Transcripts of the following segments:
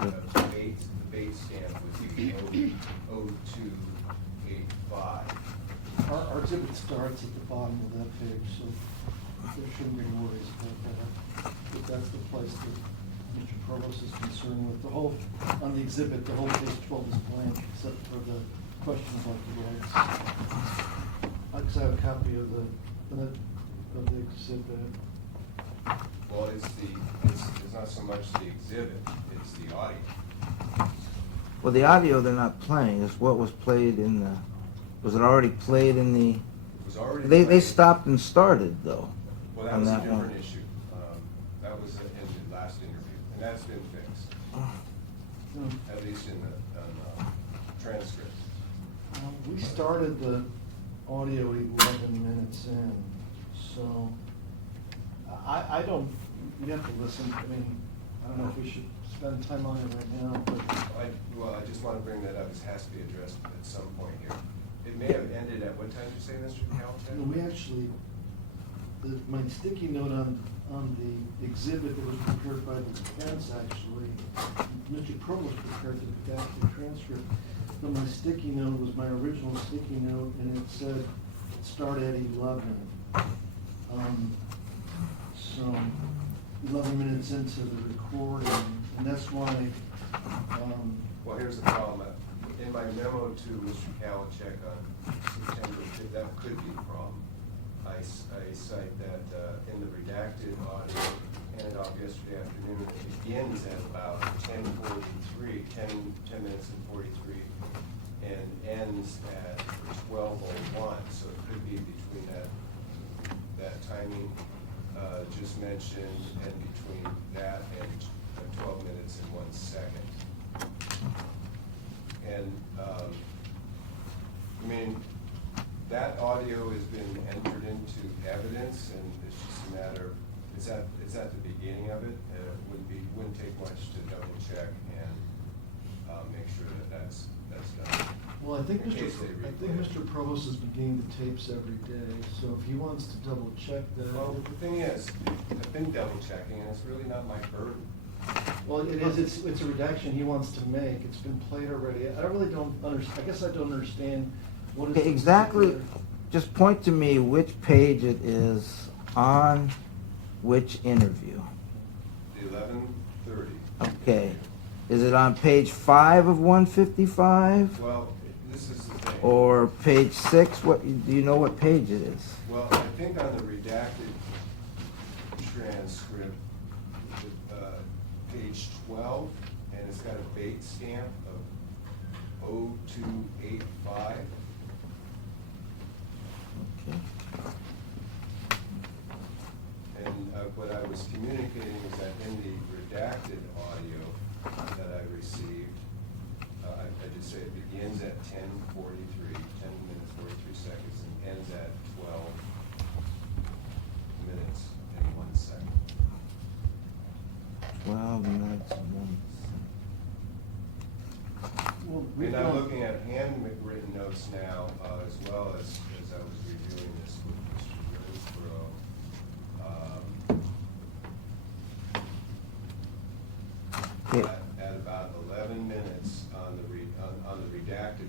the bait stamp would be 0285. Our exhibit starts at the bottom of that page, so there shouldn't be worries about that. But that's the place that Mr. Provost is concerned with. The whole, on the exhibit, the whole page 12 is blank, except for the questions like the rights. Because I have a copy of the exhibit. Well, it's not so much the exhibit, it's the audio. Well, the audio they're not playing. It's what was played in the. Was it already played in the? It was already They played. stopped and started though. Well, that on was a that different one. issue. That was in the last interview, and that's been fixed, at least in the transcript. We started the audio 11 minutes in, so I don't, you have to listen. I mean, I don't know if we should spend time on it right now, but Well, I just want to bring that up. It has to be addressed at some point here. It may have ended at what time did you say, Mr. Calhoun? we actually, my sticky note on the exhibit that was prepared by the defense, actually, Mr. Provost prepared the transcript, but my sticky note was my original sticky note, and it said start at 11. So 11 minutes into the recording, and that's why. Well, here's the problem. In my memo to Mr. Kalachek on September 5th, that could be a problem. I cite that in the redacted audio handed off yesterday afternoon, it begins at about 10:43, 10 minutes and 43, and ends at 12:01. So it could be between that timing just mentioned and between that and 12 minutes and 1 second. And, I mean, that audio has been entered into evidence, and it's just a matter of, it's at the beginning of it, and it wouldn't take much to double check and make sure that that's done. Well, I think In case they Mr. Provost is beginning the tapes every day, so if he wants to double check that. Well, the thing is, I've been double checking, and it's really not my burden. Well, it is, it's a redaction he wants to make, it's been played already, I really don't understand, I guess I don't understand what is. Okay, the exactly. particular- Just point to me which page it is on which interview. 11:30. Okay. Is it on page 5 of 155? Well, this is the thing. Or page 6? What, do you know what page it is? Well, I think on the redacted transcript, page 12, and it's got a bait stamp of 0285. Okay. And what I was communicating is that in the redacted audio that I received, I just say it begins at 10:43, 10 minutes 43 seconds, and ends at 12 minutes and 1 second. 12 minutes and 1 Well, And I'm looking at handwritten notes now, as well as I was reviewing this with Mr. Renfro. Okay. At about 11 minutes on the redacted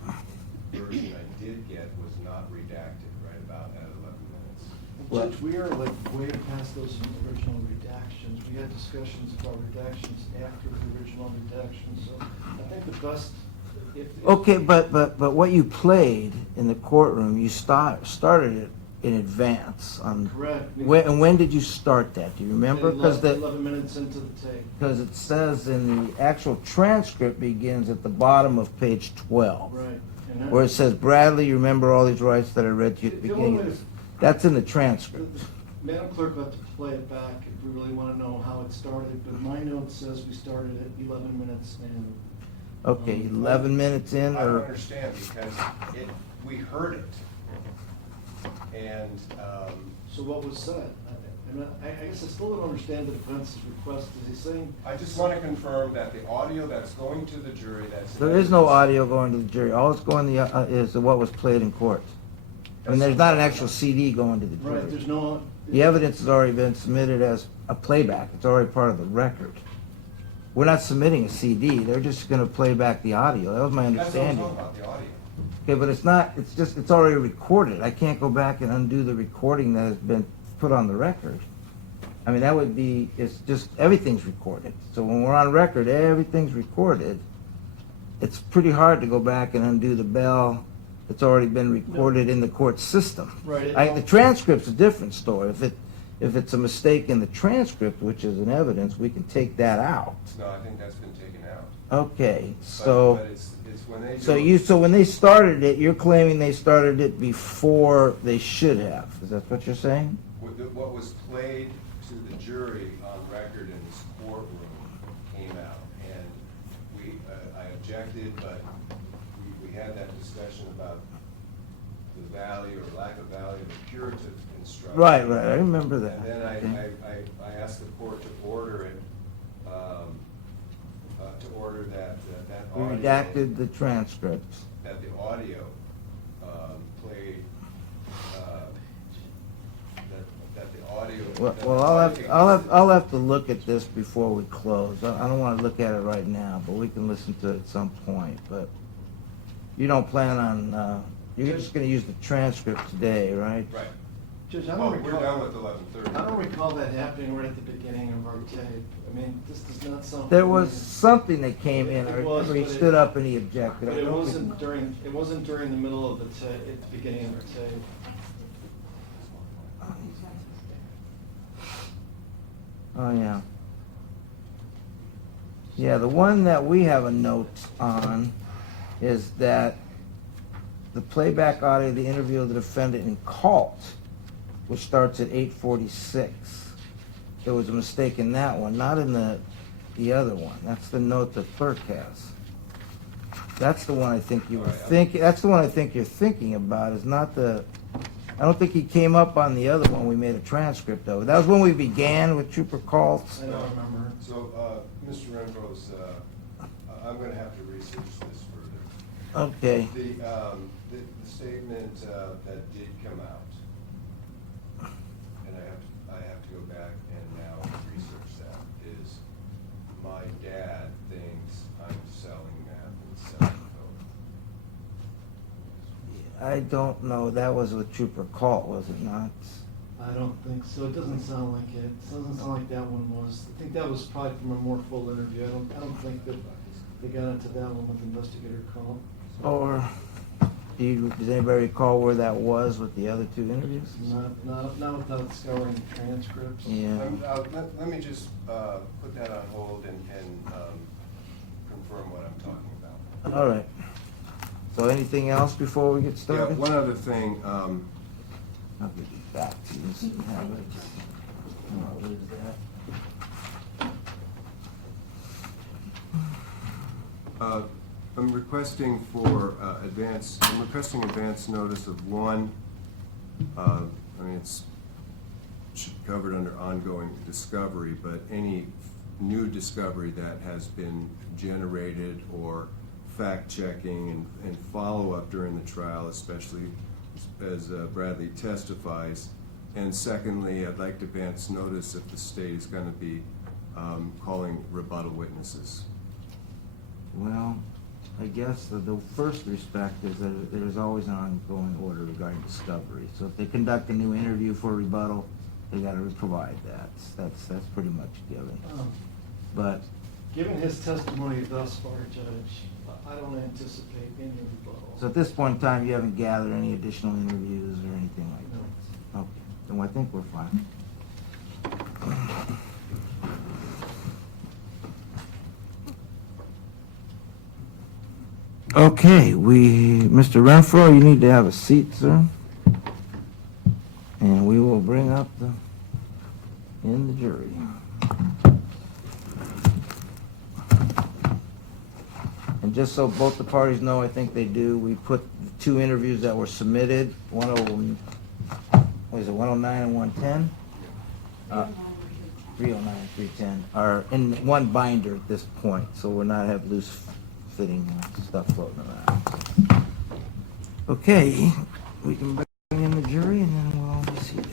version I did get was not redacted, right about at 11 minutes. Judge, we are like way past those original redactions, we had discussions about redactions after the original redactions, so I think the best, if. Okay, but what you played in the courtroom, you started it in advance. Correct. And when did you start that? Do you remember? 11 minutes into the tape. Because it says in the actual transcript begins at the bottom of page 12. Right. And that- Where it says, Bradley, you remember all these rights that I read to you at the The only beginning? way to- That's in the The transcript. Madam Clerk got to play it back if we really want to know how it started, but my note says we started at 11 minutes and. Okay, 11 minutes in, I don't or, understand because we heard it. And, So what was said? I guess I still don't understand the defense's request. Is he saying? I just want to confirm that the audio that's going to the jury, that's. there is no audio going to the jury. All that's going is what was played in court. I mean, there's not an actual CD going to the jury. Right, there's no. The evidence has already been submitted as a playback. It's already part of the record. we're not submitting a CD, they're just gonna play back the audio, that was my That's what I'm understanding. talking about, the audio. Okay, but it's not, it's just, it's already recorded, I can't go back and undo the recording that has been put on the record. I mean, that would be, it's just, everything's recorded, so when we're on record, everything's recorded. It's pretty hard to go back and undo the bell that's already been recorded in the court system. Right. The transcript's a different story, if it's a mistake in the transcript, which is an evidence, we can take that out. No, I think that's been taken out. Okay, But- so, But it's when they do. so when they started it, you're claiming they started it before they should have, is that what you're saying? What was played to the jury on record in this courtroom came out, and I objected, but we had that discussion about the value or lack of value of the curative instruction. Right, I remember that. And then Okay. I asked the court to order it, to order that We audio. redacted the transcripts. That the audio played, that the audio. Well, I'll have to look at this before we close. I don't wanna look at it right now, but we can listen to it at some point, but you don't plan on, you're just gonna use the transcript today, right? Right. Judge, I Well, don't we're recall. done with 11:30. I don't recall that happening right at the beginning of our tape. I mean, this is not something. There was something that came in, I It was, remember he but it- stood up and he objected. But I it don't wasn't during the middle of the tape, at the beginning of the tape. Oh, yeah. Yeah, the one that we have a note on is that the playback audio of the interview of the defendant in Colt, which starts at 8:46. There was a mistake in that one, not in the other one. That's the note the clerk has. That's the one I think you were thinking, that's the one I think you're thinking about, is not the, I don't think he came up on the other one we made a transcript of. That was when we began with Trooper Colts. I don't remember. So, Mr. Renfro's, I'm gonna have to research this further. Okay. The statement that did come out, and I have to go back and now research that, is my dad thinks I'm selling meth and selling coke. I don't know, that was with Trooper Colt, was it not? I don't think so. It doesn't sound like it. It doesn't sound like that one was. I think that was probably from a more full interview. I don't think that they got into that one with Investigator Call. Or, does anybody recall where that was with the other two interviews? Not without scouring the transcripts. Yeah. Let me just put that on hold and confirm what I'm talking about. All right. So anything else before we get Yeah, started? one other thing, I'll get you back to this and have it. What is that? I'm requesting advance notice of one, I mean, it's should be covered under ongoing discovery, but any new discovery that has been generated or fact-checking and follow-up during the trial, especially as Bradley testifies. And secondly, I'd like to advance notice if the state is going to be calling rebuttal witnesses. Well, I guess the first respect is that there's always an ongoing order regarding discovery. So if they conduct a new interview for rebuttal, they gotta provide that. That's pretty much given. But, Given his testimony thus far, Judge, I don't anticipate any rebuttal. so at this point in time, you haven't gathered any additional interviews or anything like that? Okay, then I think we're fine. Okay, Mr. Renfro, you need to have a seat, sir. And we will bring up the jury. And just so both the parties know, I think they do, we put the two interviews that were submitted, one of them, what is it, 109 and 110? 309 and 310 are in one binder at this point, so we're not have loose fitting stuff floating around. Okay, we can bring in the jury and then we'll all be seated.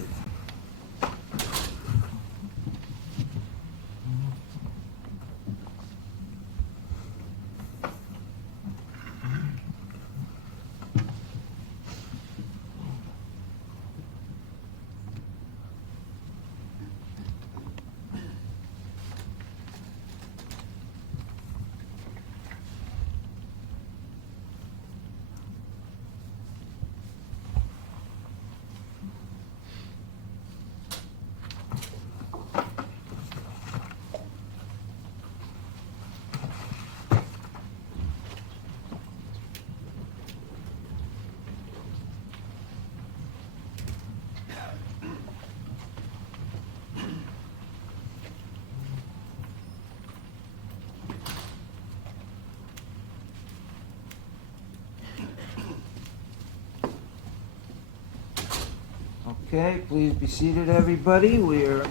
Okay, please be seated, everybody. We are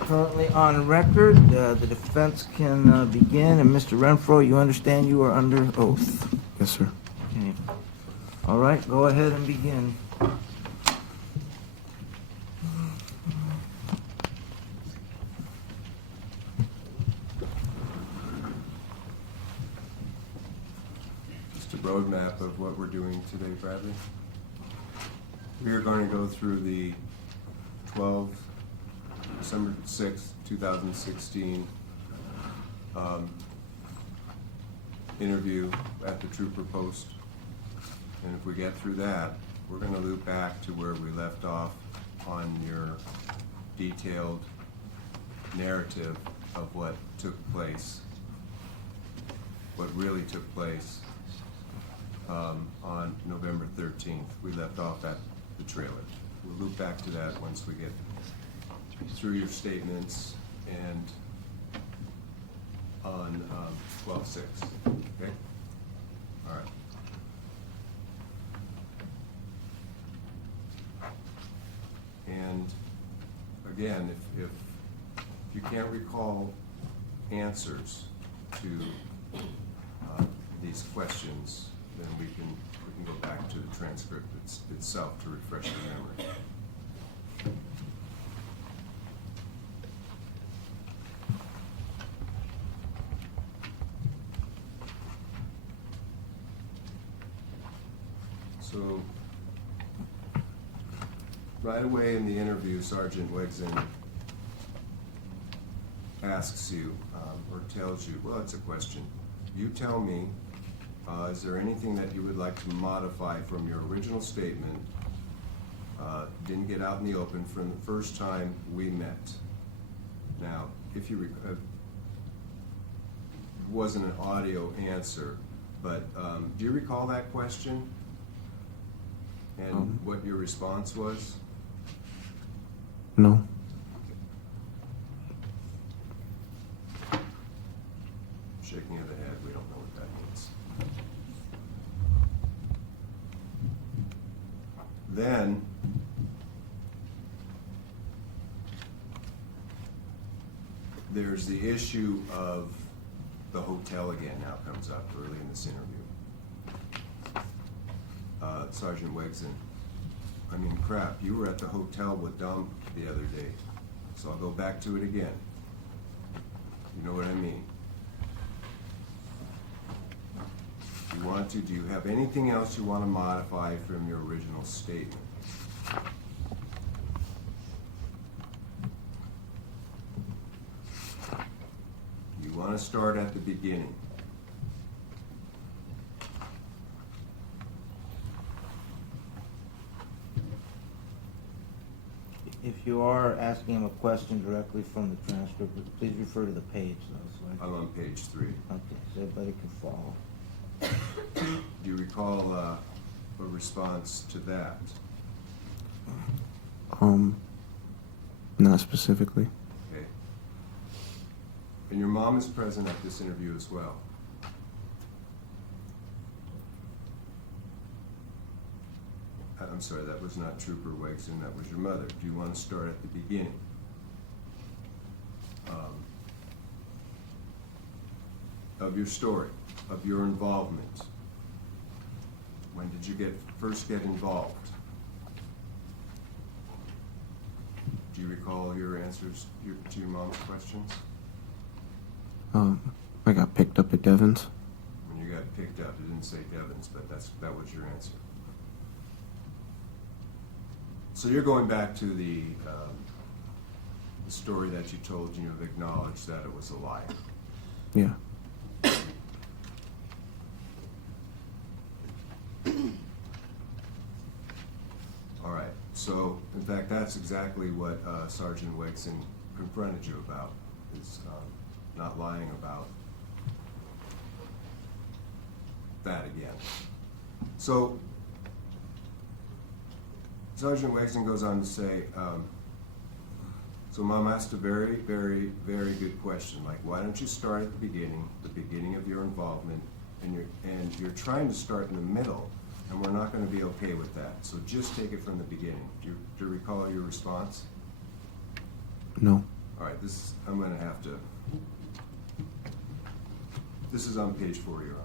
currently on record. The defense can begin. And Mr. Renfro, you understand you are under oath. Yes, sir. Okay. All right, go ahead and begin. Just a roadmap of what we're doing today, Bradley. We are going to go through the December 6th, 2016 interview at the trooper post. And if we get through that, we're going to loop back to where we left off on your detailed narrative of what took place, what really took place on November 13th. We left off at the trailer. We'll loop back to that once we get through your statements and on 12/6. Okay? All right. And again, if you can't recall answers to these questions, then we can go back to the transcript itself to refresh your memory. So, right away in the interview, Sergeant Wegson asks you, or tells you, well, it's a question. You tell me, is there anything that you would like to modify from your original statement? Didn't get out in the open from the first time we met. Now, if you wasn't an audio answer, but do you recall that question? And what your response was? No. Shaking of the head, we don't know what that means. Then, there's the issue of the hotel again now comes up early in this interview. Sergeant Wegson, I mean, crap, you were at the hotel with Dom the other day, so I'll go back to it again. You know what I mean? You want to, do you have anything else you want to modify from your original statement? You want to start at the beginning. If you are asking him a question directly from the transcript, please refer to the page, though. So I I'm on page 3. okay, so everybody can follow. Do you recall a response to that? Not specifically. Okay. And your mom is present at this interview as well. I'm sorry, that was not Trooper Wegson, that was your mother. Do you want to start at the beginning? Of your story, of your involvement. When did you first get involved? Do you recall your answers to your mom's questions? I got picked up at Devon's. When you got picked up, it didn't say Devon's, but that was your answer. So you're going back to the story that you told, and you've acknowledged that it was a lie. Yeah. All right. So, in fact, that's exactly what Sergeant Wegson confronted you about, is not lying about that again. So, Sergeant Wegson goes on to say, so Mom asked a very, very, very good question, like, why don't you start at the beginning of your involvement, and you're trying to start in the middle, and we're not gonna be okay with that. So just take it from the beginning. Do you recall your response? No. All right, I'm gonna have to, this is on page 4 you're on.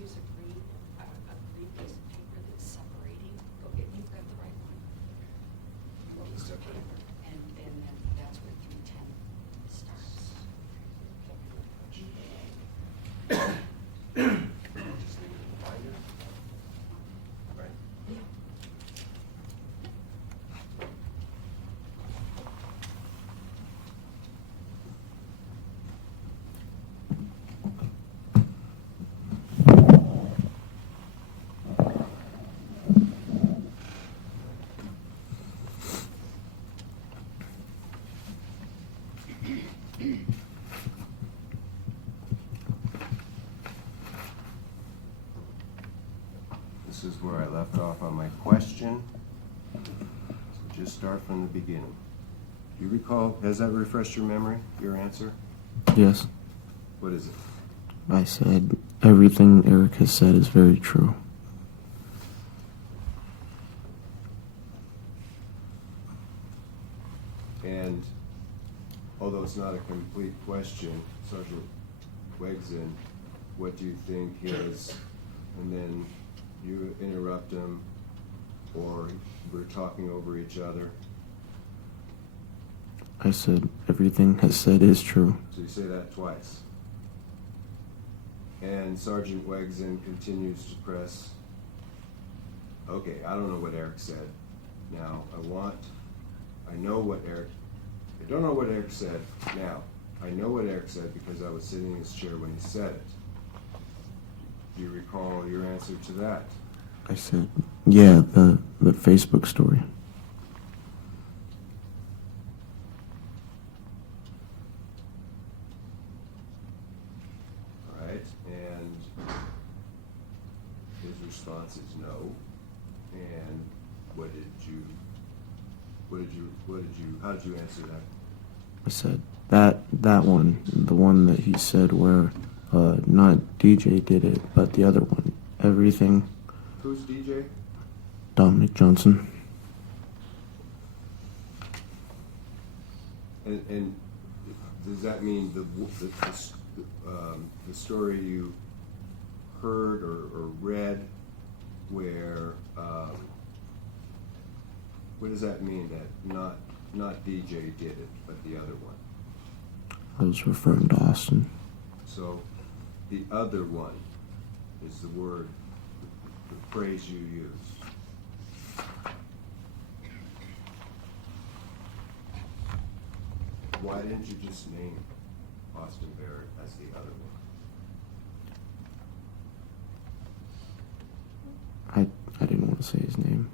Use a green piece of paper that's separating. Go get, you've got the right one. Piece of paper, and then that's where 310 starts. Just leave it in the binder. Right. This is where I left off on my question. So just start from the beginning. Do you recall, has that refreshed your memory, your answer? Yes. What is it? I said everything Eric has said is very true. And although it's not a complete question, Sergeant Wegson, what do you think is, and then you interrupt him, or we're talking over each other. I said everything has said is true. So you say that twice. And Sergeant Wegson continues to press. Okay, I don't know what Eric said. Now, I know what Eric, I don't know what Eric said. Now, I know what Eric said because I was sitting in his chair when he said it. Do you recall your answer to that? I said, yeah, the Facebook story. All right, and his response is no. And how did you answer that? I said that one, the one that he said where not DJ did it, but the other one, everything. Who's DJ? Dominic Johnson. And does that mean the story you heard or read where, what does that mean that not DJ did it, but the other one? I was referring to Austin. So the other one is the word, the phrase you used. Why didn't you just name Austin Barrett as the other one? I didn't want to say his name.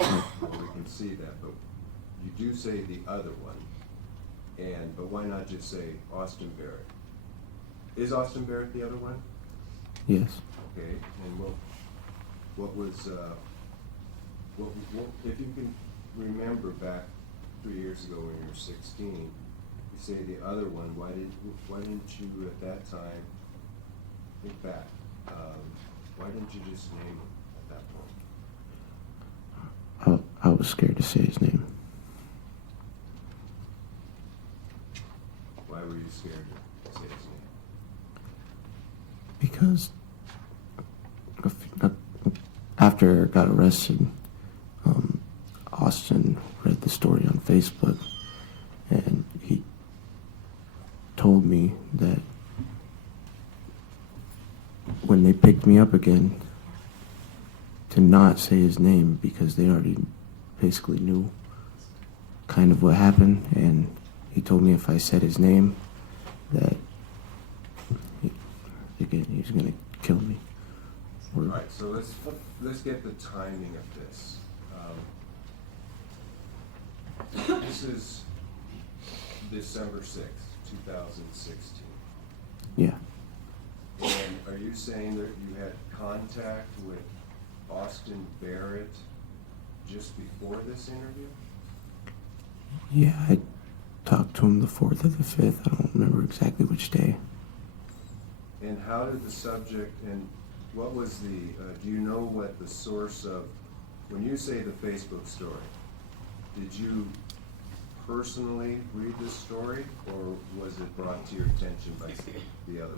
Well, we can see that, but you do say the other one, but why not just say Austin Barrett? Is Austin Barrett the other one? Yes. Okay, and what was, if you can remember back 3 years ago when you were 16, you say the other one, why didn't you at that time, think back, why didn't you just name him at that point? I was scared to say his name. Why were you scared to say his name? Because after Eric got arrested, Austin read the story on Facebook, and he told me that when they picked me up again, to not say his name because they already basically knew kind of what happened, and he told me if I said his name that he was going to kill me. All right, so let's get the timing of this. This is December 6th, 2016. Yeah. And are you saying that you had contact with Austin Barrett just before this interview? Yeah, I talked to him the 4th or the 5th. I don't remember exactly which day. And how did the subject, and what was the, do you know what the source of, when you say the Facebook story, did you personally read this story, or was it brought to your attention by the other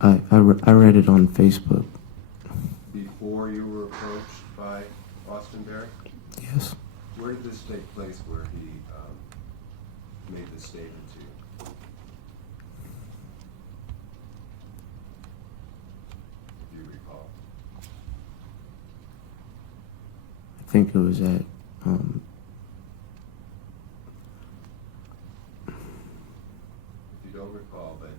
one? I read it on Facebook. Before you were approached by Austin Barrett? Yes. Where did this take place where he made this statement to you? If you recall. I think it was at If you don't recall, but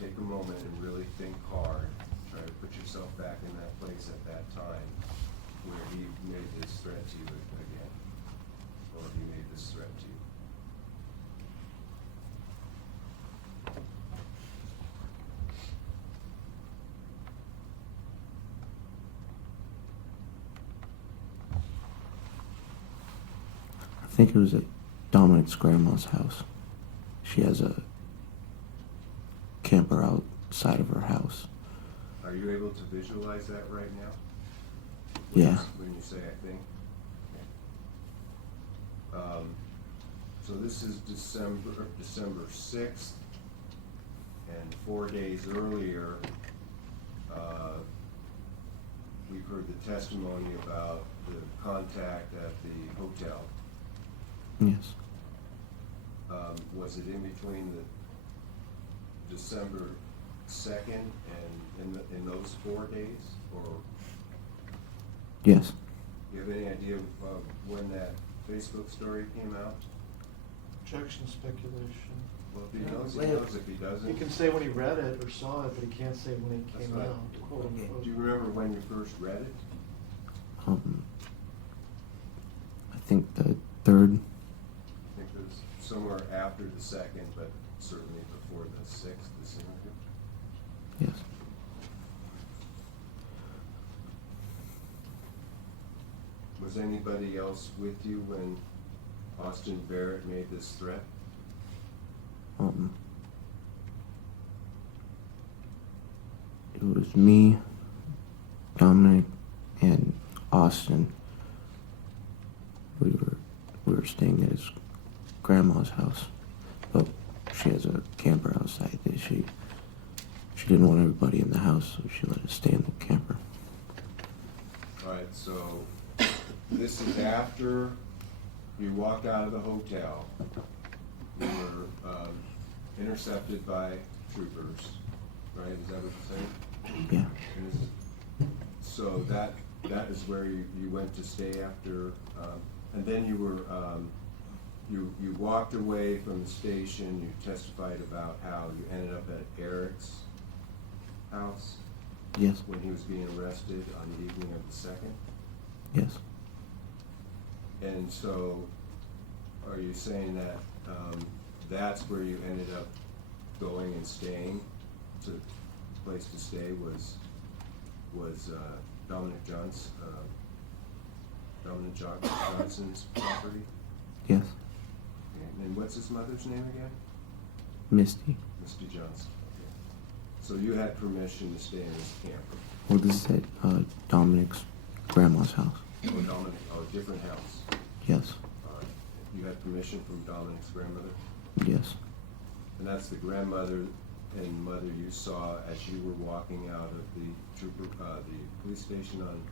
take a moment and really think hard. Try to put yourself back in that place at that time where he made this threat to you again, or he made this threat to you. I think it was at Dominic's grandma's house. She has a camper outside of her house. Are you able to visualize that right now? Yeah. When you say I think? Okay. So this is December 6th, and 4 days earlier, we've heard the testimony about the contact at the hotel. Yes. Was it in between the December 2nd and in those 4 days, or Yes. do you have any idea of when that Facebook story came out? Objection, speculation. Well, if he knows, he Yeah. knows. If he doesn't, He can say when he read it or saw it, but he can't say when it That's came right. out, quote unquote. do you remember when you first read it? I think the 3rd. I think it was somewhere after the 2nd, but certainly before the 6th, this interview. Yes. Was anybody else with you when Austin Barrett made this threat? It was me, Dominic, and Austin. We were staying at his grandma's house, but she has a camper outside there. She didn't want everybody in the house, so she let us stay in the camper. All right, so this is after you walked out of the hotel. You were intercepted by troopers, right? Is that what you're saying? Yeah. And so that is where you went to stay after, and then you were, you walked away from the station. You testified about how you ended up at Eric's house Yes. when he was being arrested on the evening of the 2nd. Yes. And so, are you saying that that's where you ended up going and staying? To the place to stay was Dominic Johnson's property? Yes. And what's his mother's name again? Misty. Misty Johnson. Okay. So you had permission to stay in this camper? Well, this is at Dominic's grandma's house. Oh, Dominic, different house. Yes. All right. You had permission from Dominic's grandmother? Yes. And that's the grandmother and mother you saw as you were walking out of the police station on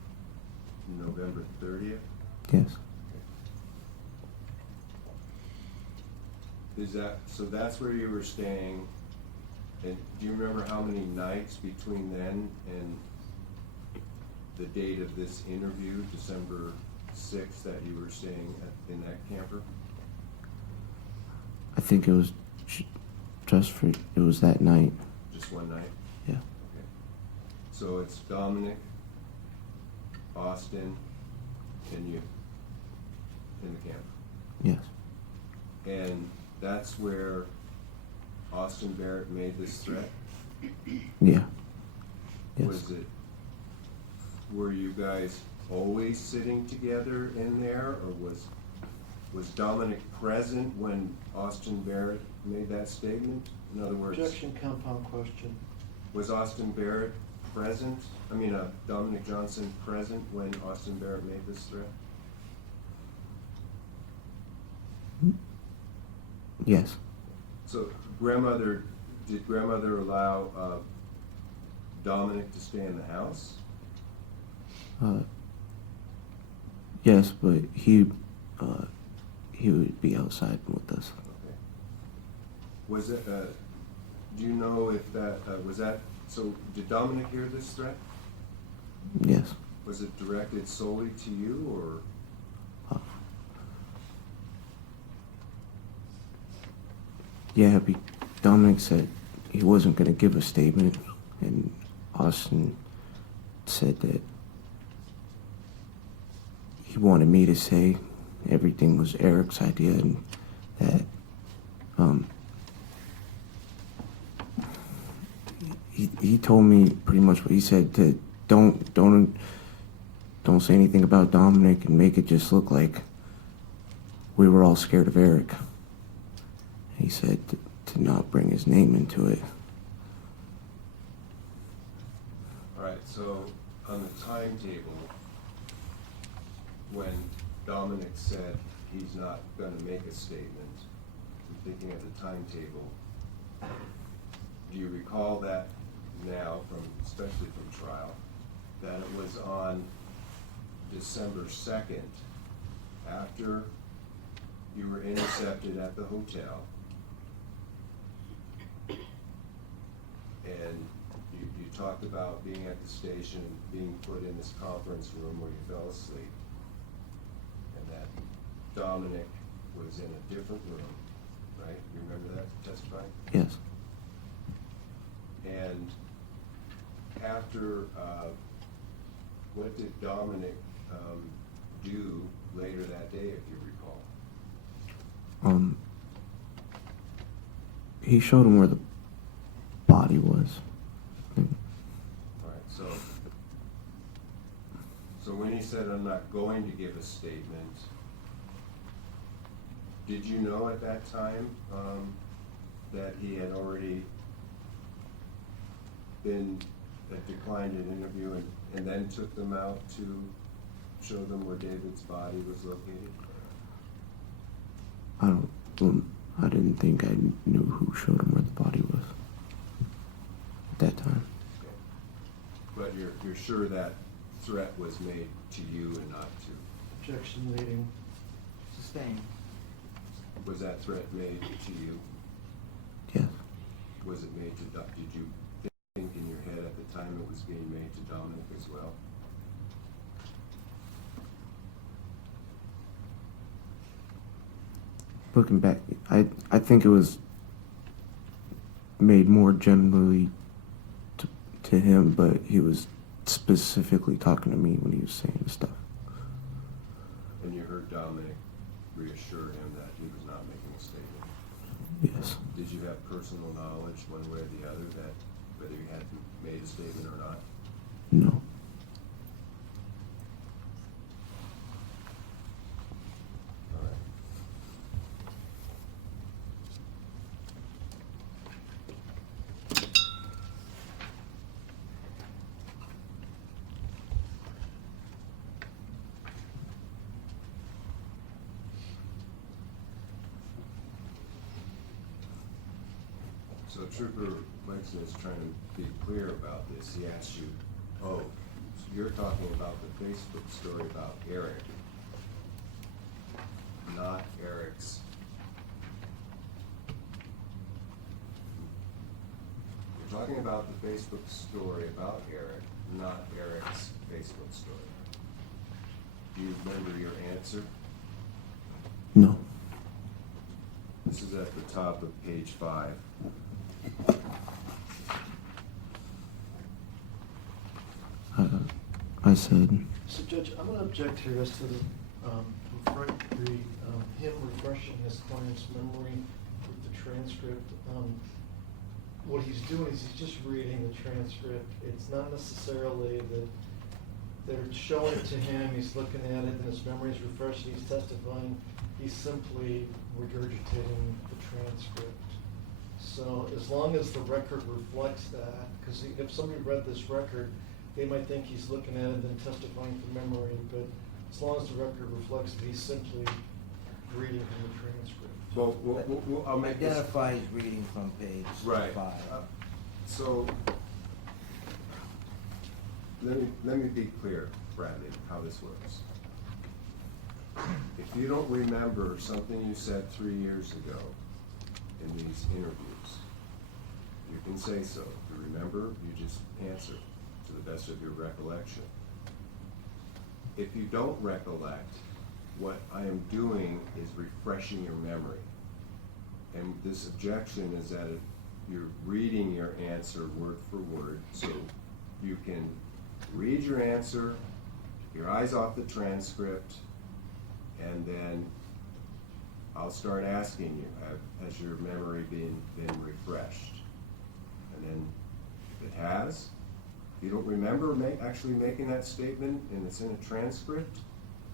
November 30th? Yes. So that's where you were staying, and do you remember how many nights between then and the date of this interview, December 6th, that you were staying in that camper? I think it was it was that night. Just one night? Yeah. Okay. So it's Dominic, Austin, and you in the camper? Yes. And that's where Austin Barrett made this threat? Yeah. Yes. Was it were you guys always sitting together in there, or was Dominic present when Austin Barrett made that statement? In other words, Objection, compound question. was Austin Barrett present? Dominic Johnson present when Austin Barrett made this threat? Yes. So did grandmother allow Dominic to stay in the house? Yes, but he would be outside with us. Okay. Was it, do you know if that, so did Dominic hear this threat? Yes. Was it directed solely to you, or? Yeah, Dominic said he wasn't going to give a statement, and Austin said that he wanted me to say everything was Eric's idea, and that he told me pretty much what he said, to don't say anything about Dominic and make it just look like we were all scared of Eric. He said to not bring his name into it. All right, so on the timetable, when Dominic said he's not going to make a statement, I'm thinking of the timetable. Do you recall that now, especially from trial, that it was on December 2nd, after you were intercepted at the hotel, and you talked about being at the station, being put in this conference room where you fell asleep, and that Dominic was in a different room, right? You remember that testifying? Yes. And after, what did Dominic do later that day, if you recall? He showed him where the body was. All right, so when he said, I'm not going to give a statement, did you know at that time that he had already declined an interview and then took them out to show them where David's body was located? I didn't think I knew who showed him where the body was at that time. Okay. But you're sure that threat was made to you and not to? Objection leading. Sustained. Was that threat made to you? Yes. Was it made to, did you think in your head at the time it was being made to Dominic as well? Looking back, I think it was made more generally to him, but he was specifically talking to me when he was saying the stuff. And you heard Dominic reassure him that he was not making a statement? Yes. Did you have personal knowledge one way or the other that whether he had made a statement or not? No. All right. So Trooper Mixon is trying to be clear about this. He asked you, oh, so you're talking about the Facebook story about Eric, not Eric's. You're talking about the Facebook story about Eric, not Eric's Facebook story. Do you remember your answer? No. This is at the top of page 5. I said, So Judge, I'm gonna object here as to him refreshing his client's memory with the transcript. What he's doing is he's just reading the transcript. It's not necessarily that they're showing it to him, he's looking at it, and his memory's refreshed, he's testifying, he's simply regurgitating the transcript. So as long as the record reflects that, because if somebody read this record, they might think he's looking at it and then testifying from memory, but as long as the record reflects that he's simply reading from the transcript. Well, I'll make this. Identifies reading from page Right. 5. So, let me be clear, Bradley, how this works. If you don't remember something you said 3 years ago in these interviews, you can say so. If you remember, you just answer to the best of your recollection. If you don't recollect, what I am doing is refreshing your memory. And this objection is that if you're reading your answer word for word, so you can read your answer, your eyes off the transcript, and then I'll start asking you, has your memory been refreshed? And then if it has, if you don't remember actually making that statement and it's in a transcript,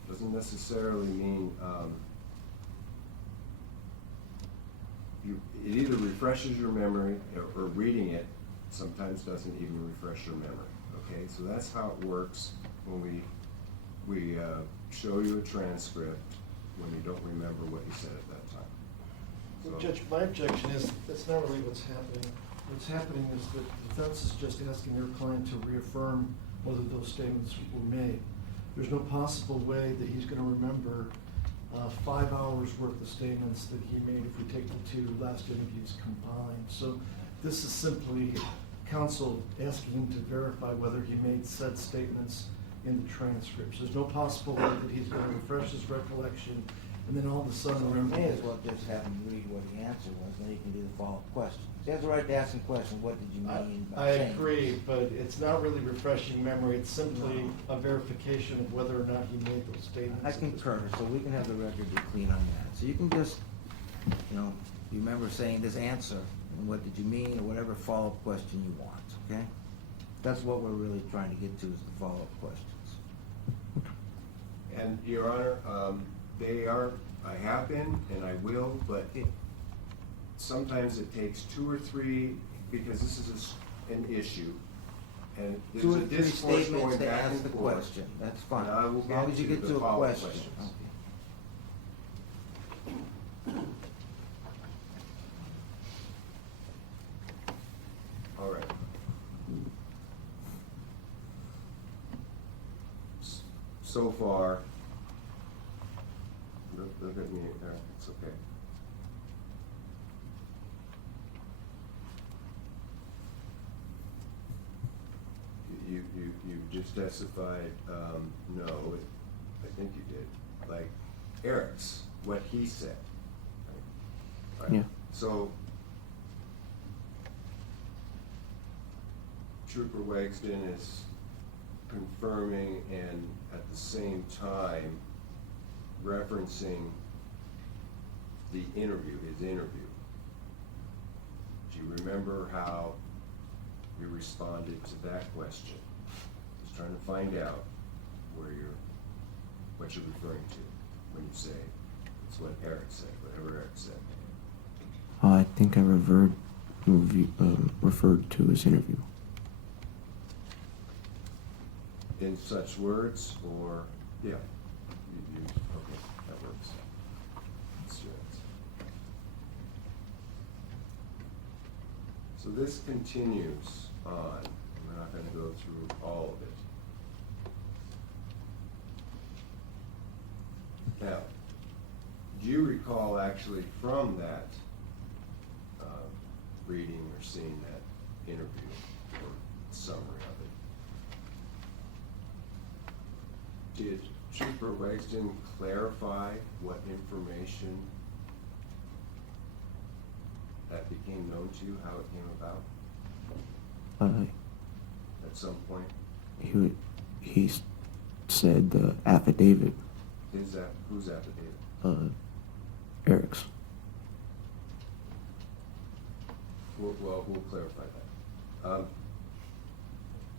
doesn't necessarily mean it either refreshes your memory or reading it sometimes doesn't even refresh your memory. Okay, so that's how it works when we show you a transcript when you don't remember what you said at that time. Well, Judge, my objection is, that's not really what's happening. What's happening is that the defense is just asking your client to reaffirm whether those statements were made. There's no possible way that he's gonna remember 5 hours worth of statements that he made if we take the 2 last interviews combined. So this is simply counsel asking him to verify whether he made said statements in the transcripts. There's no possible way that he's gonna refresh his recollection and then all of a So sudden we remember. may as well just have him read what the answer was, then he can do the follow-up question. He has the right to ask him questions, what did you mean by I saying? agree, but it's not really refreshing memory, it's simply a verification of whether or not he made those statements. I concur, so we can have the record be clean on that. So you can just, you remember saying this answer, and what did you mean, or whatever follow-up question you want, okay? That's what we're really trying to get to, is the follow-up questions. And Your Honor, I have been and I will, but sometimes it takes 2 or 3, because this is an issue, and there's 2 a or 3 discourse statements going to back ask and the forth. question, that's fine. And I will As long as you get get to to the a follow-up question. questions. Okay. All right. So far, look at me, it's okay. You just testified, no, I think you did, like Eric's, what he said. Right? Yeah. So, Trooper Wagston is confirming and at the same time referencing the interview, his interview. Do you remember how you responded to that question? Just trying to find out what you're referring to when you say it's what Eric said, whatever Eric said. I think I referred to his interview. In such words, or, yeah, okay, that works. That's your answer. So this continues on, we're not gonna go through all of it. Now, do you recall actually from that reading or seeing that interview or summary of it? Did Trooper Wagston clarify what information that became known to you, how it came about at some point? He said the affidavit, Whose affidavit? Eric's. Well, we'll clarify that.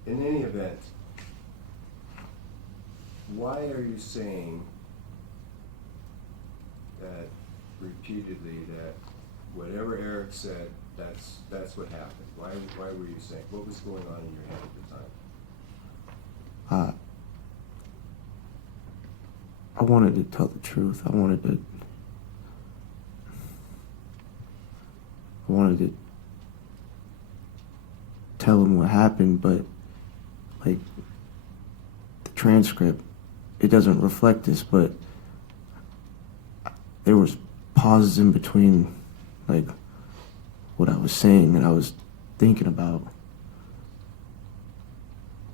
In any event, why are you saying that repeatedly that whatever Eric said, that's what happened? Why were you saying, what was going on in your head at the time? I wanted to tell the truth. I wanted to tell him what happened, but like the transcript, it doesn't reflect this, but there was pauses in between like what I was saying, and I was thinking about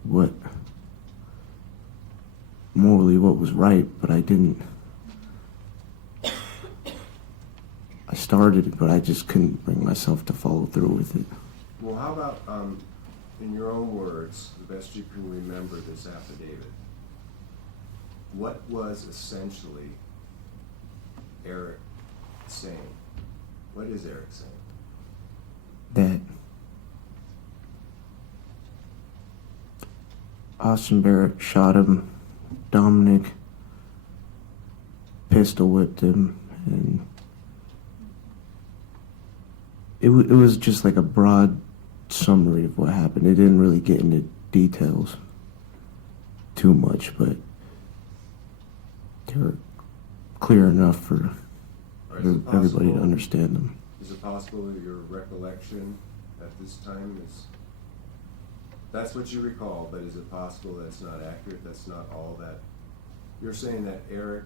what was right, but I didn't. I started it, but I just couldn't bring myself to follow through with it. Well, how about, in your own words, the best you can remember this affidavit, what was essentially Eric saying? What is Eric saying? That Austin Barrett shot him, Dominic pistol whipped him, and it was just like a broad summary of what happened. It didn't really get into details too much, but they were clear enough for everybody to understand them. Is it possible that your recollection at this time is, that's what you recall, but is it possible that it's not accurate, that's not all that? You're saying that Eric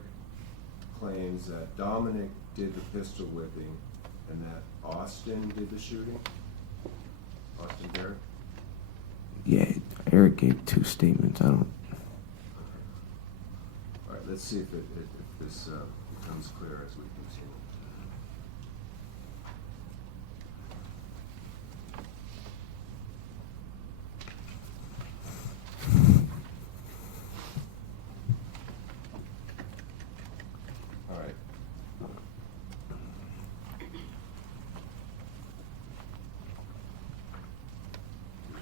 claims that Dominic did the pistol whipping and that Austin did the shooting? Austin Barrett? Yeah, Eric gave two statements. I don't. All right, let's see if this becomes clear as we continue. All right.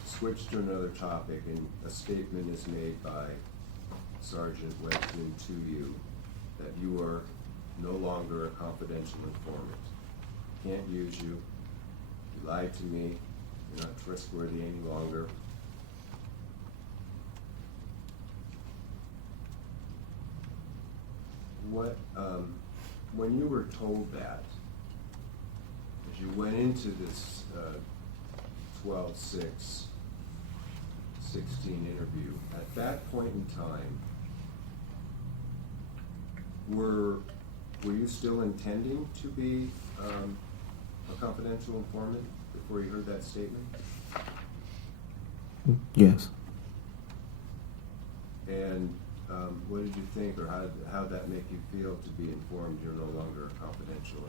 Switch to another topic, and a statement is made by Sergeant Webton to you that you are no longer a confidential informant. Can't use you. You lied to me. You're not trustworthy any longer. What, when you were told that, as you went into this 12/6/16 interview, at that point in time, were you still intending to be a confidential informant before you heard that statement? Yes. And what did you think, or how did that make you feel to be informed you're no longer a confidential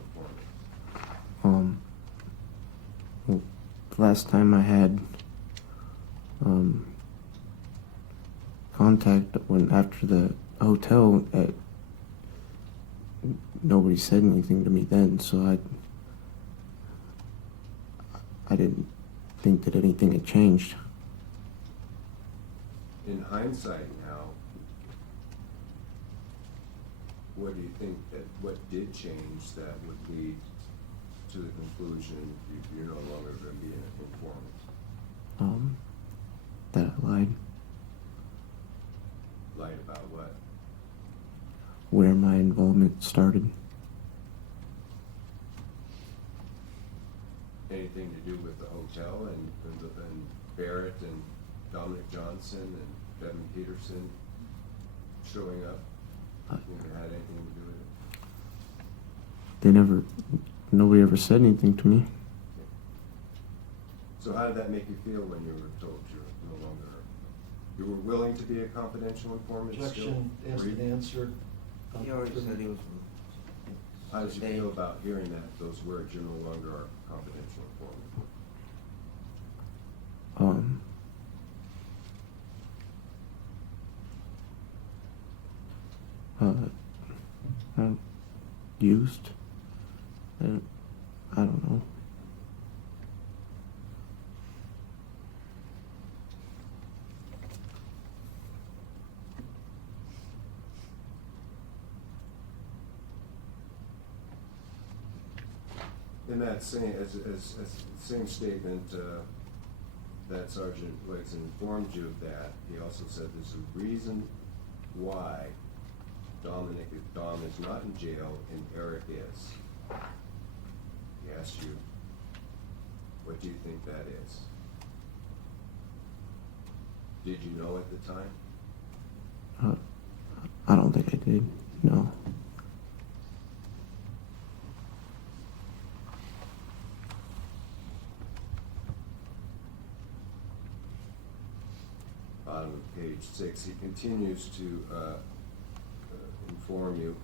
informant? Well, last time I had contact after the hotel, nobody said anything to me then, so I didn't think that anything had changed. In hindsight now, what do you think what did change that would lead to the conclusion you're no longer going to be an informant? That I lied. Lied about what? Where my involvement started. Anything to do with the hotel and Barrett and Dominic Johnson and Devin Peterson showing up? You never had anything to do with it? Nobody ever said anything to me. So how did that make you feel when you were told you were no longer, you were willing to be a confidential informant still? Objection, asked and answered. He already said he was. How did you feel about hearing those words, you're no longer a confidential informant? Used. I don't know. In that same, same statement, that Sergeant Wiggs informed you of that, he also said there's a reason why Dom is not in jail and Eric is. He asked you, what do you think that is? Did you know at the time? I don't think I did. No. Bottom of page 6, he continues to inform you,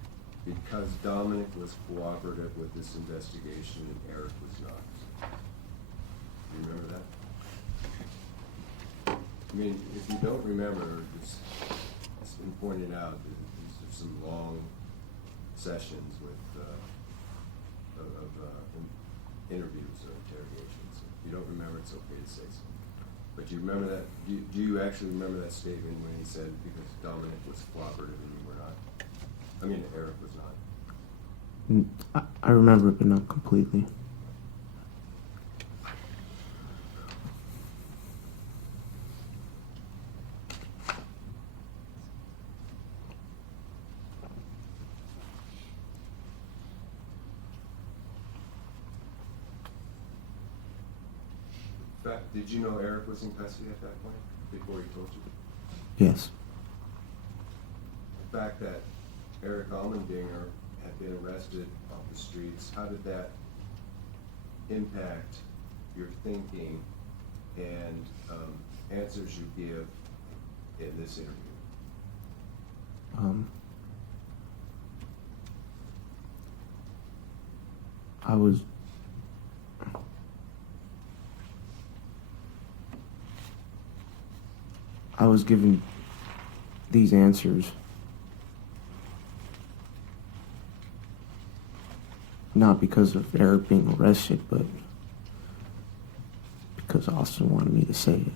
because Dominic was cooperative with this investigation and Eric was not. Do you remember that? I mean, if you don't remember, it's been pointed out that these are some long sessions with interviews or interrogations. If you don't remember, it's okay to say so. But do you remember that? Do you actually remember that statement when he said because Dominic was cooperative and you were not? I mean, Eric was not. I remember it, but not completely. In fact, did you know Eric was in custody at that point, before he told you? Yes. The fact that Eric Almendinger had been arrested off the streets, how did that impact your thinking and answers you give in this interview? I was given these answers not because of Eric being arrested, but because Austin wanted me to say it.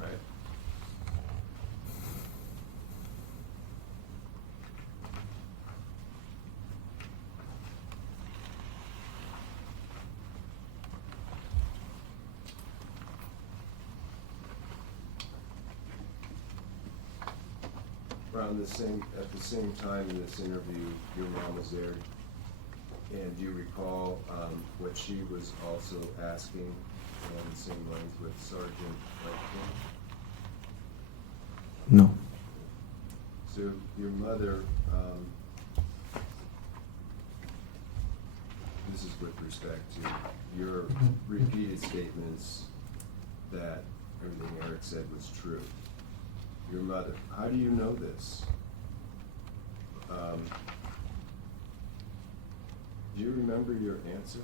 Right? At the same time in this interview, your mom was there, and do you recall what she was also asking along the same lines with Sergeant Renfro? No. So your mother, this is with respect to your repeated statements that everything Eric said was true. Your mother, how do you know this? Do you remember your answer?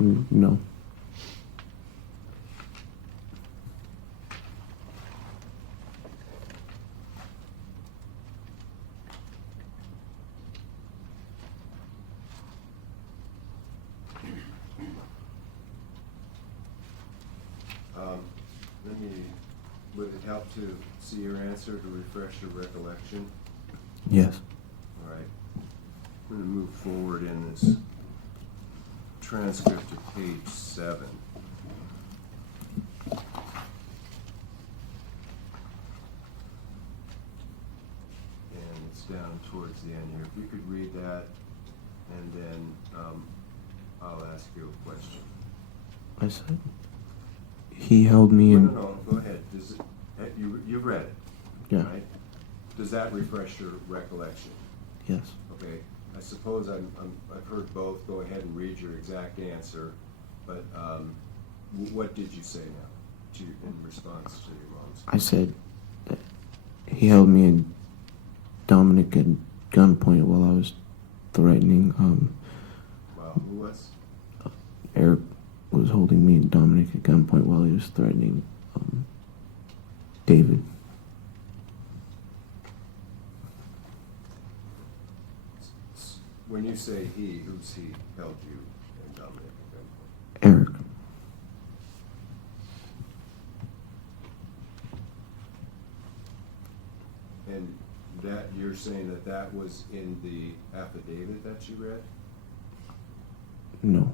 No. Would it help to see your answer to refresh your recollection? Yes. All right. I'm going to move forward in this transcript to page 7. And it's down towards the end here. If you could read that, and then I'll ask you a question. I said, he held me in. No, go ahead. You've read it, Yeah. right? Does that refresh your recollection? Yes. Okay, I suppose I've heard both. Go ahead and read your exact answer, but what did you say now in response to your mom's? I said that he held me and Dominic at gunpoint while I was threatening. Well, who was? Eric was holding me and Dominic at gunpoint while he was threatening David. When you say he, who's he held you and Dominic accountable? Eric. And that, you're saying that that was in the affidavit that you read? No.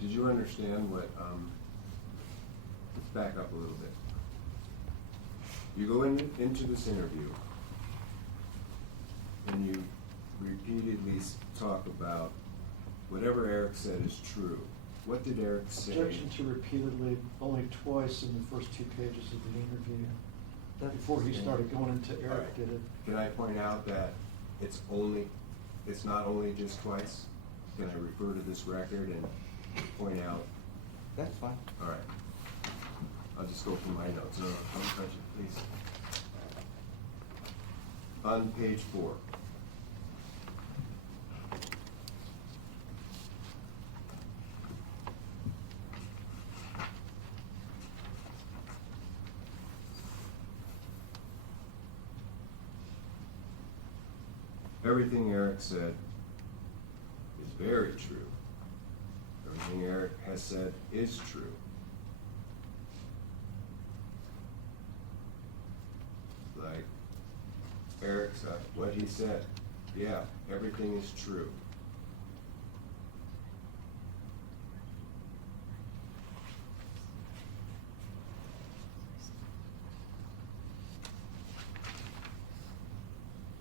Did you understand what, let's back up a little bit. You go into this interview and you repeatedly talk about whatever Eric said is true. What did Eric say? Objection to repeatedly, only twice in the first 2 pages of the interview. Before he started going into All Eric right. did it. Can I point out that it's not only just twice? Can I refer to this record and point out? That's fine. All right. I'll just go through my notes. No, don't touch it, please. On page 4. Everything Eric said is very true. Everything Eric has said is true. Like Eric's, what he said, yeah, everything is true.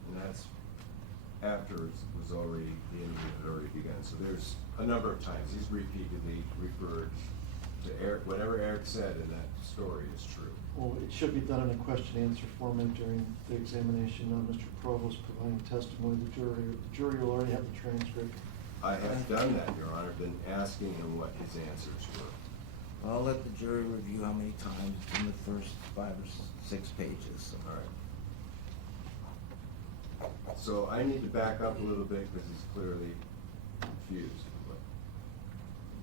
And that's after it was already, the interview had already begun. So there's a number of times he's repeatedly referred to Eric, whatever Eric said in that story is true. Well, it should be done in a question-answer format during the examination of Mr. Provost providing testimony to the jury. The jury will already have the transcript. I have done that, Your Honor, been asking him what his answers were. I'll let the jury review how many times in the first 5 or 6 pages. All right. So I need to back up a little bit because he's clearly confused. But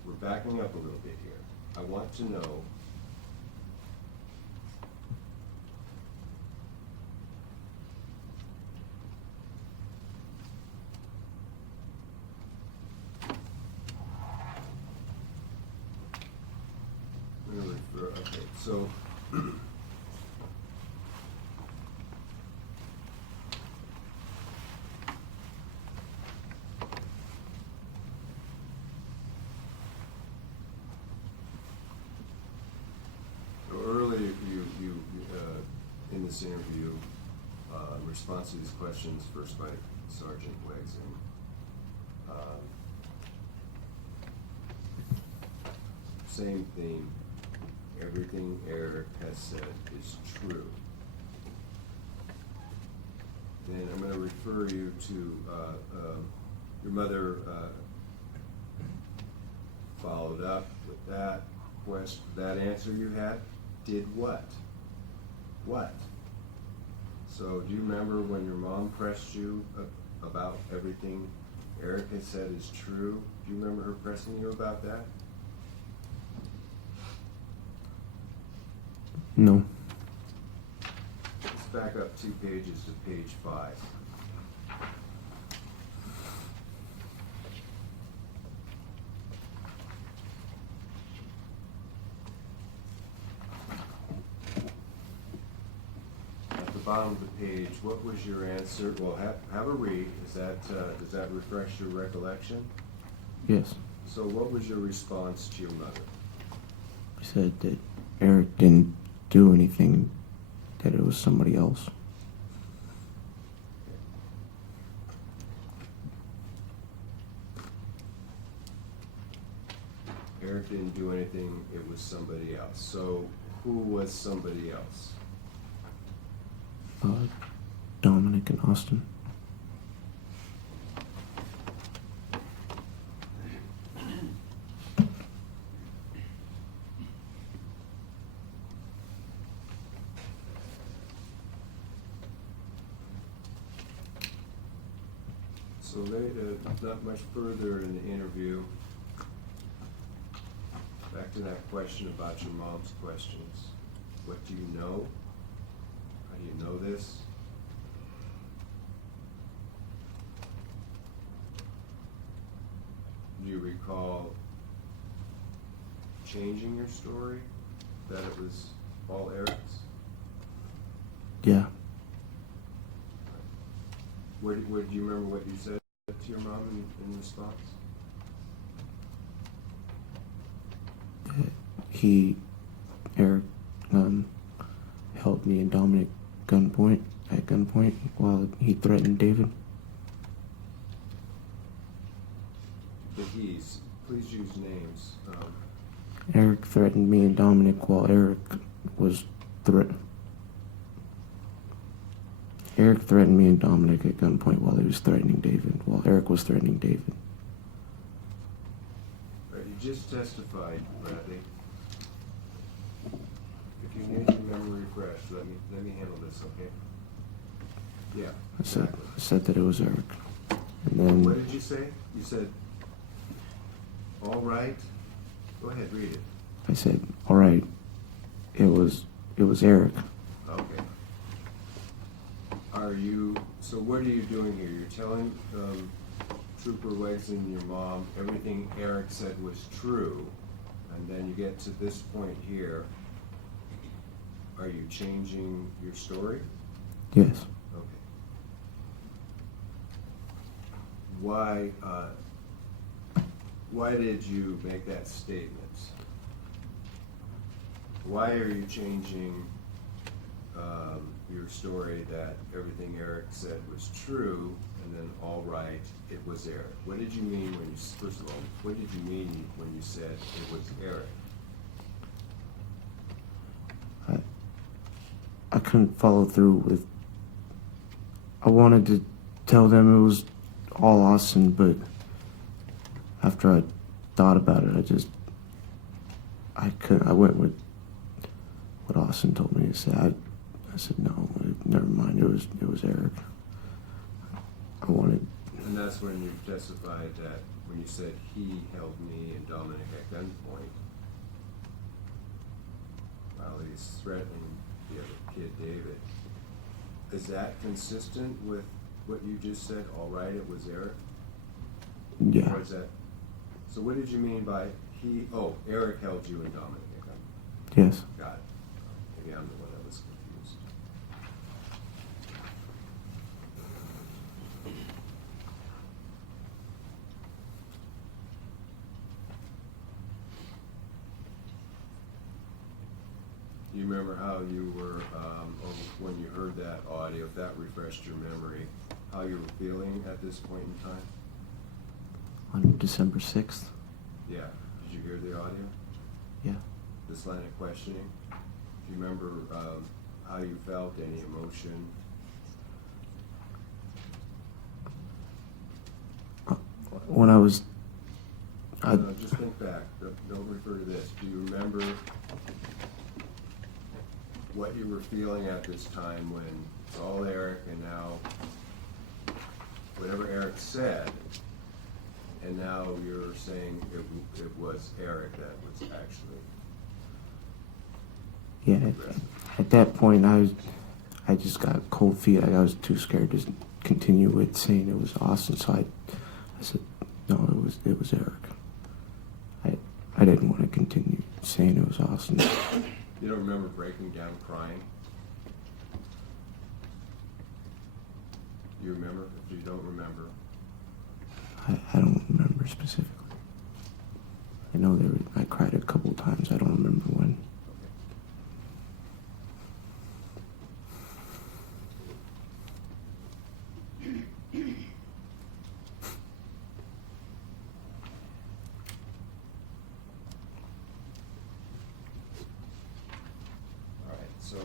we're backing up a little bit here. I want to know okay, so earlier you in this interview, in response to these questions, first by Sergeant Weggs, same theme. Everything Eric has said is true. Then I'm going to refer you to your mother followed up with that question, that answer you had. Did what? What? So do you remember when your mom pressed you about everything Eric has said is true? Do you remember her pressing you about that? No. Let's back up 2 pages to page 5. At the bottom of the page, what was your answer? Well, have a read. Is that does that refresh your recollection? Yes. So what was your response to your mother? I said that Eric didn't do anything, that it was somebody else. Eric didn't do anything, it was somebody else. So who was somebody else? Dominic and Austin. So not much further in the interview. Back to that question about your mom's questions. What do you know? How do you know this? Do you recall changing your story? That it was all Eric's? Yeah. Do you remember what you said to your mom in response? Eric, held me and Dominic at gunpoint while he threatened David. The he's, please use names. Eric threatened me and Dominic while Eric threatened me and Dominic at gunpoint while he was threatening David, while Eric was threatening David. Right, you just testified, Bradley. If you need your memory refreshed, let me handle this, okay? Yeah, exactly. I said that it was Eric. And then What did you say? You said, all right? Go ahead, read it. I said, all right, it was Eric. Okay. So what are you doing here? You're telling Trooper Weggs and your mom everything Eric said was true, and then you get to this point here. Are you changing your story? Yes. Okay. Why did you make that statement? Why are you changing your story that everything Eric said was true, and then all right, it was Eric? What did you mean when you, first of all, what did you mean when you said it was Eric? I couldn't follow through with. I wanted to tell them it was all Austin, but after I thought about it, I couldn't. I went with what Austin told me to say. I said no, never mind. It was Eric. I wanted. And that's when you testified that when you said he held me and Dominic at gunpoint while he's threatening the other kid, David. Is that consistent with what you just said? All right, it was Eric? Yeah. Or is that, so what did you mean by he, Eric held you and Dominic at gunpoint? Yes. Got it. Maybe I'm the one that was confused. Do you remember how you were, when you heard that audio, if that refreshed your memory, how you were feeling at this point in time? On December 6th. Yeah. Did you hear the audio? Yeah. This line of questioning? Do you remember how you felt, any emotion? When I was. No, just think back. Don't refer to this. Do you remember what you were feeling at this time when it's all Eric and now whatever Eric said, and now you're saying it was Eric that was actually... Yeah, at that point, I just got cold feet. I was too scared to continue with saying it was Austin, so I said, no, it was Eric. I didn't want to continue saying it was Austin. You don't remember breaking down crying? You remember? If you don't remember... I don't remember specifically. I know I cried a couple times. I don't remember when. So,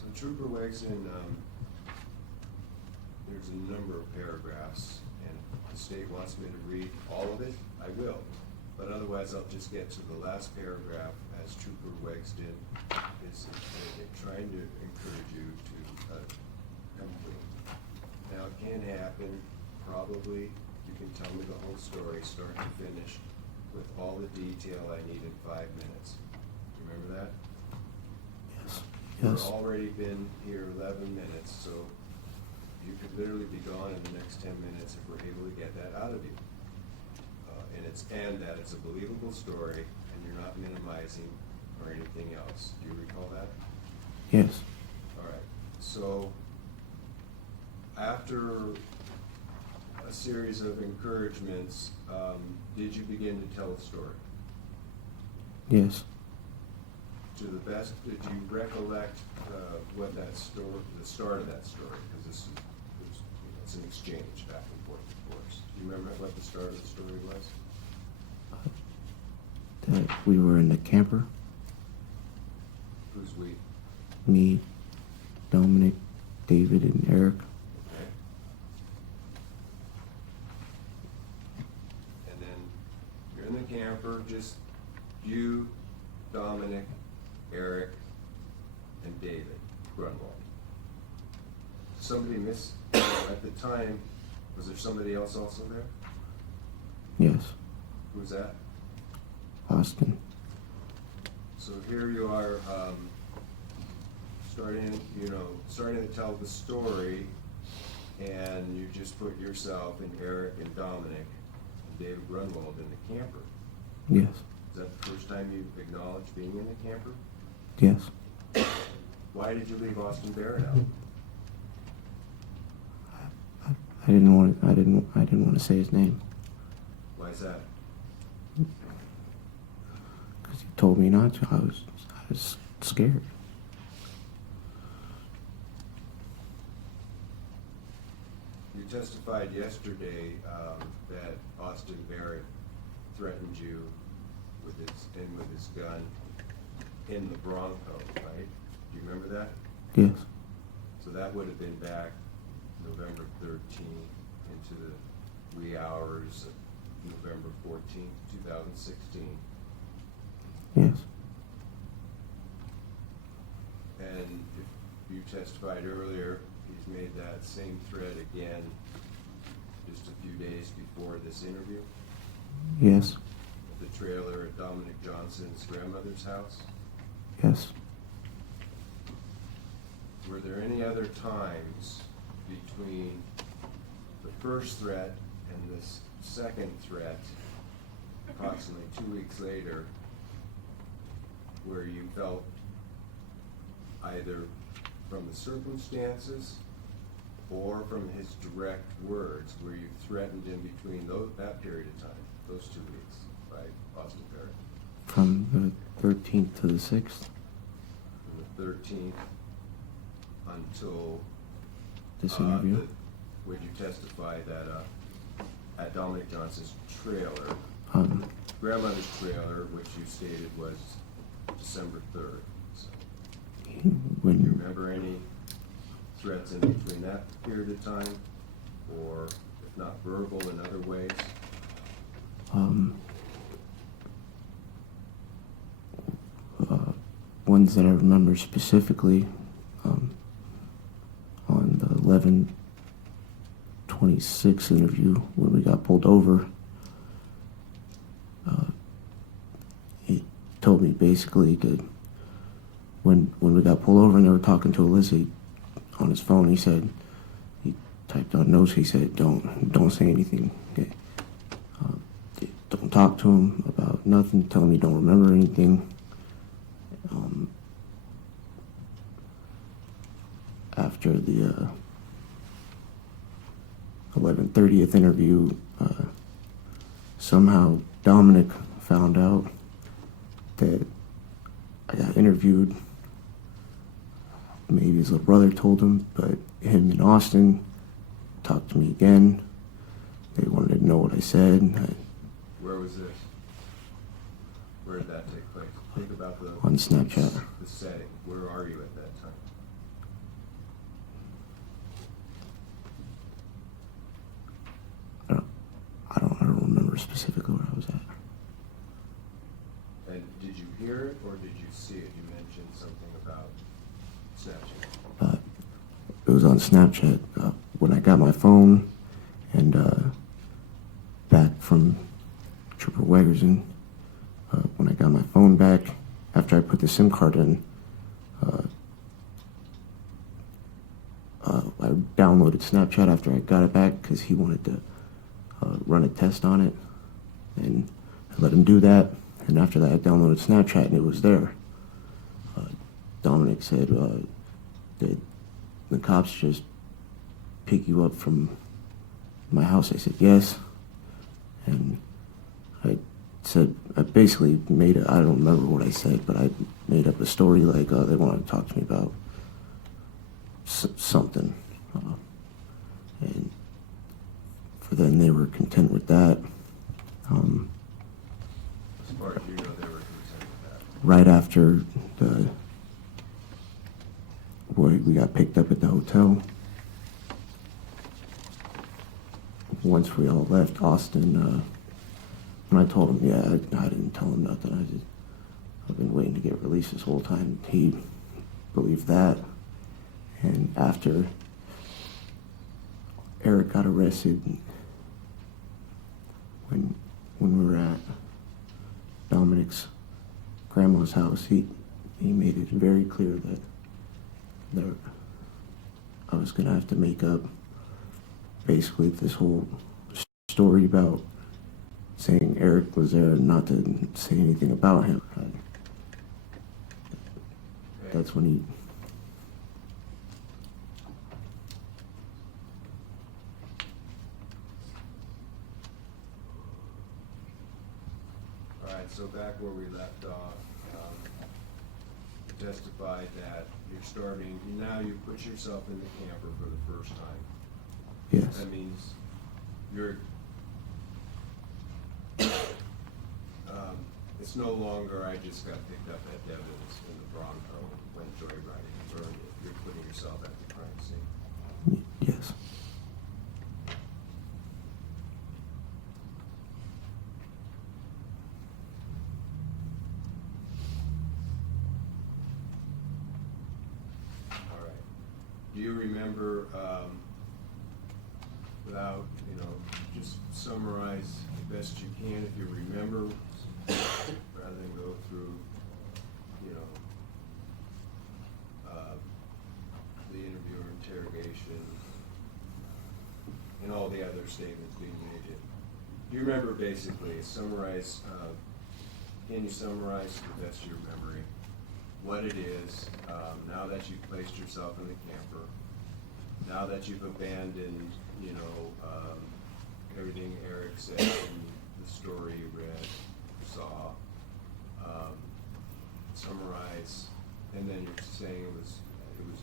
So Trooper Wegson, there's a number of paragraphs, and if the state wants me to read all of it, I will. But otherwise, I'll just get to the last paragraph, as Trooper Wegson is trying to encourage you to come clean. Now, it can happen, probably, you can tell me the whole story, start to finish, with all the detail I need in 5 minutes. Remember that? Yes. We've Yes. already been here 11 minutes, so you could literally be gone in the next 10 minutes if we're able to get that out of you. And that it's a believable story, and you're not minimizing or anything else. Do you recall that? Yes. All right. So after a series of encouragements, did you begin to tell the story? Yes. To the best, did you recollect what that story, the start of that story? Because it's an exchange back and forth, of course. Do you remember what the start of the story was? That we were in the camper. Who's we? Me, Dominic, David, and Eric. Okay. And then you're in the camper, just you, Dominic, Eric, and David Grunwald. Somebody at the time, was there somebody else also there? Yes. Who's that? Austin. So here you are, starting to tell the story, and you just put yourself and Eric and Dominic and David Grunwald in the camper. Yes. Is that the first time you've acknowledged being in the camper? Yes. Why did you leave Austin Barrett out? I didn't want to say his name Why is that? because he told me not to. I was scared. You testified yesterday that Austin Barrett threatened you with his gun in the Bronco, right? Do you remember that? Yes. So that would have been back November 13th into the wee hours of November 14th, 2016. Yes. And if you testified earlier, he's made that same threat again just a few days before this interview. Yes. The trailer at Dominic Johnson's grandmother's house. Yes. Were there any other times between the first threat and this second threat, approximately 2 weeks later, where you felt either from the circumstances or from his direct words, where you threatened in between that period of time, those 2 weeks, right, Austin Barrett? From the 13th to the 6th. From the 13th until This interview. would you testify that at Dominic Johnson's trailer, grandmother's trailer, which you stated was December 3rd. So, do you When remember any threats in between that period of time, or if not verbal, in other ways? Ones that I remember specifically, on the 11/26 interview when we got pulled over, he told me basically that when we got pulled over and they were talking to Alyssa on his phone, he said, he typed on notes, he said, don't say anything. Okay? Don't talk to him about nothing, tell him you don't remember anything. After the 11/30th interview, somehow Dominic found out that I got interviewed. Maybe his little brother told him, but him and Austin talked to me again. They wanted to know what I said. Where was this? Where did that take place? Think about On Snapchat. the setting. Where are you at that time? or did you see it? You mentioned something about Snapchat. It was on Snapchat. When I got my phone and back from Trooper Wegerson, when I got my phone back, after I put the SIM card in, I downloaded Snapchat after I got it back because he wanted to run a test on it, and I let him do that. And after that, I downloaded Snapchat, and it was there. Dominic said, "Did the cops just pick you up from my house?" I said, "Yes." And I basically made I don't remember what I said, but I made up a story like they wanted to talk to me about something. And for then, they were content with that. As far as you know, they were content with that. Right after we got picked up at the hotel, once we all left, Austin, when I told him, yeah, I didn't tell him nothing. I've been waiting to get released this whole time. He believed that. And after Eric got arrested, when we were at Dominic's grandma's house, he made it very clear that I was gonna have to make up basically this whole story about saying Eric was there and not to say anything about him. That's when he... All right, so back where we left off, you testified that now you put yourself in the camper for the first time. Yes. That means it's no longer, I just got picked up at Devon's in the Bronco, went joyriding and burned it. You're putting yourself at the crime scene. Yes. All right. Do you remember, without, just summarize the best you can if you remember, rather than go through, the interview or interrogation and all the other statements being made. Do you remember basically summarize, can you summarize to the best of your memory what it is, now that you've placed yourself in the camper, now that you've abandoned, everything Eric said and the story you read, saw, summarize, and then you're saying it was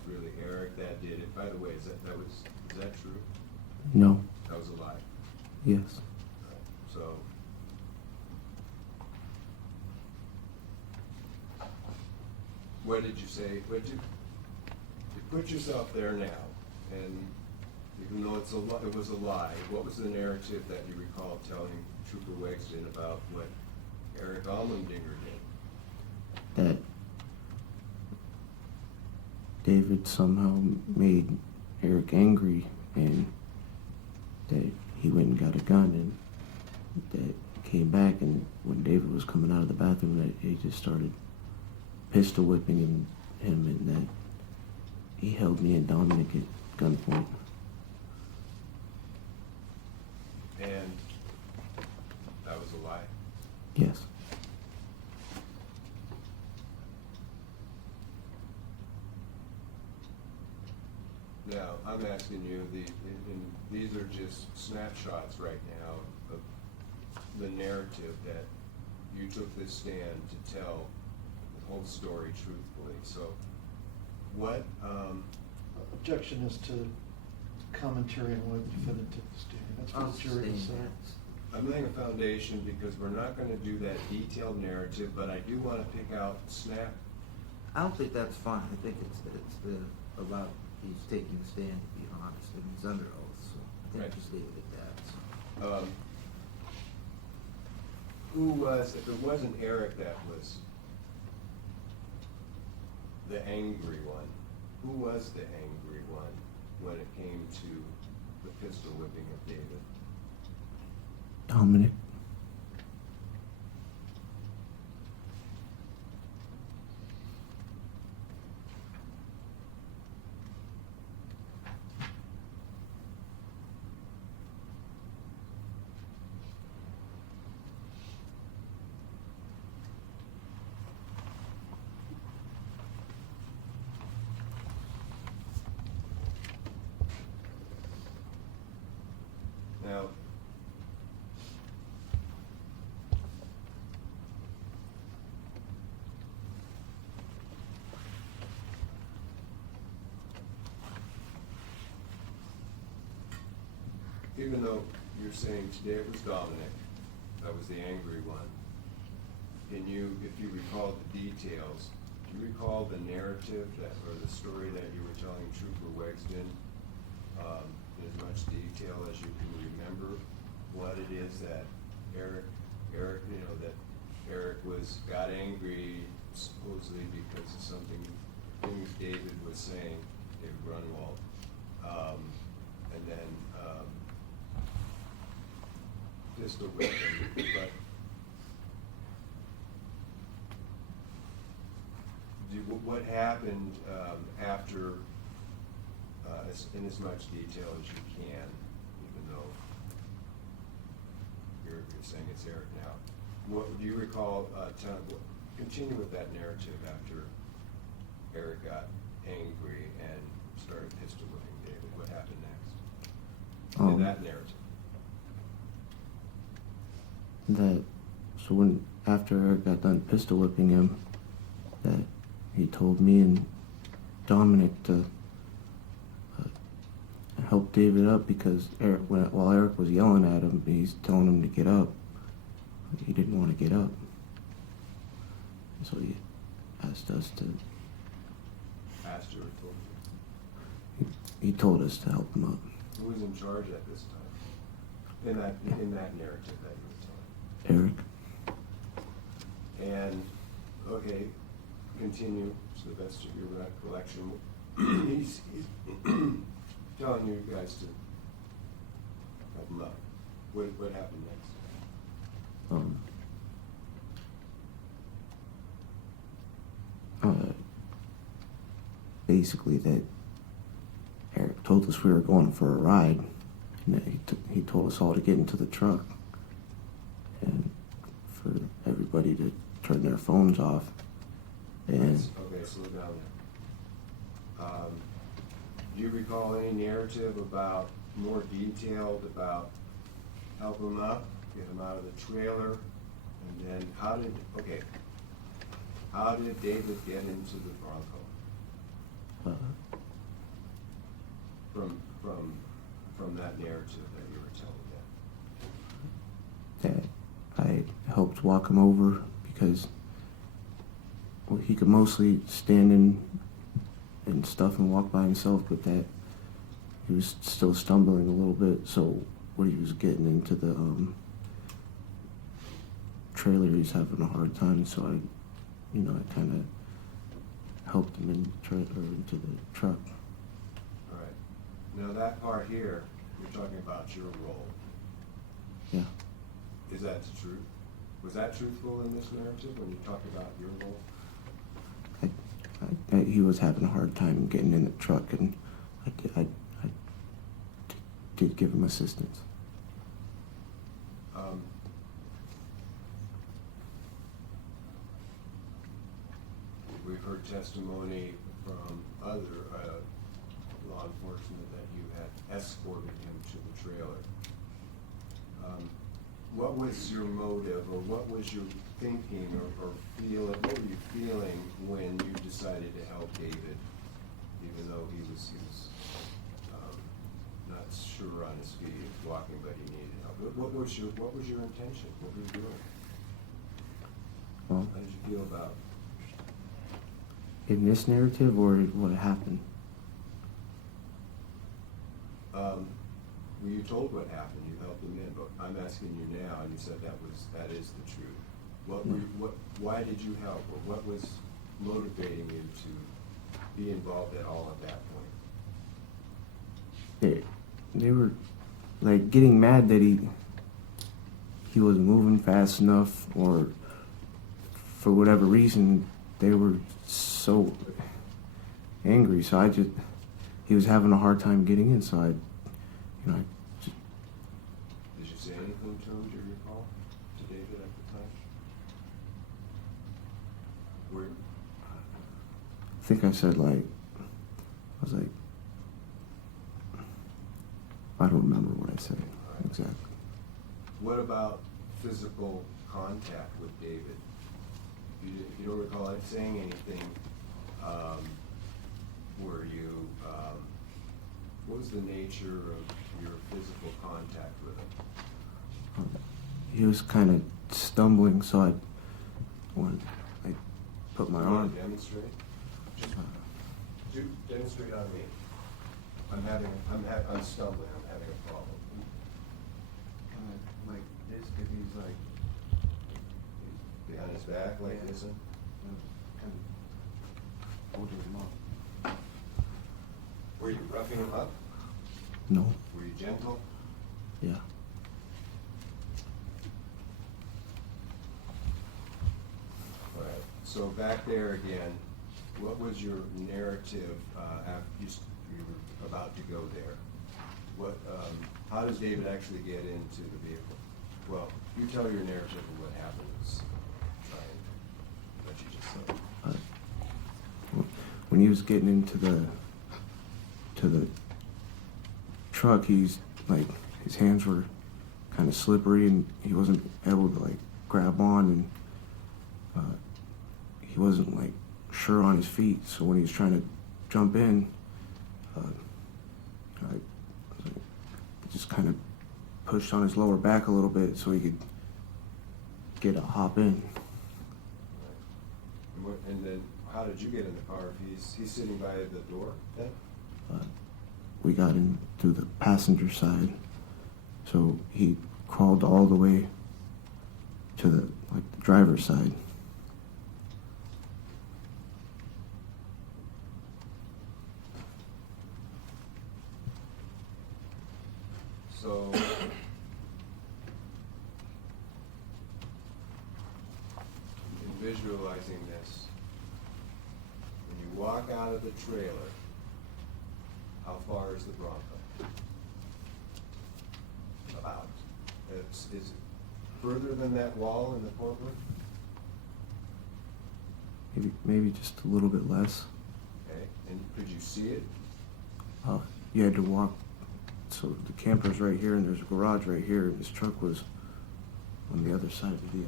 really Eric that did it. By the way, is that true? No. That was a lie. Yes. Right. So, what did you say? You put yourself there now, and even though it was a lie, what was the narrative that you recall telling Trooper Wegston about what Eric Allmendinger did? That David somehow made Eric angry, and that he went and got a gun, and that came back, and when David was coming out of the bathroom, that he just started pistol whipping him, and that he held me and Dominic at gunpoint. And that was a lie? Yes. Now, I'm asking you, these are just snapshots right now of the narrative that you took this stand to tell the whole story truthfully. So, what, Objection is to commentary on why the defendant took the stand. That's what the jury decided. I'm laying a foundation because we're not going to do that detailed narrative, but I do want to pick out I don't think that's fine. I think it's about he's taking the stand, to be honest, and he's under oath, so I think Right. just leave it at that. So. Who was, if it wasn't Eric that was the angry one. Who was the angry one when it came to the pistol whipping of David? Dominic. Now, even though you're saying today it was Dominic, that was the angry one, can you, if you recall the details, do you recall the narrative that, or the story that you were telling Trooper Wegsman, in as much detail as you can remember, what it is that Eric, that Eric got angry supposedly because of things David was saying, David Grunwald, and then, pistol whipped him, but what happened after, in as much detail as you can, even though you're saying it's Eric now. What do you recall? Continue with that narrative after Eric got angry and started pistol whipping David. What happened next? In that narrative. So after Eric got done pistol whipping him, that he told me and Dominic to help David up because while Eric was yelling at him, he's telling him to get up. He didn't want to get up. So he asked us to... Asked you or told you? He told us to help him up. Who was in charge at this time? In that narrative that you were telling? Eric. And, okay, continue to the best of your recollection. He's telling you guys to help him up. What happened next? Basically that Eric told us we were going for a ride, and that he told us all to get into the truck and for everybody to turn their phones off. And Okay, slow down there. Do you recall any narrative more detailed about help him up, get him out of the trailer, and then how did David get into the Bronco? From that narrative that you were telling them. that I helped walk him over because he could mostly stand and stuff and walk by himself, but that he was still stumbling a little bit. So when he was getting into the trailer, he was having a hard time. So I kind of helped him into the truck. All right. Now that part here, you're talking about your role. Yeah. Is that the truth? Was that truthful in this narrative when you talked about your role? He was having a hard time getting in the truck, and I did give him assistance. We've heard testimony from other law enforcement that you had escorted him to the trailer. What was your motive, or what was your thinking, or feeling? What were you feeling when you decided to help David, even though he was not sure on his feet, walking, but he needed help? What was your intention? What were you doing? Well, how did you feel about? In this narrative, or what happened? Well, you told what happened. You helped him in, but I'm asking you now, and you said that is the truth. Why did you help, or what was motivating you to be involved at all at that point? They were like getting mad that he wasn't moving fast enough, or for whatever reason they were so angry. So he was having a hard time getting inside. You know, Did you say anything to him, do you recall, to David at the time? Were, I think I said I was like, I don't remember what I said exactly. what about physical contact with David? You don't recall saying anything, what was the nature of your physical contact with him? He was kind of stumbling, so I put my You arm. want to demonstrate? Just demonstrate on me. I'm stumbling, I'm having a problem. Like this, if he's like Behind his back like this? kind of holding him up. Were you roughing him up? No. Were you gentle? Yeah. All right, so back there again, what was your narrative after you were about to go there? How does David actually get into the vehicle? Well, you tell your narrative of what happens. Try and what you just said. When he was getting into the truck, he's like, his hands were kind of slippery and he wasn't able to like grab on, and he wasn't like sure on his feet. So when he was trying to jump in, I just kind of pushed on his lower back a little bit so he could get a hop in. And then how did you get in the car? If he's sitting by the door then? We got in through the passenger side, so he crawled all the way to the driver's side. So, in visualizing this, when you walk out of the trailer, how far is the Bronco? About. Is it further than that wall in the courtroom? Maybe just a little bit less. Okay, and could you see it? You had to walk. So the camper's right here, and there's a garage right here, and his truck was on the other side of the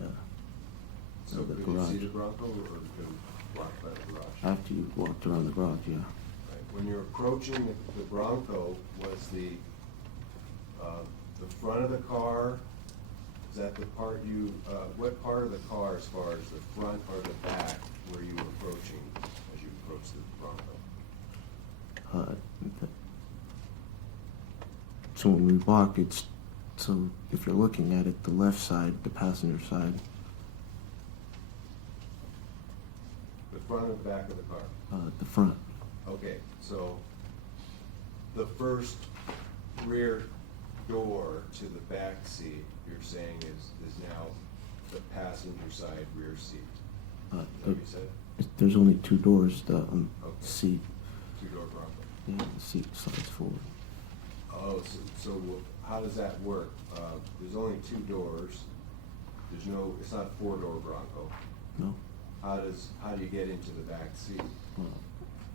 So could you garage. see the Bronco, or could you walk by the garage? After you walked around the garage, yeah. Right. When you're approaching the Bronco, was the front of the car, is that the part what part of the car, as far as the front or the back, were you approaching as you approached the Bronco? So when we walk, so if you're looking at it, the left side, the passenger side, The front or the back of the car? the front. Okay, so the first rear door to the back seat, you're saying is now the passenger side rear seat? Is that what you said? There's only two doors. The Okay. seat, Two-door Bronco. yeah, the seat slides forward. Oh, so how does that work? There's only two doors. It's not a four-door Bronco. No. How do you get into the back seat?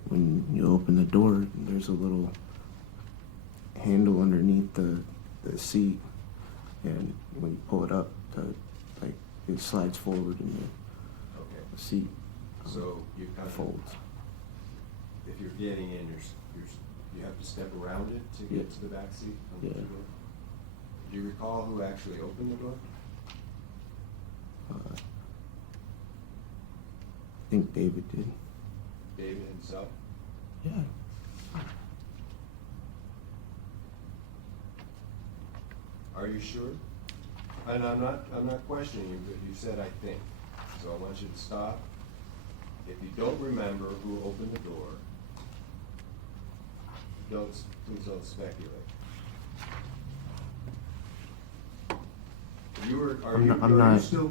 When you open the door, there's a little handle underneath the seat, and when you pull it up, it slides forward, and Okay, the seat so you kind of, folds. if you're getting in, you have to step around it to get Yeah. to the back seat on the Yeah. two-door? Do you recall who actually opened the door? I think David did. David himself? Yeah. Are you sure? And I'm not questioning you, but you said I think. So I want you to stop. If you don't remember who opened the door, please don't speculate. Are I'm you not- still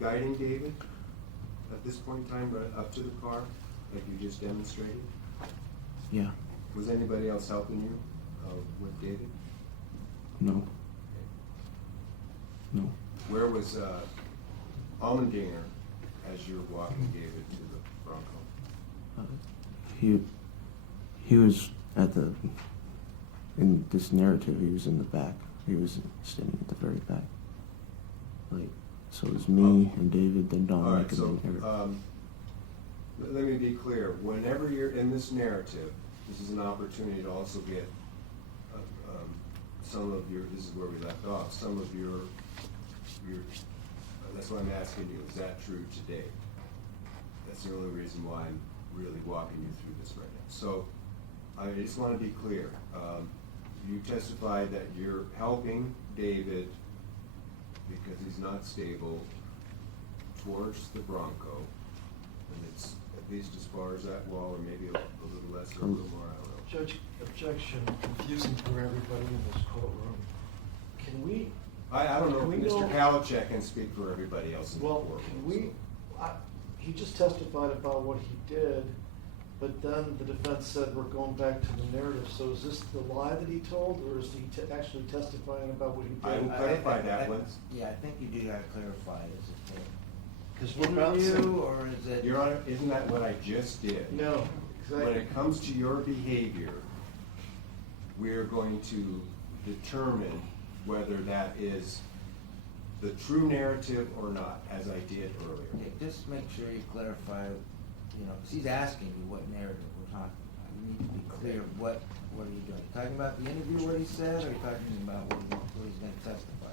guiding David at this point in time, right up to the car, like you just demonstrated? Yeah. Was anybody else helping you with David? No. No. Where was Almendinger as you're walking David to the Bronco? He was at the, in this narrative, he was in the back. He was standing at the very back. Like, so it was me and David, then All Dominic, right, so and then Eric. let me be clear. Whenever you're in this narrative, this is an opportunity to also get some of your, this is where we left off, some of your, that's why I'm asking you, is that true today? That's the only reason why I'm really walking you through this right now. So, I just want to be clear. You testified that you're helping David because he's not stable towards the Bronco, and it's at least as far as that wall, or maybe a little less or a little more, I don't know. Judge, objection, confusing for everybody in this courtroom. Can we, I don't know Can if we Mr. know- Halachek can speak for everybody else in the well, courtroom. can we, he just testified about what he did, but then the defense said we're going back to the narrative. So is this the lie that he told, or is he actually testifying about what he I did? will clarify that once. Yeah, I think you do gotta clarify, is it Because the we're interview, bouncing. or is it? Your Honor, isn't that what I just did? No, When exactly. it comes to your behavior, we're going to determine whether that is the true narrative or not, as I did earlier. Okay, just make sure you clarify, you know, 'cause he's asking you what narrative we're talking about. You need to be clear, what are you doing? You talking about the interview, what he said, or are you talking about what he's gonna testify?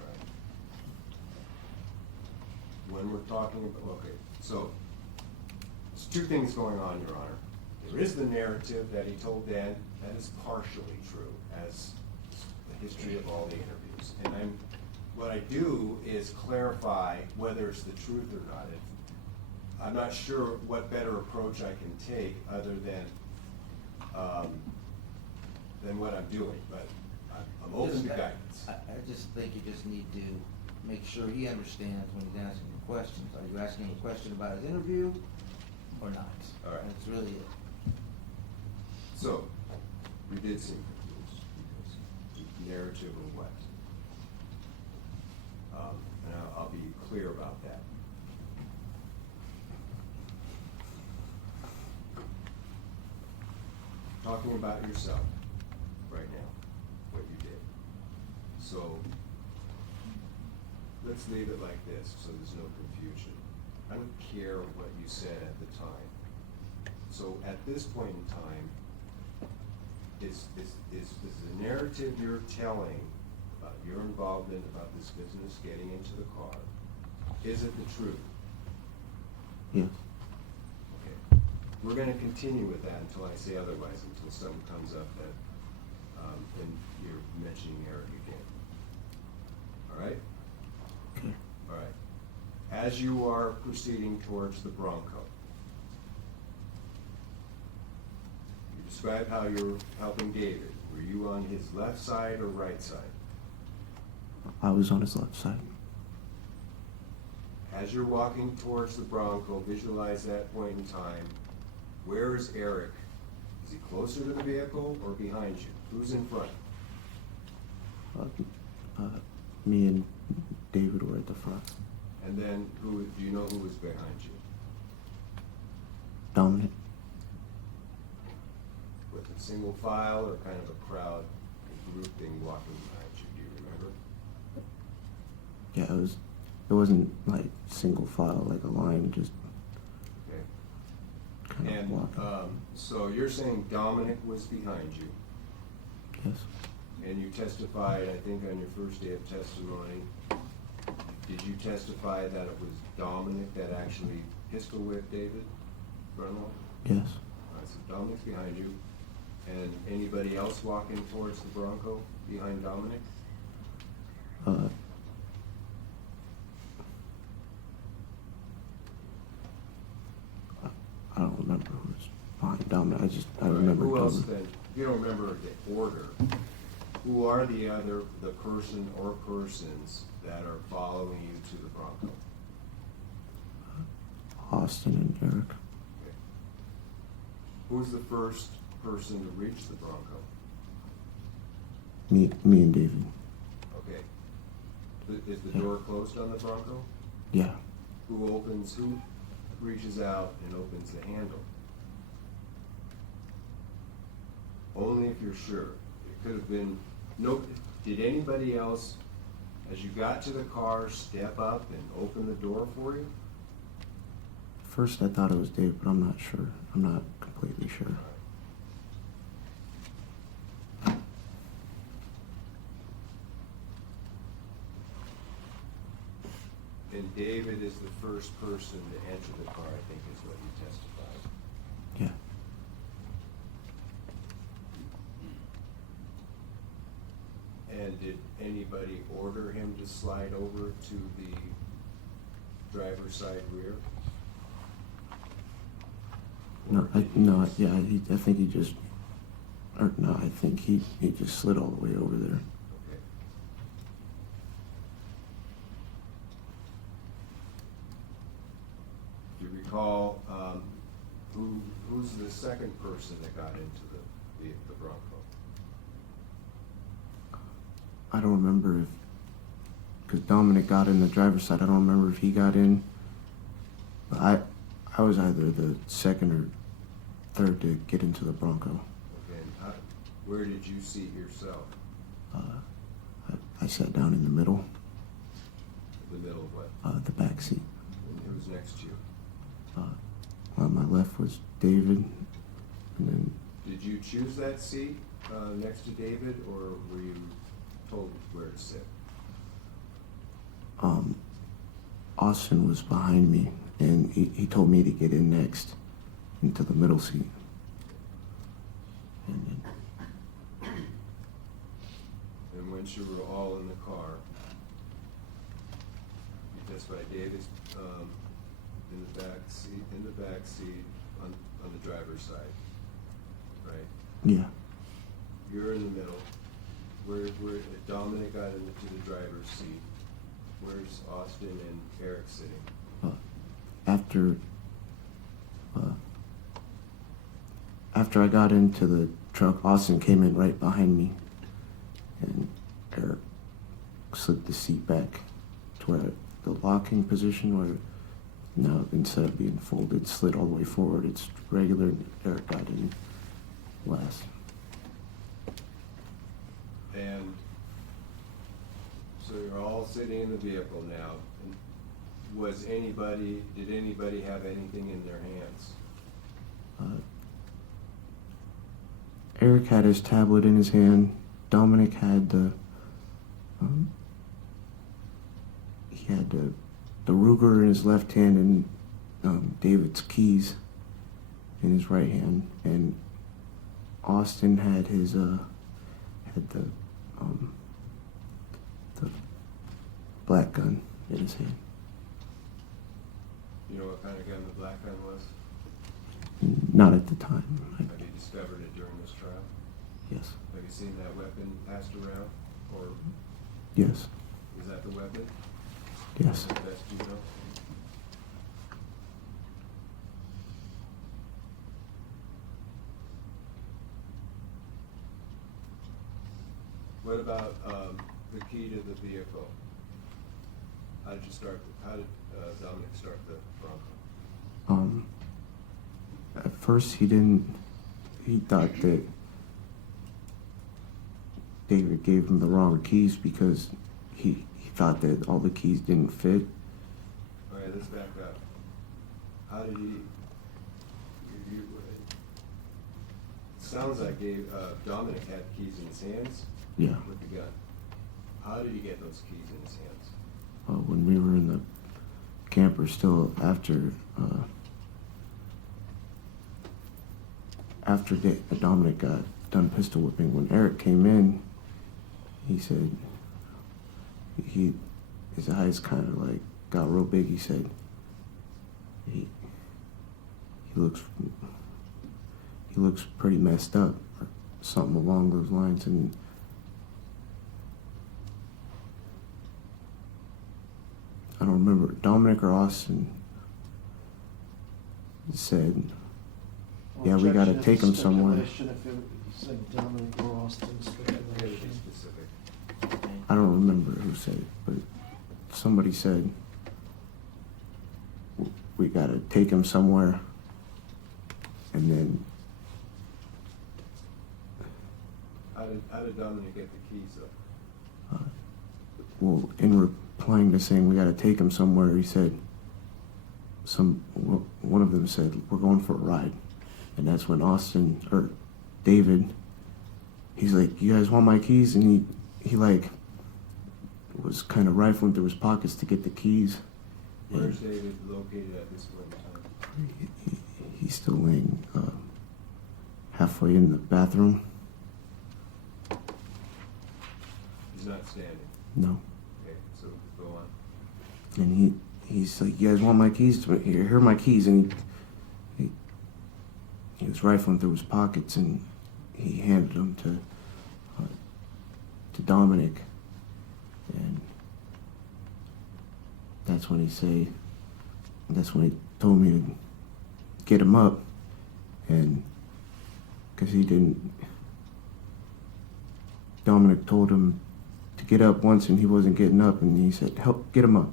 Right. When we're talking about, okay, so, there's two things going on, Your Honor. There is the narrative that he told Dan, that is partially true, as the history of all the interviews. And what I do is clarify whether it's the truth or not. I'm not sure what better approach I can take other than what I'm doing, but I'm open to guidance. I just think you just need to make sure he understands when he's asking you questions. Are you asking a question about his interview or not? All right. That's really it. So, we did seem confused, because narrative or what? And I'll be clear about that. Talking about yourself right now, what you did. So, let's leave it like this, so there's no confusion. I don't care what you said at the time. So at this point in time, is the narrative you're telling about your involvement about this business getting into the car, is it the truth? Yes. Okay. We're gonna continue with that until I say otherwise, until something comes up that, and you're mentioning Eric again. All right? Okay. All right. As you are proceeding towards the Bronco, you describe how you're helping David. Were you on his left side or right side? I was on his left side. As you're walking towards the Bronco, visualize that point in time. Where is Eric? Is he closer to the vehicle or behind you? Who's in front? Me and David were at the front. And then do you know who was behind you? Dominic. With a single file or kind of a crowd, a group thing walking behind you? Do you remember? Yeah, it wasn't like single file, like a line, just Okay. kind of And walking. so you're saying Dominic was behind you, Yes. and you testified, I think, on your first day of testimony. Did you testify that it was Dominic that actually pistol whipped David Grunwald? Yes. All right, so Dominic's behind you, and anybody else walking towards the Bronco behind Dominic? I don't remember who was behind Dominic. I remember. Who else Dover. then, if you don't remember the order, who are the person or persons that are following you to the Bronco? Austin and Eric. Okay. Who's the first person to reach the Bronco? Me and David. Okay. Is the door closed on the Bronco? Yeah. Who reaches out and opens the handle? Only if you're sure. It could have been, did anybody else, as you got to the car, step up and open the door for you? First I thought it was David, but I'm not sure. I'm not completely sure. And David is the first person to enter the car, I think is what you testified. Yeah. And did anybody order him to slide over to the driver's side rear? Or did he just- I think he just, or no, I think he just slid all the way over there. Okay. Do you recall, who's the second person that got into the Bronco? I don't remember if, because Dominic got in the driver's side, I don't remember if he got in. But I was either the second or third to get into the Bronco. Okay, and where did you seat yourself? I sat down in the middle, The middle of what? the back seat. And who was next to you? On my left was David, and then Did you choose that seat next to David, or were you told where to sit? Austin was behind me, and he told me to get in next into the middle seat. And then, And once you were all in the car, you testified David's in the back seat on the driver's side, right? yeah, You're in the middle. Where Dominic got into the driver's seat. Where's Austin and Eric sitting? after I got into the truck, Austin came in right behind me, and Eric slid the seat back to where the locking position, where now instead of being folded, slid all the way forward. It's regular, and Eric got in last. And so you're all sitting in the vehicle now. And did anybody have anything in their hands? Eric had his tablet in his hand. Dominic had the Ruger in his left hand, and David's keys in his right hand. And Austin had his the black gun in his hand. You know what kind of gun the black gun was? Not at the time. Have you discovered it during this trial? Yes. Have you seen that weapon passed around? Or Yes. is that the weapon? Yes. Is that best you know? What about the key to the vehicle? How did Dominic start the Bronco? At first he thought that David gave him the wrong keys because he thought that all the keys didn't fit. All right, let's back up. How did it sounds like Dominic had keys in his hands? Yeah. With the gun. How did he get those keys in his hands? When we were in the camper still after Dominic got done pistol whipping, when Eric came in, he said his eyes kind of like got real big. He said he he looks pretty messed up, or something along those lines. And I don't remember, Dominic or Austin said, yeah, we gotta Objection if take it's him somewhere. speculation, if it was like Dominic or Austin Maybe be speculation. specific. I don't remember who said it, but somebody said, we gotta take him somewhere. And then, How did Dominic get the keys though? well, in replying to saying we gotta take him somewhere, he said, one of them said, we're going for a ride. And that's when Austin, or David, he's like, you guys want my keys? And he like, was kind of rifling through his pockets to get the keys. Where's David located at this point in time? He's still laying halfway in the bathroom. He's not standing. No. Okay, so go on. And he's like, you guys want my keys? Here are my keys. And he was rifling through his pockets, and he handed them to Dominic. And that's when he told me to get him up. And because Dominic told him to get up once, and he wasn't getting up, and he said, help get him up.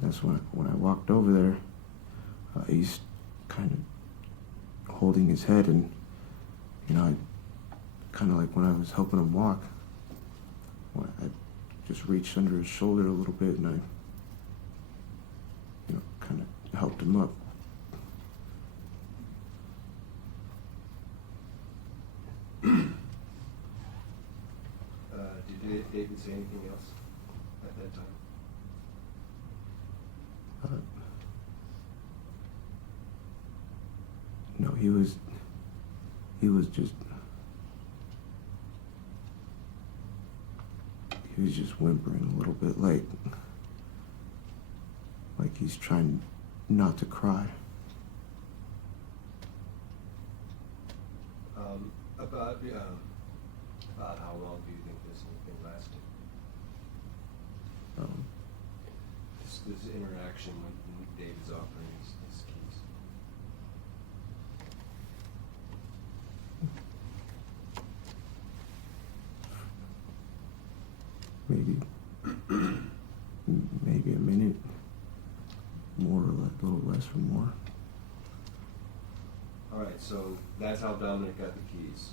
That's when I walked over there, he's kind of holding his head, and I kind of like when I was helping him walk, I just reached under his shoulder a little bit, and I kind of helped him up. Did David say anything else at that time? No, he was just whimpering a little bit, like he's trying not to cry. About how long do you think this whole thing lasted? This interaction when David's offering his keys. Maybe a minute, more or less, a little less or more. All right, so that's how Dominic got the keys.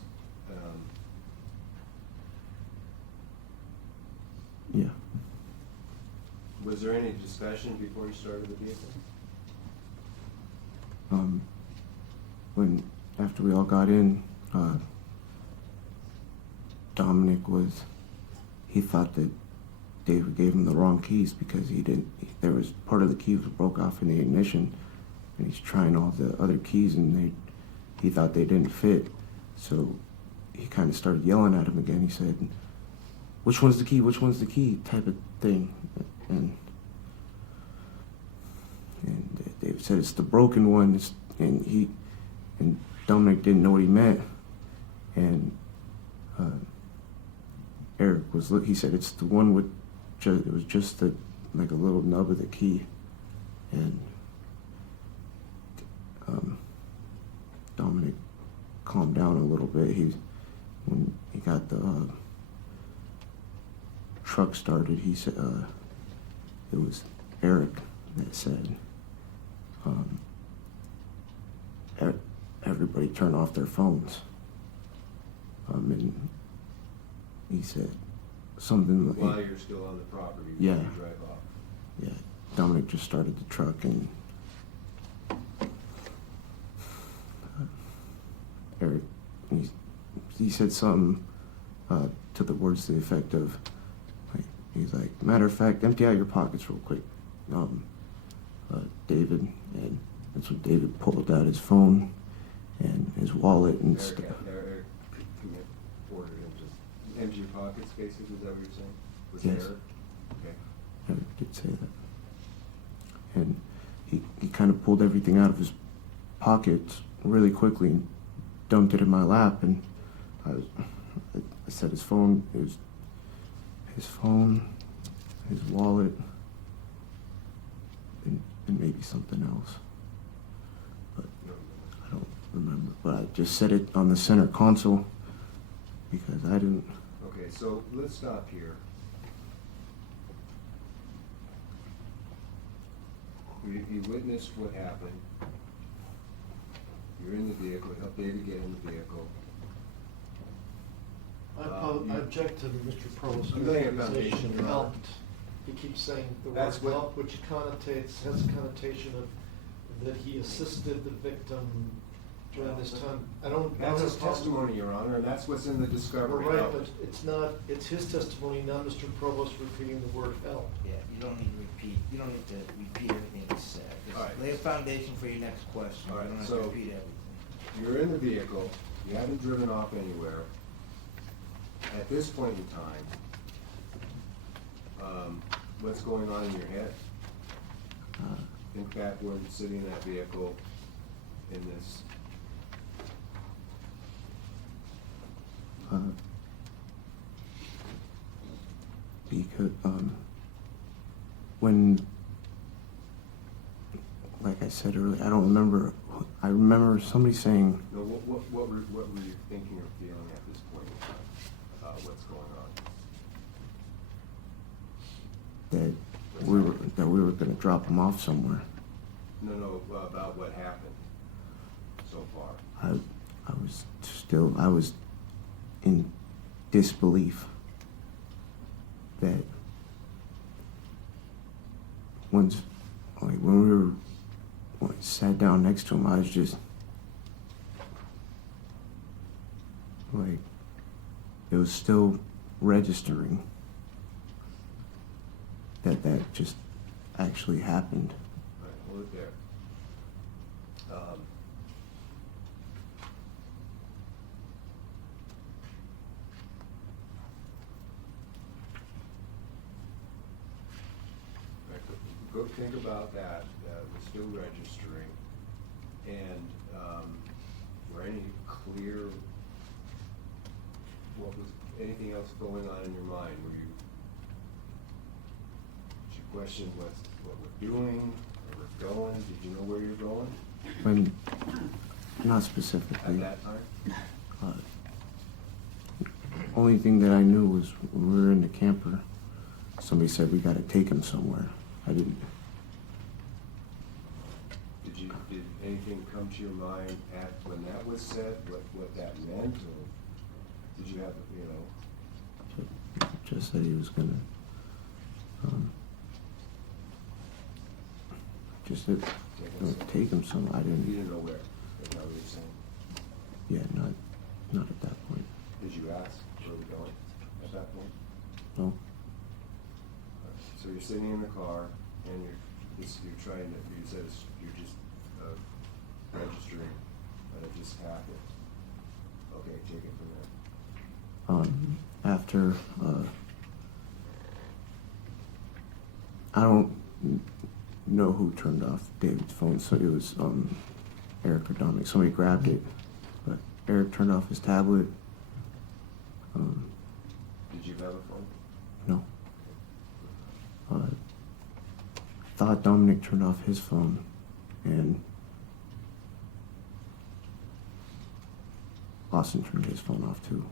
Yeah. Was there any discussion before you started the vehicle? After we all got in, Dominic he thought that David gave him the wrong keys because there was part of the key was broke off in the ignition, and he's trying all the other keys, and he thought they didn't fit. So he kind of started yelling at him again. He said, which one's the key? Which one's the key? Type of thing. And David said it's the broken one. And Dominic didn't know what he meant. And Eric he said it's the one with it was just like a little nub of the key. And Dominic calmed down a little bit. When he got the truck started, he said it was Eric that said everybody turn off their phones. And he said something like, while you're still on the property, yeah, before you drive off. yeah. Dominic just started the truck, and Eric, he said something to the words to the effect of, he's like, matter of fact, empty out your pockets real quick, David. And that's when David pulled out his phone and his wallet and stuff. Eric ordered him to empty your pockets, basically, is that what you're saying? Was Yes. Eric? Okay. Eric did say that. And he kind of pulled everything out of his pockets really quickly and dumped it in my lap, and I said his phone, his phone, his wallet, and maybe something else. But I don't remember. But I just set it on the center console because I didn't. Okay, so let's stop here. You witnessed what happened. You're in the vehicle, you helped David get in the vehicle. I object to Mr. Provost's I'm laying a foundation, characterization Your Honor. helped. He keeps saying the word That's what- help, which has a connotation of that he assisted the victim during this time. I don't. That's I his don't have a problem- testimony, Your Honor, and that's what's in the We're discovery. right, Now, but it's not, it's his testimony, not Mr. Provost repeating the word help. Yeah, you don't need to repeat, you don't need to repeat everything he said. Just All right. lay a foundation for your next question. All You right, don't have so- to repeat everything. You're in the vehicle, you haven't driven off anywhere. At this point in time, what's going on in your head? Think back when sitting in that vehicle in this. Because when, like I said earlier, I don't remember. I remember somebody saying, No, what were you thinking or feeling at this point in time about what's going on? that we were going to drop him off somewhere. No, about what happened so far. I was in disbelief that when I sat down next to him, I was just like, it was still registering that just actually happened. All right, hold it there. Go think about that, was still registering, and, were any clear, anything else going on in your mind? Did you question what we're doing, where we're going? Did you know where you're going When, not at specifically. that time? Only thing that I knew was when we were in the camper, somebody said we got to take him somewhere. I didn't. Did anything come to your mind when that was said, what that meant, or did you have, Just said he was gonna. Just said take him somewhere. I you didn't. didn't know where? Is that what you're saying? Yeah, not at that point. Did you ask where we're going at that point? No. So you're sitting in the car and you're trying to, you said you're just registering, and it just happened. Okay, take it from there. After I don't know who turned off David's phone, so it was Eric or Dominic. Somebody grabbed it, but Eric turned off his tablet. Did you have a phone? No. Thought Dominic turned off his phone, and Austin turned his phone off too.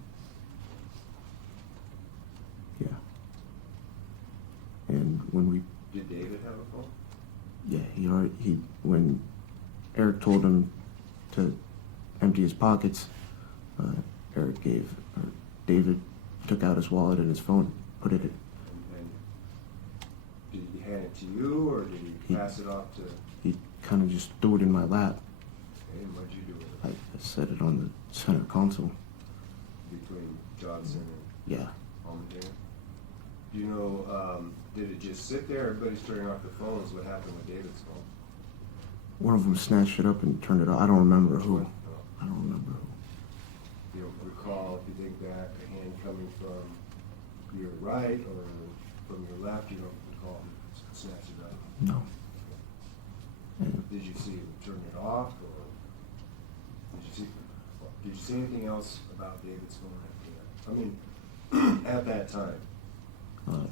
Yeah. And when we, Did David have a phone? yeah, when Eric told him to empty his pockets, David took out his wallet and his phone, put it in. And did he hand it to you, or did he pass it off to, He kind of just threw it in my lap. hey, what'd you do with I it? set it on the center console. Between Johnson and Yeah. Almendinger? Do you know, did it just sit there, everybody's turning off their phones, what happened with David's phone? One of them snatched it up and turned it off. I don't remember who. Oh. I don't remember who. You don't recall, if you think back, a hand coming from your right or from your left, you don't recall who snatched it up? No. And Did you see him turn it off, or did you see, Did you see anything else about David's phone after that? I mean, at that time,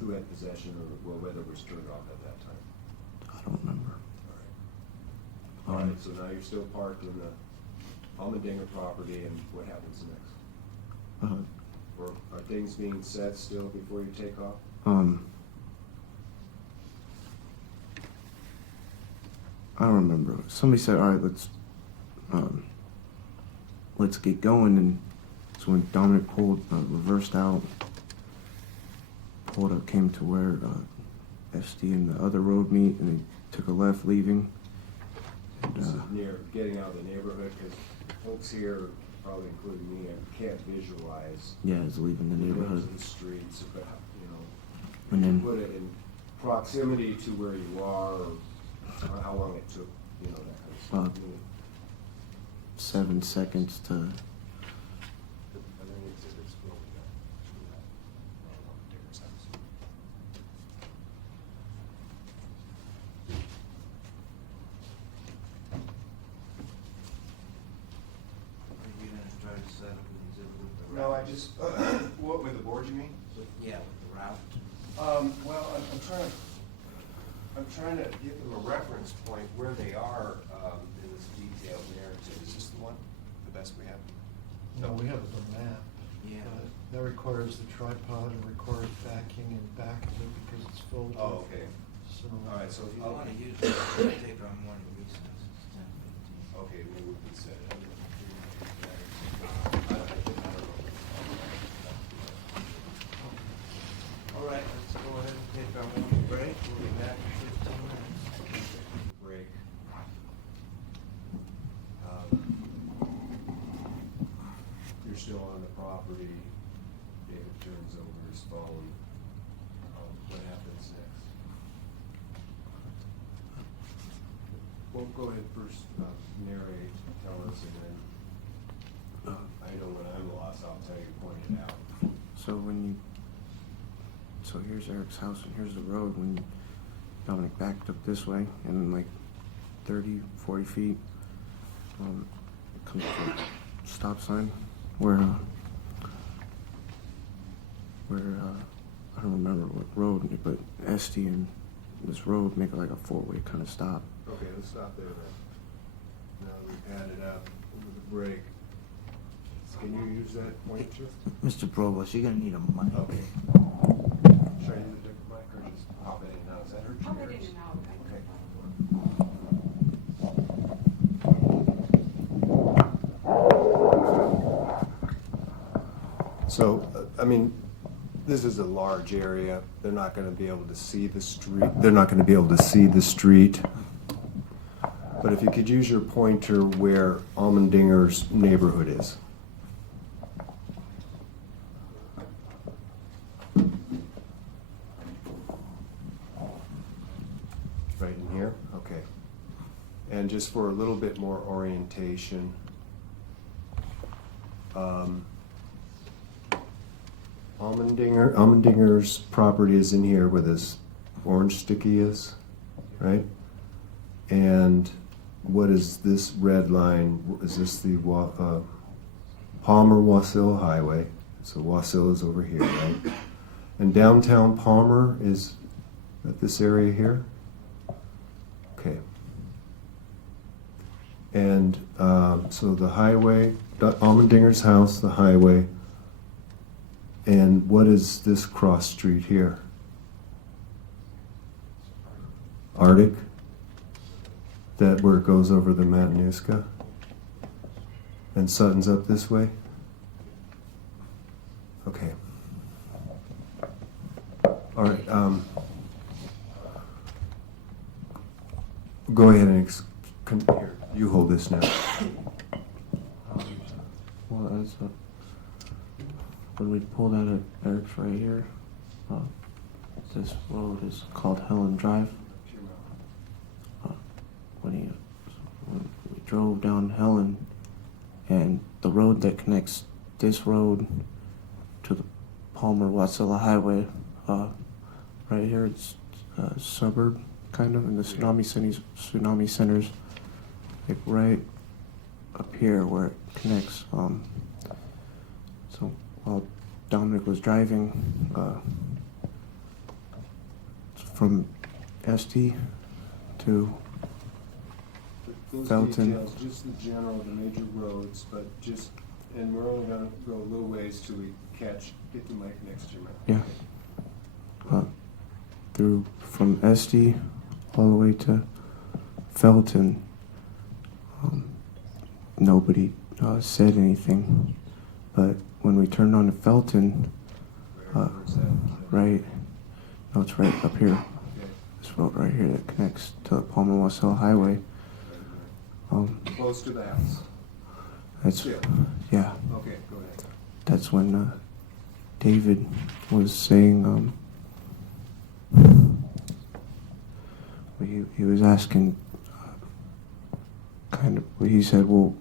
who had possession or whether it was turned off at that time? I don't remember. All right, so now you're still parked in the Almendinger property, and what happens next? Or are things being said still before you take off? I don't remember. Somebody said, "All right, let's get going." And so when Dominic reversed out, pulled up, came to where SD and the other road meet, and he took a left, leaving. And, This is near getting out of the neighborhood, because folks here, probably including me, can't visualize yeah, he's leaving the the names neighborhood. of the streets, but, you know, And then- put it in proximity to where you are, or how long it took, you know, that kind of stuff. 7 seconds to. Are there any exhibits where we got to that, Digger's house? Are you gonna try to set up an exhibit with the No, I route? just, what, with the board, you mean? Yeah, with the route. Well, I'm trying to give them a reference point where they are, in this detailed narrative. Is this the one, the best we have? No, we have the map. Yeah. That requires the tripod and requires backing and back of it because it's filled with. Oh, okay. So. All right, so if you. I wanna use it, I'll take on morning recess, 10:15. Okay, maybe we can set it up. All right, let's go ahead and take our morning break, we'll be back in 15 minutes. Break. You're still on the property. David turns over his phone. What happens next? Well, go ahead first, narrate, tell us, and then I know when I'm lost, I'll tell you, point it out. So here's Eric's house and here's the road. When Dominic backed up this way, and like 30, 40 feet, it comes to a stop sign where I don't remember what road, but SD and this road make it like a four-way kind of stop. Okay, let's stop there then. Now that we've had it up with the break. Can you use that pointer? Mr. Provost, you're gonna need a mic. Okay. Should I use a different mic or just pop it in and out? Is that hurt your Pop it in ears? and out. Okay. So, I mean, this is a large area. They're not gonna be able to see the street. They're not gonna be able to see the street. But if you could use your pointer where Almendinger's neighborhood is. Right in here? Okay. And just for a little bit more orientation, Almendinger's property is in here where this orange sticky is, right? And what is this red line? Is this the Palmer-Wasilla Highway? So Wasilla is over here, right? And downtown Palmer is at this area here? Okay. And so the highway, Almendinger's house, the highway, and what is this cross street here? Arctic? That where it goes over the Matanuska? And Sutton's up this way? Okay. All right. Go ahead and here, you hold this now. Well, as when we pulled out of Eric's right here, this road is called Helen Drive. When we drove down Helen, and the road that connects this road to the Palmer-Wasilla Highway, right here, it's a suburb, kind of, and the tsunami centers, like right up here where it connects. So while Dominic was driving from ST to Those Felton. details, just the general, the major roads, but just, and we're only gonna go a little ways till we get the mic next to your mouth. Yeah. Through from SD all the way to Felton. Nobody said anything, but when we turned on to Felton, Where's that? right, no, it's right up here. Okay. This road right here that connects to the Palmer-Wassail Highway. Close to the house. That's Still. yeah. Okay, go ahead. That's when David was saying he was asking kind of, he said, well,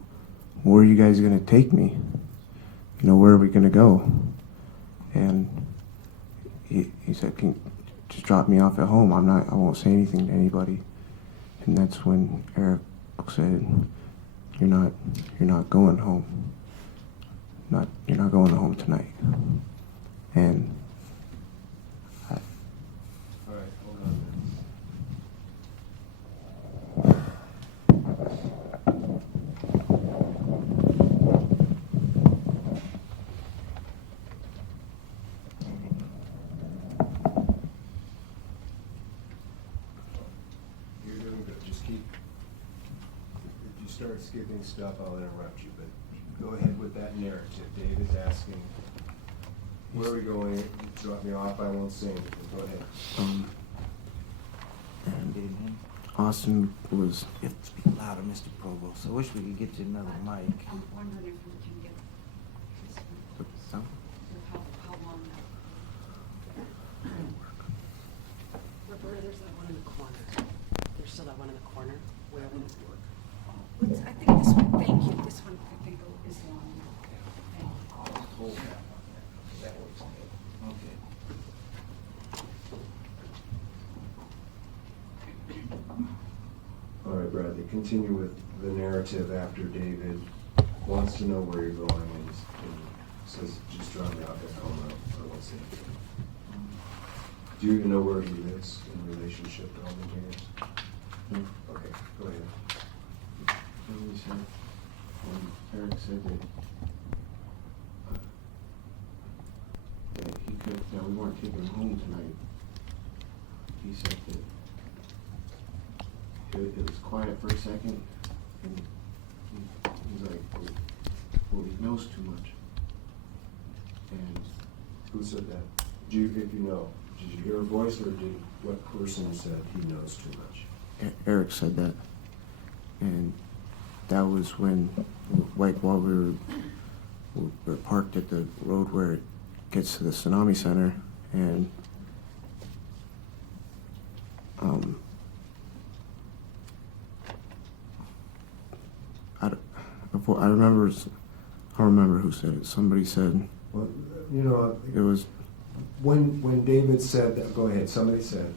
where are you guys going to take me? You know, where are we going to go? And he said, can you just drop me off at home? I won't say anything to anybody. And that's when Eric said, you're not going home. You're not going home tonight. And All right, hold on You're doing good. Just keep, if you start skipping stuff, I'll interrupt you, but go ahead with that narrative. David's asking, where are we going? Drop me off, I won't say anything. Go ahead. and Austin was, You have to speak louder, Mr. Provost. I wish we could get you another mic. I'm wondering if we can get this one, so, how long that. Roberta, there's that one in the corner. There's still that one in the corner. Where would it work? I think this one, thank you, this one I think is long. Thank you. That works. Okay. All right, Bradley, continue with the narrative after David wants to know where you're going and says, just drop me off at home, I won't say anything. Do you even know where he lives in relationship to all the years? no. Okay, go ahead. And he said, Eric said that he could, that we weren't taking him home tonight. He said that it was quiet for a second, and he's like, well, he knows too much. And Who said that? If you know, did you hear a voice or what person said he knows too much? Eric said that, and that was when, like, while we were parked at the road where it gets to the Tsunami Center, and I don't remember who said it. Somebody said Well, you know, it was when David said that, go ahead, somebody said.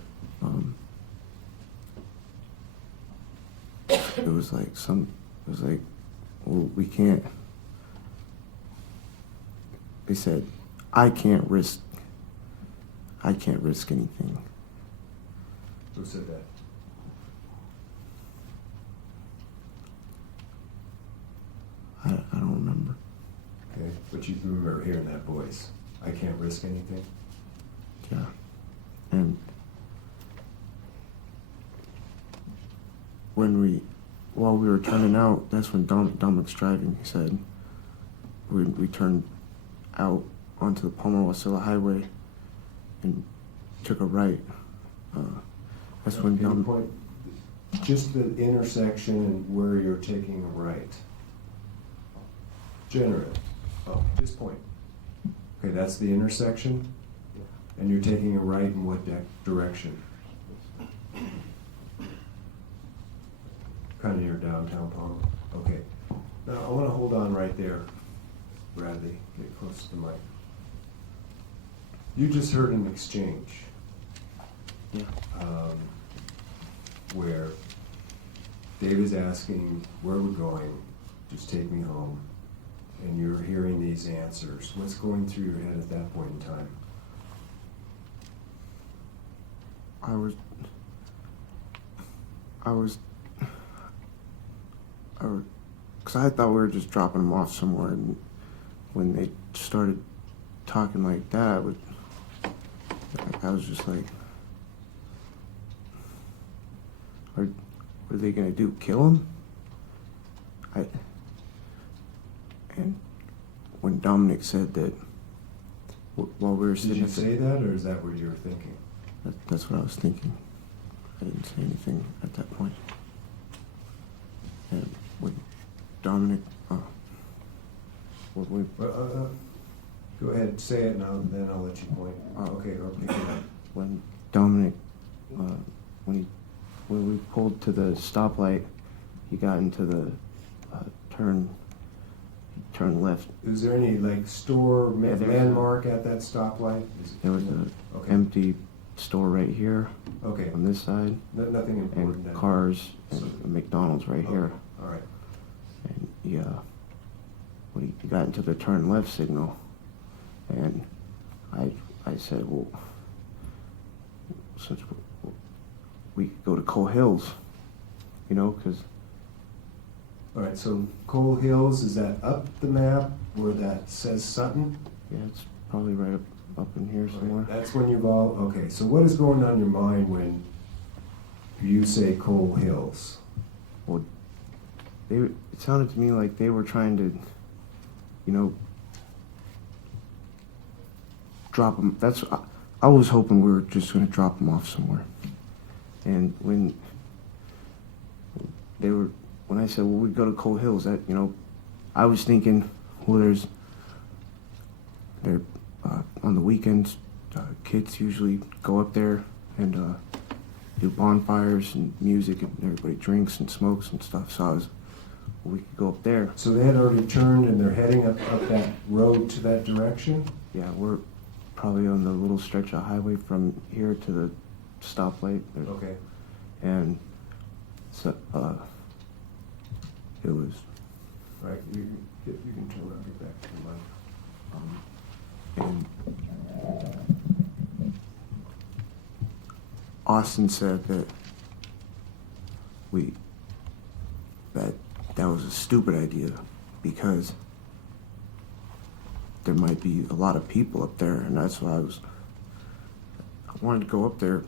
it was like well, we can't. They said, I can't risk anything. Who said that? I don't remember. Okay, but you remember hearing that voice. I can't risk anything. Yeah. And while we were turning out, that's when Dominic's driving. He said we turned out onto the Palmer-Wassail Highway and took a right. That's when Can you point, just the intersection and where you're taking a right. Generally. Oh, just point. Okay, that's the intersection? And you're taking a right in what direction? Kind of near downtown Palmer. Okay. Now, I want to hold on right there, Bradley. Get close to the mic. You just heard an exchange. Yeah. Where David's asking where we're going, just take me home, and you're hearing these answers, what's going through your head at that point in time? Because I thought we were just dropping them off somewhere, and when they started talking like that, I was just like, what are they gonna do? Kill him? And when Dominic said that, while we were Did sitting, you say that, or is that what you were thinking? That's what I was thinking. I didn't say anything at that point. And when Dominic, when we, Go ahead, say it now, then I'll let you point. Okay, or pick it up. when Dominic, when we pulled to the stoplight, he got into the turn left. Is there any, like, store Yeah, there was a- landmark at that stoplight? There was an Okay. empty store right here Okay, on this side, nothing important and then. cars and So- a McDonald's right here. Okay, all right. And when he got into the turn left signal, and I said, well, since we could go to Coal Hills, because All right, so Coal Hills, is that up the map where that says Sutton? yeah, it's probably right up in here somewhere. That's when you've all, okay, so what is going on in your mind when you say Coal Hills? Well, it sounded to me like they were trying to, drop them. I was hoping we were just going to drop them off somewhere. And when I said, well, we go to Coal Hills, that, I was thinking, well, they're on the weekends, kids usually go up there and do bonfires and music, and everybody drinks and smokes and stuff. So we could go up there. So they had already turned and they're heading up that road to that direction? Yeah, we're probably on the little stretch of highway from here to the stoplight. Okay. And so, it was, Right, you can turn around, get back to the mic. and Austin said that that was a stupid idea because there might be a lot of people up there, and that's why I wanted to go up there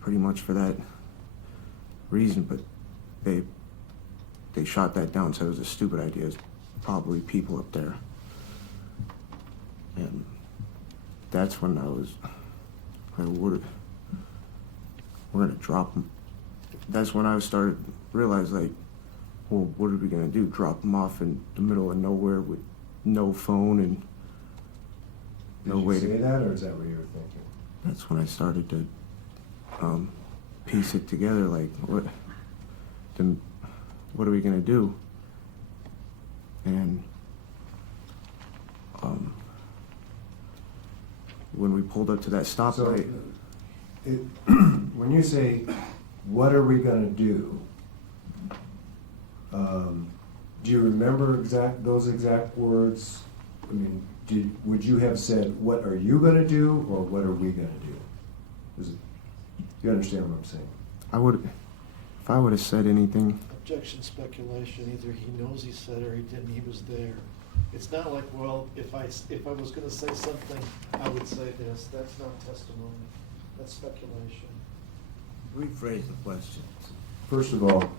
pretty much for that reason, but they shot that down, said it was a stupid idea. There's probably people up there. And that's when I was like, we're gonna drop them. That's when I started to realize, like, well, what are we gonna do? Drop them off in the middle of nowhere with no phone and no way Did you say to. that, or is that what you were thinking? That's when I started to piece it together. Like, what are we gonna do? And when we pulled up to that So, stoplight, when you say, what are we gonna do? Do you remember those exact words? I mean, would you have said, what are you gonna do, or what are we gonna do? Do you understand what I'm saying? if I would have said anything, Objection, speculation, either he knows he said it or he didn't, he was there. It's not like, well, if I was gonna say something, I would say this. That's not testimony, that's speculation. Rephrase the question. First of all,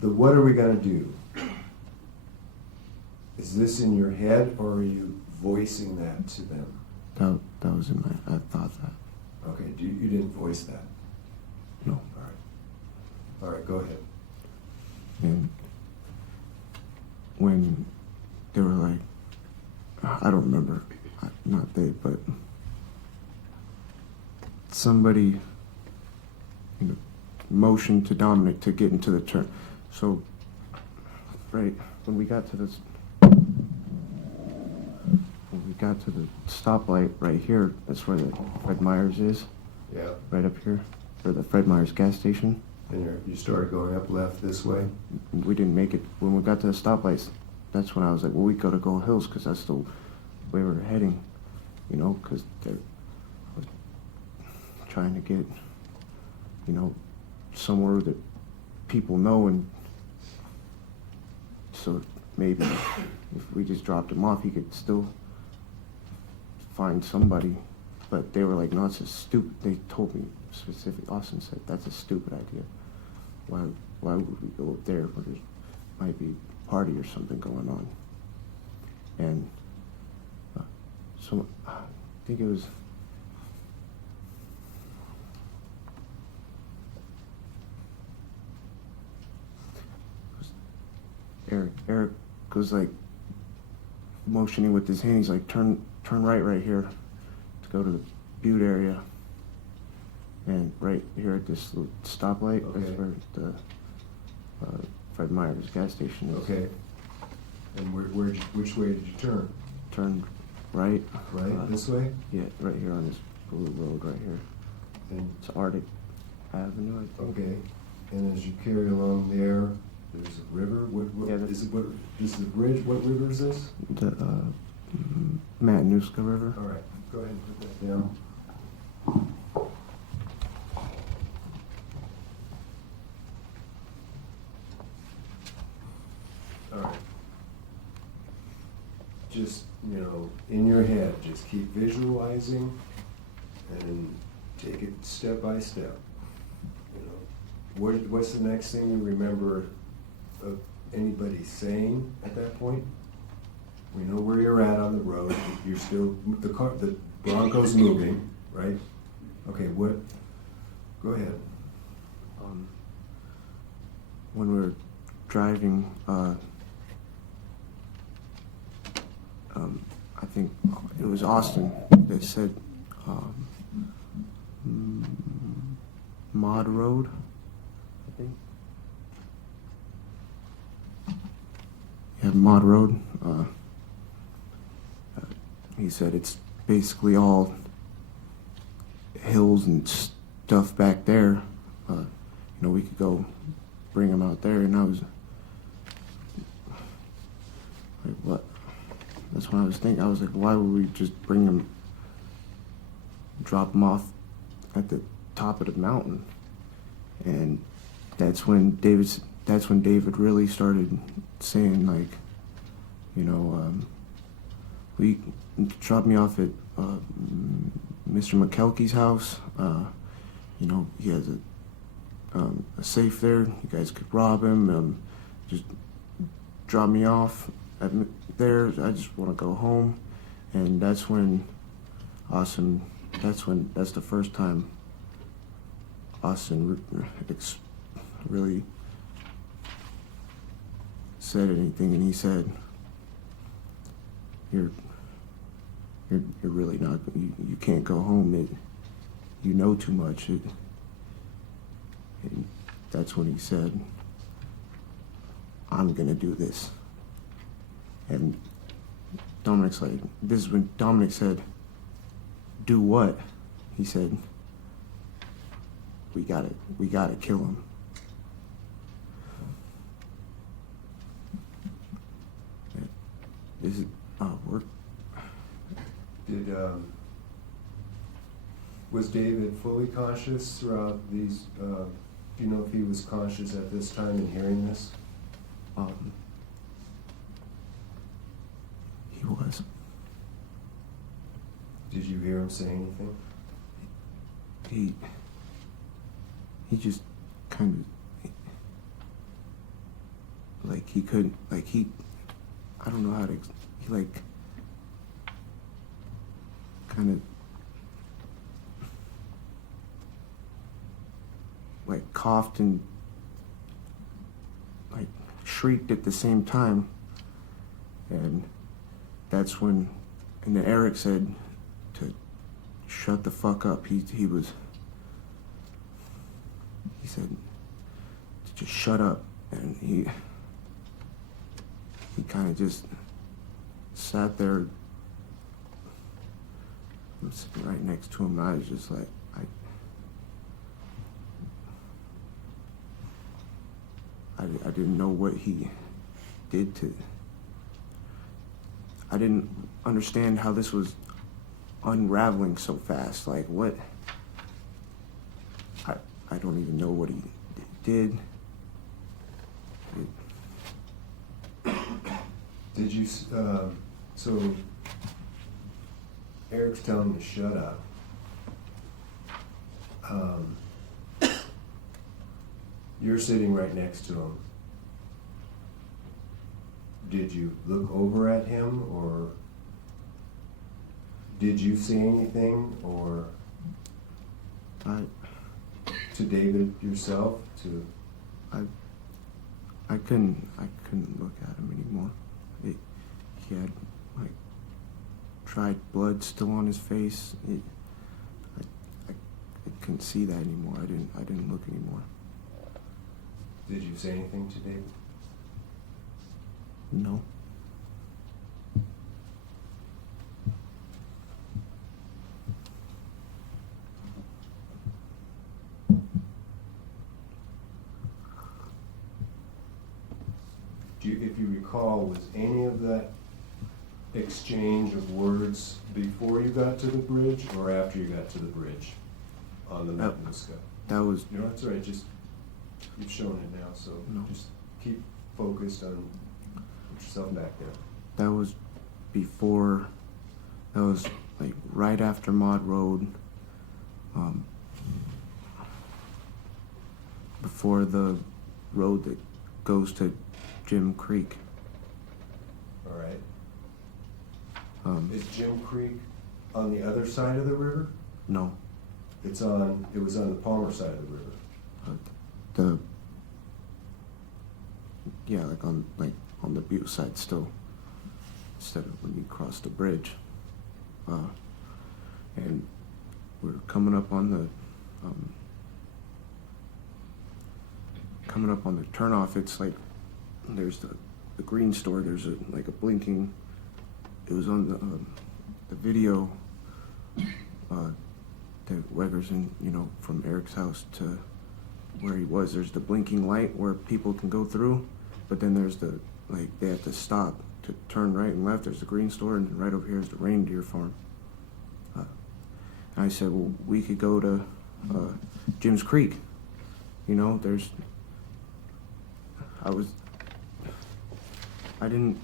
the what are we gonna do? Is this in your head, or are you voicing that to them? that was in my, I thought that. Okay, you didn't voice that? No. All right. All right, go ahead. And when they were like, I don't remember, not they, but somebody, motioned to Dominic to get into the turn. So, right, when we got to the stoplight right here, that's where the Fred Meyer's is, Yeah. right up here, or the Fred Meyer's gas station. And you started going up left this way? We didn't make it. When we got to the stoplights, that's when I was like, well, we gotta go Hills, because that's the way we were heading, you know, because they're trying to get, you know, somewhere that people know, and so maybe if we just dropped him off, he could still find somebody. But they were like, no, it's a stupid, they told me specific, Austin said, that's a stupid idea. Why would we go up there where there might be a party or something going on? And so I think it was, Eric was like motioning with his hand. He's like, turn right here to go to the Butte area. And right here at this little stoplight, Okay. that's where the Fred Meyer's gas station is. Okay. And which way did you turn? Turn right. Right, this way? Yeah, right here on this blue road right here. And, It's Arctic Avenue, I think. okay. And as you carry along there, there's a river? Yeah, This is a bridge? What river is this? The Matanuska River. All right, go ahead and put that down. All right. Just, in your head, just keep visualizing and take it step by step. What's the next thing you remember of anybody saying at that point? We know where you're at on the road. You're still, the Bronco's moving, right? Okay, go ahead. When we were driving, I think it was Austin that said Mod Road, I think. Yeah, Mod Road. He said it's basically all hills and stuff back there. We could go bring him out there, and I was like, what? That's what I was thinking. I was like, why would we just bring him, drop him off at the top of the mountain? And that's when David really started saying, like, we dropped me off at Mr. McKelkey's house. He has a safe there. You guys could rob him. Just drop me off at there. I just want to go home. And that's when Austin, that's the first time Austin really said anything. And he said, you're really not, you can't go home. You know too much. And that's when he said, I'm gonna do this. And Dominic's like, this is when Dominic said, do what? He said, we gotta kill him. This is, we're, Was David fully conscious throughout these, do you know if he was conscious at this time in hearing this? he was. Did you hear him say anything? He just kind of, like, he couldn't, like, I don't know how to, he, like, kind of, like, coughed and, like, shrieked at the same time. And that's when, and then Eric said to shut the fuck up. He said to just shut up. And he kind of just sat there. I was sitting right next to him, and I was just like, I didn't know what he did to. I didn't understand how this was unraveling so fast. Like what? I don't even know what he did. Did you, so Eric's telling him to shut up. You're sitting right next to him. Did you look over at him, or did you see anything, or to David yourself, to? I couldn't look at him anymore. He had like dried blood still on his face. I couldn't see that anymore. I didn't look anymore. Did you say anything to David? No. If you recall, was any of that exchange of words before you got to the bridge or after you got to the bridge on the Matanuska? That was You know, that's all right, just, you've shown it now, so No. just keep focused on, put yourself back there. that was before. That was like right after Maud Road. Before the road that goes to Jim Creek. All right. Is Is Jim Creek on the other side of the river? no, It was on the Palmer side of the river. the yeah, like on the Butte side still, instead of when you cross the bridge. And we're coming up on the turnoff. It's like there's the green store. There's a blinking. It was on the video that Wegerson, from Eric's house to where he was. There's the blinking light where people can go through, but then there's they have to stop to turn right and left. There's the green store, and right over here is the reindeer farm. And I said, well, we could go to Jim's Creek. I didn't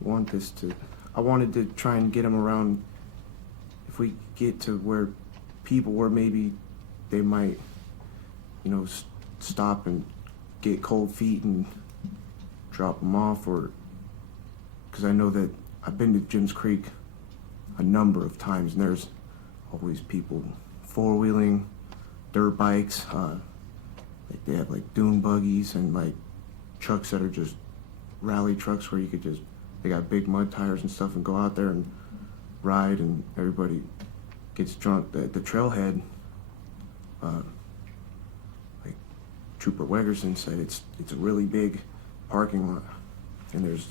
want this to. I wanted to try and get him around. If we get to where people were, maybe they might, stop and get cold feet and drop them off, or because I know that I've been to Jim's Creek a number of times, and there's always people four-wheeling, dirt bikes. They have dune buggies and trucks that are just rally trucks where you could just. They got big mud tires and stuff, and go out there and ride, and everybody gets drunk. The trailhead, Trooper Wegerson said it's a really big parking lot, and there's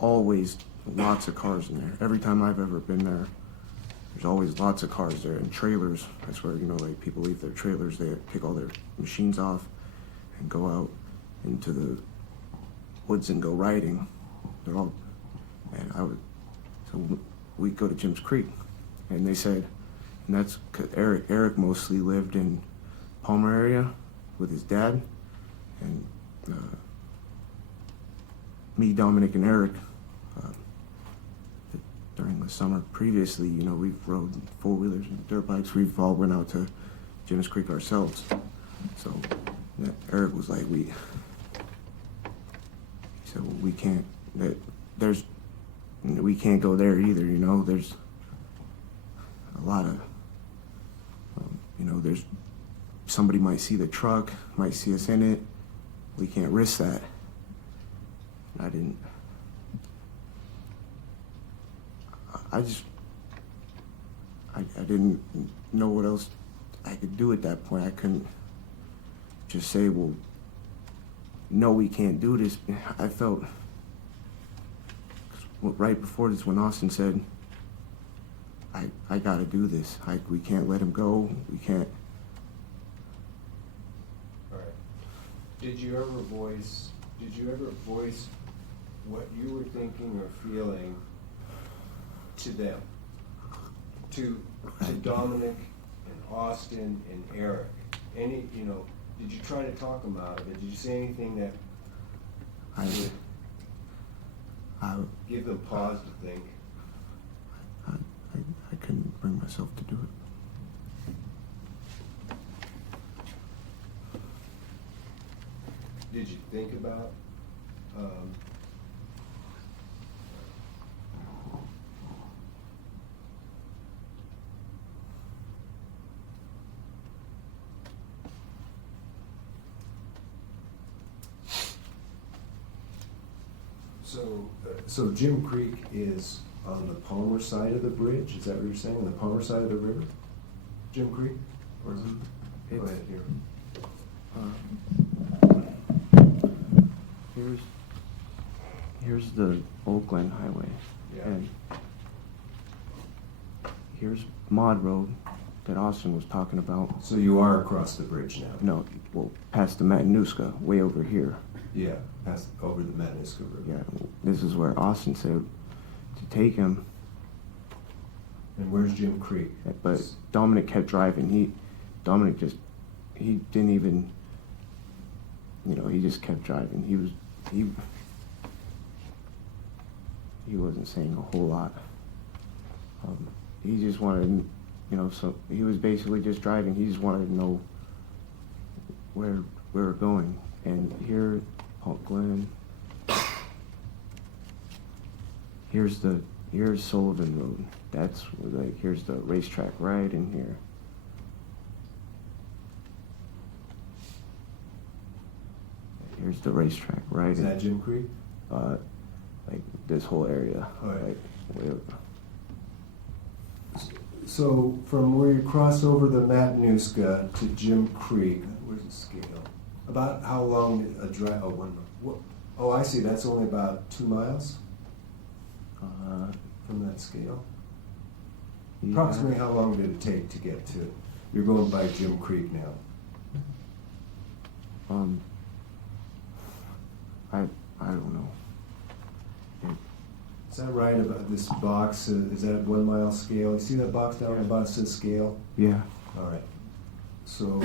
always lots of cars in there. Every time I've ever been there, there's always lots of cars there, and trailers. That's where people leave their trailers. They pick all their machines off and go out into the woods and go riding. They're all, and so we go to Jim's Creek, and they said, and that's 'cause Eric mostly lived in Palmer area with his dad, and me, Dominic, and Eric, during the summer previously, we've rode four-wheelers and dirt bikes. We've all went out to Jim's Creek ourselves. So Eric was like, he said, well, we can't go there either, there's a lot of, there's, somebody might see the truck, might see us in it, we can't risk that. I didn't know what else I could do at that point. I couldn't just say, well, no, we can't do this. I felt, right before this, when Austin said, I gotta do this. We can't let him go. We can't. All right. Did you ever voice what you were thinking or feeling to them? To Dominic and Austin and Eric? Did you try to talk them out of it? Did you say anything that would give them pause to think? I couldn't bring myself to do it. Did you think about, so Jim Creek is on the Palmer side of the bridge? Is that what you're saying, on the Palmer side of the river? Jim Creek? Or is it? Go ahead, here. Here's the Old Glen Highway. Yeah. And here's Maud Road that Austin was talking about. So you are across the bridge now? No, well, past the Matanuska, way over here. Yeah, past, over the Matanuska River. Yeah, this is where Austin said to take him, And where's Jim Creek? but Dominic kept driving. He didn't even, he just kept driving. He wasn't saying a whole lot. He just wanted, so he was basically just driving. He just wanted to know where we're going. And here, Paul Glen, here's Sullivan Road. That's here's the racetrack right in here. Here's the racetrack right Is that Jim Creek? like this whole area. All right. Way over. So from where you cross over the Matanuska to Jim Creek, where's the scale? About how long a drive? Oh, 1 mile. Oh, I see. That's only about 2 miles from that scale. Yeah. Approximately how long did it take to get to? You're going by Jim Creek now. I don't know. Is that right about this box? Is that a 1 mile scale? You see that box down at the bottom says scale? Yeah. All right. So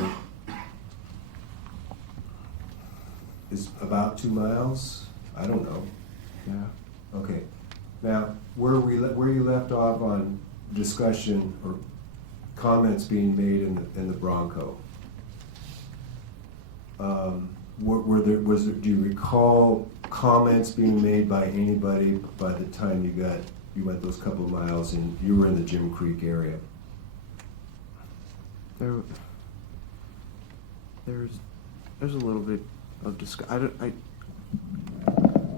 it's about 2 miles? I don't know. Yeah. Okay. Now, where you left off on discussion or comments being made in the Bronco, do you recall comments being made by anybody by the time you went those couple of miles and you were in the Jim Creek area? There's a little bit of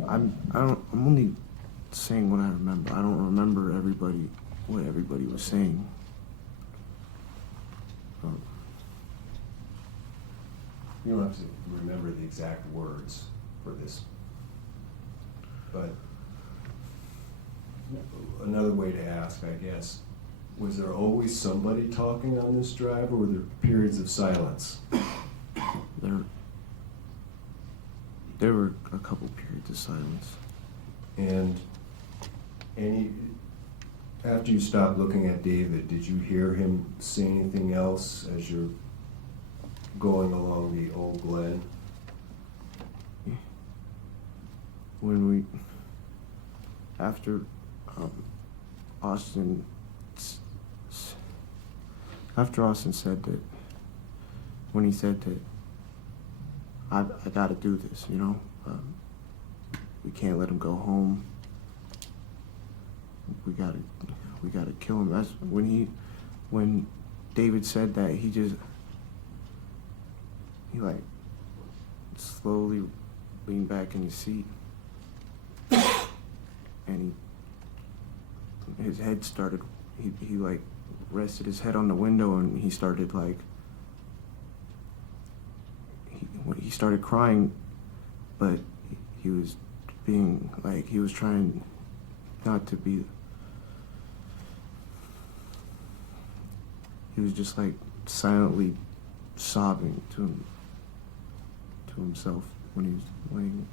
I'm only saying what I remember. I don't remember what everybody was saying. You don't have to remember the exact words for this, but another way to ask, I guess, was there always somebody talking on this drive, or were there periods of silence? There were a couple periods of silence. And after you stopped looking at David, did you hear him say anything else as you're going along the Old Glen? After Austin said that, when he said that I got to do this, we can't let him go home. We got to kill him. That's when David said that, he like slowly leaned back in his seat, and his head started. He like rested his head on the window, and he started like. He started crying, but he was being like, he was trying not to be. He was just like silently sobbing to to himself when he was laying,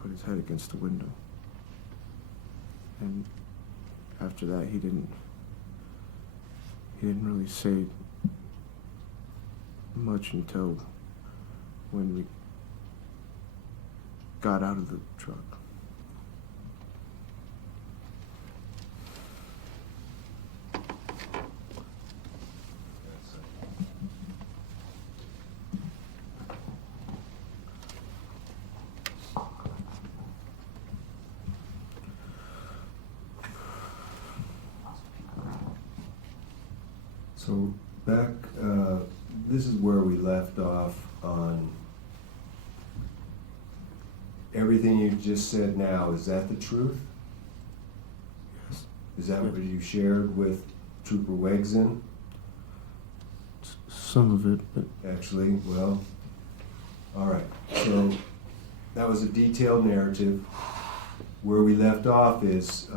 put his head against the window. And after that, he didn't really say much until when we got out of the truck. So back, this is where we left off on everything you just said now. Is that the truth? Yes. Is that what you shared with Trooper Wegson? Some of it, but Actually, well, all right. So that was a detailed narrative. Where we left off is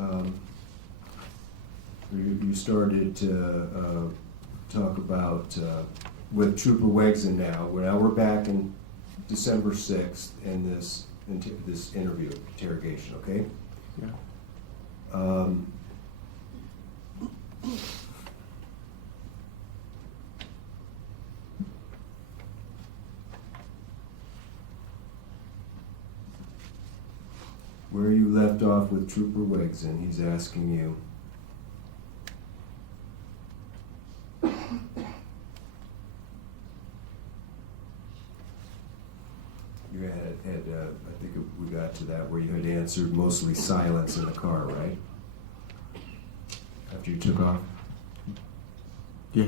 you started to talk about with Trooper Wegson now. Now we're back in December 6th in this interview, interrogation, okay? yeah. Where you left off with Trooper Wegson, he's asking you, you had I think we got to that where you had answered mostly silence in the car, right? After you took off? Yeah.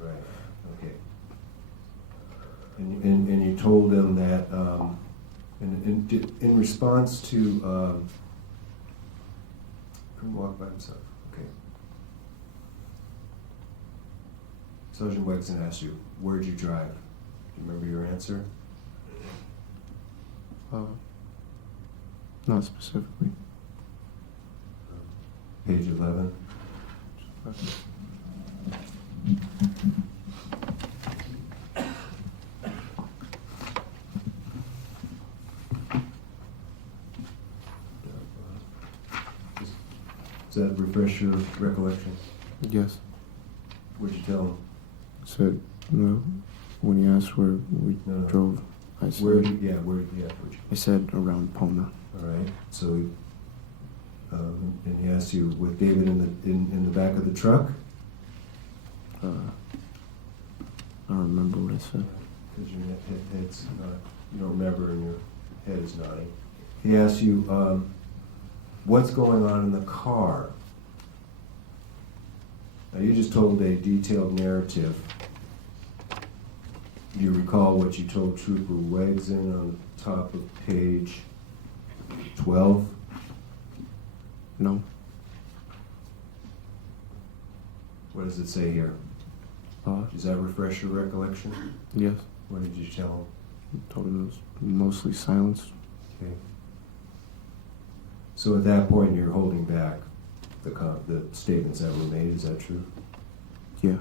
Right, okay. And you told him that, in response to, couldn't walk by himself, okay. Sergeant Wegson asked you, where'd you drive? Do you remember your answer? Not specifically. Page 11. Does that refresh your recollection? Yes. What'd you tell him? Said, no, when he asked where we No, no. drove, I said, Where'd you? I said around Palmer. All right, so, and he asked you with David in the back of the truck? I don't remember what I said. Because your head's not, you don't remember and your head is nodding. He asked you, what's going on in the car? Now, you just told a detailed narrative. Do you recall what you told Trooper Wegson on the top of page 12? No. What does it say here? Uh, Does that refresh your recollection? yes. What did you tell him? I told him it was mostly silence. Okay. So at that point, you're holding back the statements that were made. Is that true? Yeah.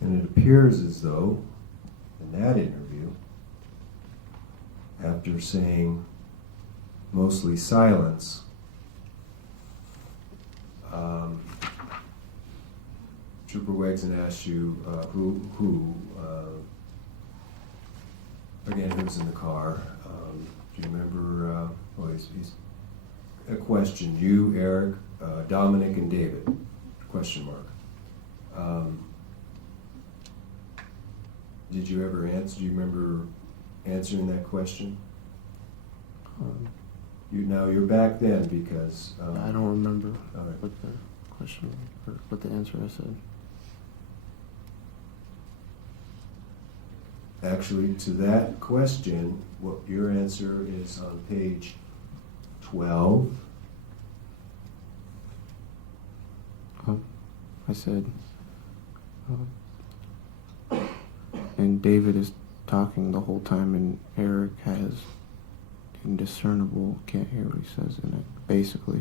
And it appears as though, in that interview, after saying mostly silence, Trooper Wegson asked you again, who's in the car? Do you remember? He's a question. You, Eric, Dominic, and David? Question mark. Did you ever answer? Do you remember answering that question? You're back then because I don't remember all right. what the question or what the answer I said. Actually, to that question, what your answer is on page 12, I said, and David is talking the whole time, and Eric has indiscernible, can't hear what he says in it, basically.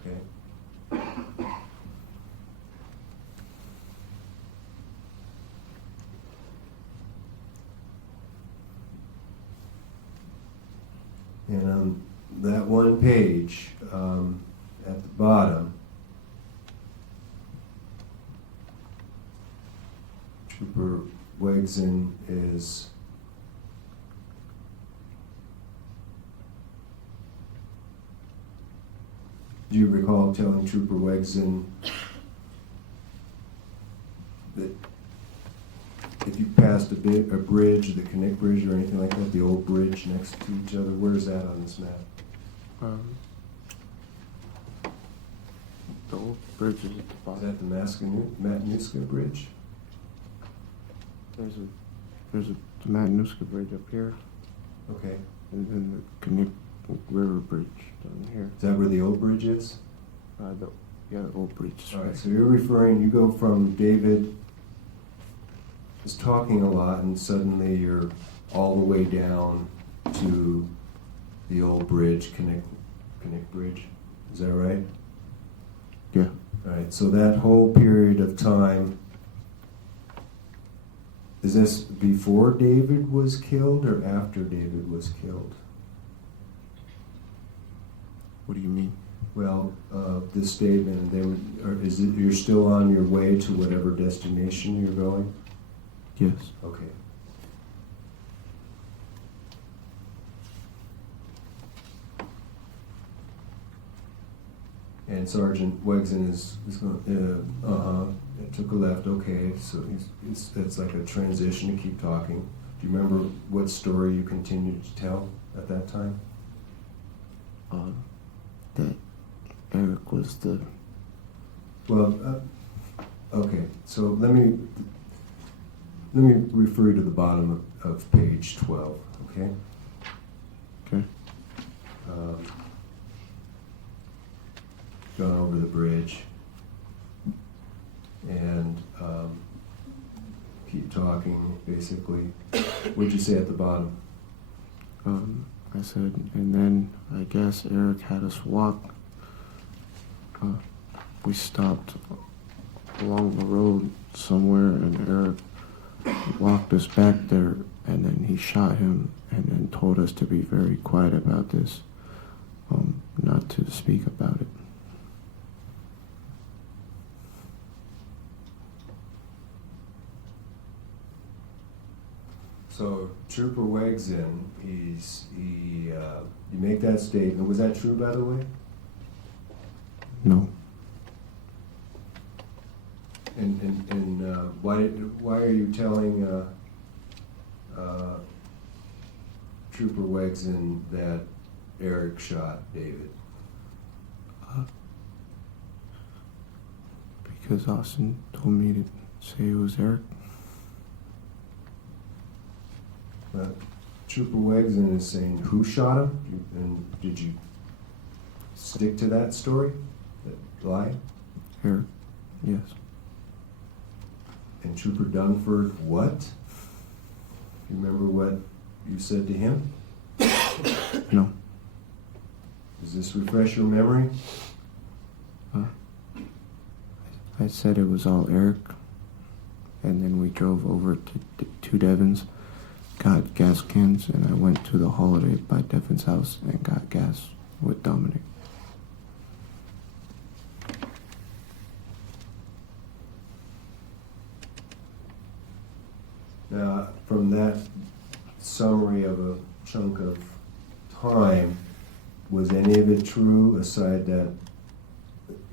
Okay. And on that one page, at the bottom, Trooper Wegson is do you recall telling Trooper Wegson that if you passed a bridge, the Connect Bridge or anything like that, the old bridge next to each other, where's that on this map? The old bridge is at the Is bottom. that the Matanuska Bridge? There's a Matanuska Bridge up here, Okay. and then the Connect River Bridge down here. Is that where the old bridge is? The old bridge is All right. right, so you go from David is talking a lot, and suddenly you're all the way down to the old bridge, Connect Bridge. Is that right? Yeah. All right, so that whole period of time, is this before David was killed or after David was killed? What do you mean? Well, this statement, you're still on your way to whatever destination you're going? Yes. Okay. And Sergeant Wegson is going, it took a left, okay, so it's like a transition to keep talking. Do you remember what story you continued to tell at that time? That Eric was the. Well, okay, so let me refer you to the bottom of page 12, okay? Okay. Gone over the bridge and keep talking, basically. What'd you say at the bottom? I said, and then I guess Eric had us walk. We stopped along the road somewhere, and Eric walked us back there, and then he shot him, and then told us to be very quiet about this, not to speak about it. So Trooper Wegson, you make that statement. Was that true, by the way? No. And why are you telling Trooper Wegson that Eric shot David? Because Austin told me to say it was Eric. Trooper Wegson is saying who shot him, and did you stick to that story, that lie? Eric, yes. And Trooper Dunford, what? You remember what you said to him? No. Does this refresh your memory? I said it was all Eric, and then we drove over to Devon's, got gas cans, and I went to the Holiday by Devon's house and got gas with Dominic. Now, from that summary of a chunk of time, was any of it true, aside that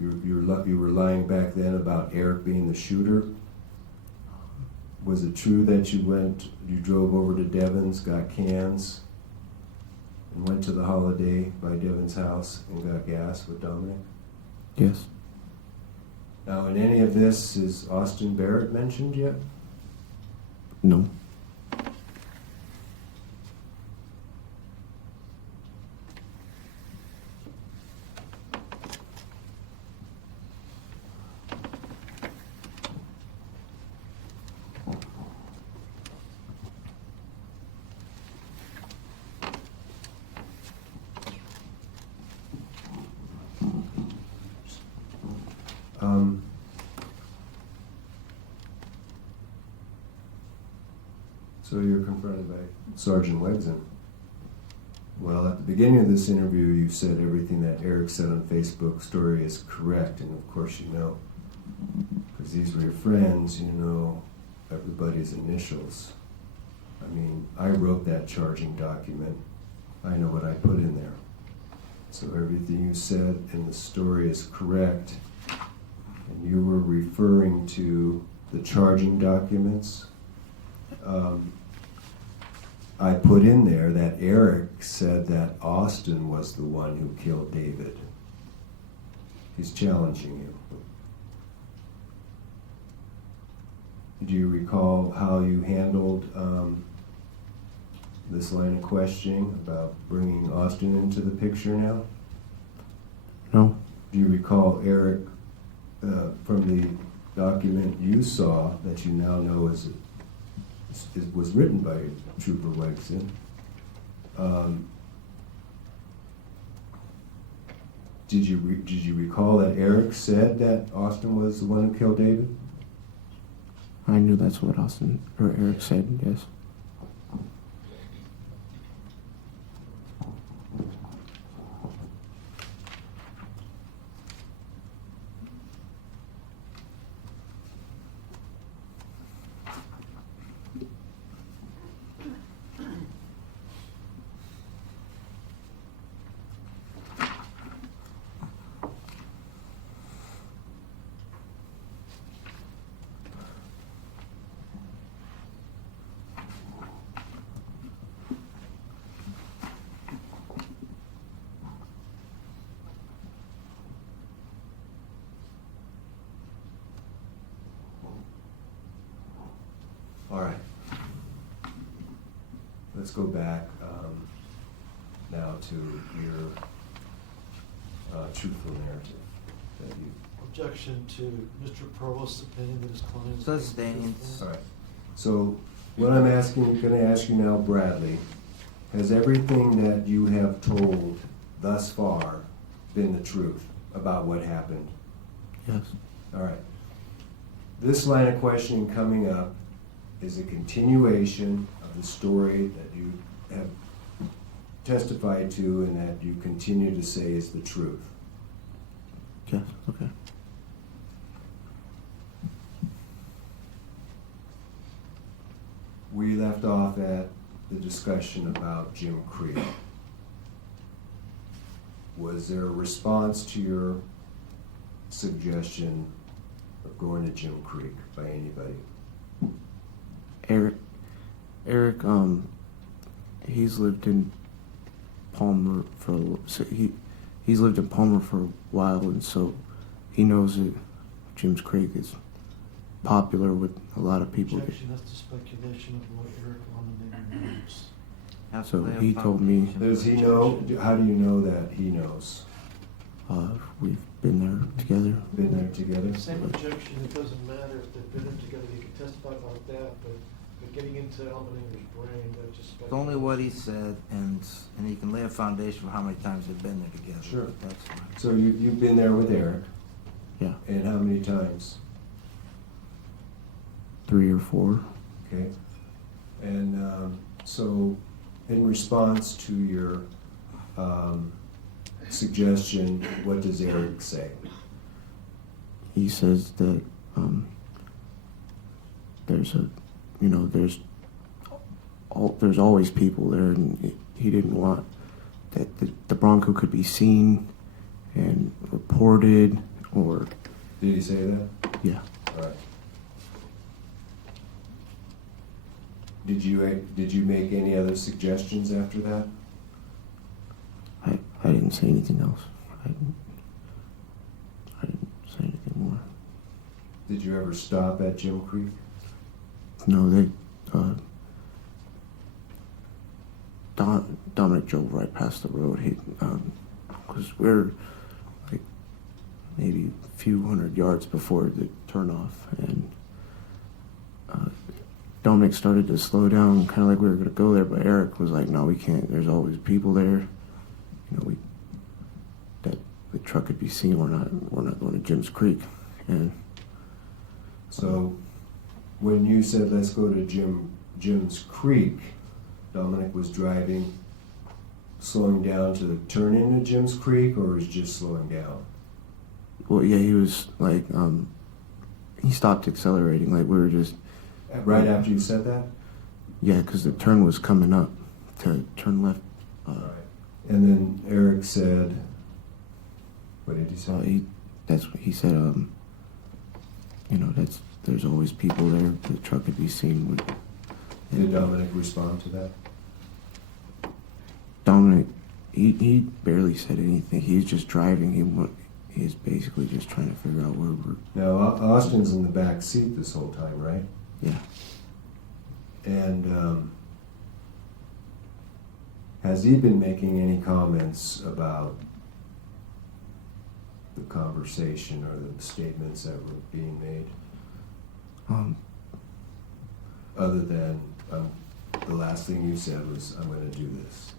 you were lying back then about Eric being the shooter? Was it true that you drove over to Devon's, got cans, and went to the Holiday by Devon's house and got gas with Dominic? Yes. Now, in any of this, is Austin Barrett mentioned yet? No. So you're confronted by Sergeant Wegson. Well, at the beginning of this interview, you said everything that Eric said on Facebook story is correct, and of course you know, because these were your friends, you know everybody's initials. I mean, I wrote that charging document. I know what I put in there. So everything you said in the story is correct, and you were referring to the charging documents. I put in there that Eric said that Austin was the one who killed David. He's challenging you. Do you recall how you handled this line of questioning about bringing Austin into the picture now? No. Do you recall Eric, from the document you saw that you now know was written by Trooper Wegson, did you recall that Eric said that Austin was the one who killed David? I knew that's what Austin or Eric said, yes. All right. Let's go back now to your truthful narrative that you. Objection to Mr. Provost's opinion that his client is. Sustains. All right. So what I'm going to ask you now, Bradley, has everything that you have told thus far been the truth about what happened? Yes. All right. This line of questioning coming up is a continuation of the story that you have testified to and that you continue to say is the truth. Yes, okay. We left off at the discussion about Jim Creek. Was there a response to your suggestion of going to Jim Creek by anybody? Eric, he's lived in Palmer he's lived in Palmer for a while, and so he knows that Jim's Creek is popular with a lot of people. Objection, that's the speculation of what Eric wanted in notes. So he told me. Does he know? How do you know that he knows? We've been there together. Been there together? Same objection, it doesn't matter if they've been there together, you can testify about that, but getting into Albanenger's brain, that just. It's only what he said, and he can lay a foundation for how many times they've been there together. Sure. That's fine. So you've been there with Eric, Yeah, and how many times? 3 or 4. Okay. And so in response to your suggestion, what does Eric say? He says that there's always people there, and he didn't want that the Bronco could be seen and reported, or Did he say that? yeah. All right. Did you make any other suggestions after that? I didn't say anything else. I didn't say anything more. Did you ever stop at Jim Creek? No, they Dominic drove right past the road. Because we're like maybe a few hundred yards before the turnoff, and Dominic started to slow down, kind of like we were going to go there, but Eric was like, "No, we can't. There's always people there. You know, that the truck could be seen. We're not going to Jim's Creek." And So, when you said let's go to Jim's Creek, Dominic was driving, slowing down to turn into Jim's Creek, or was just slowing down? well, yeah, he was like, he stopped accelerating. Like we were just, Right after you said that? yeah, because the turn was coming up to turn left. Right. And then Eric said, what did he say? That's what he said. You know, there's always people there. The truck could be seen with. Did Dominic respond to that? Dominic, he barely said anything. He's just driving. He's basically just trying to figure out where we're. Now, Austin's in the back seat this whole time, right? Yeah. And has he been making any comments about the conversation or the statements that were being made, other than the last thing you said was, "I'm going to do this"?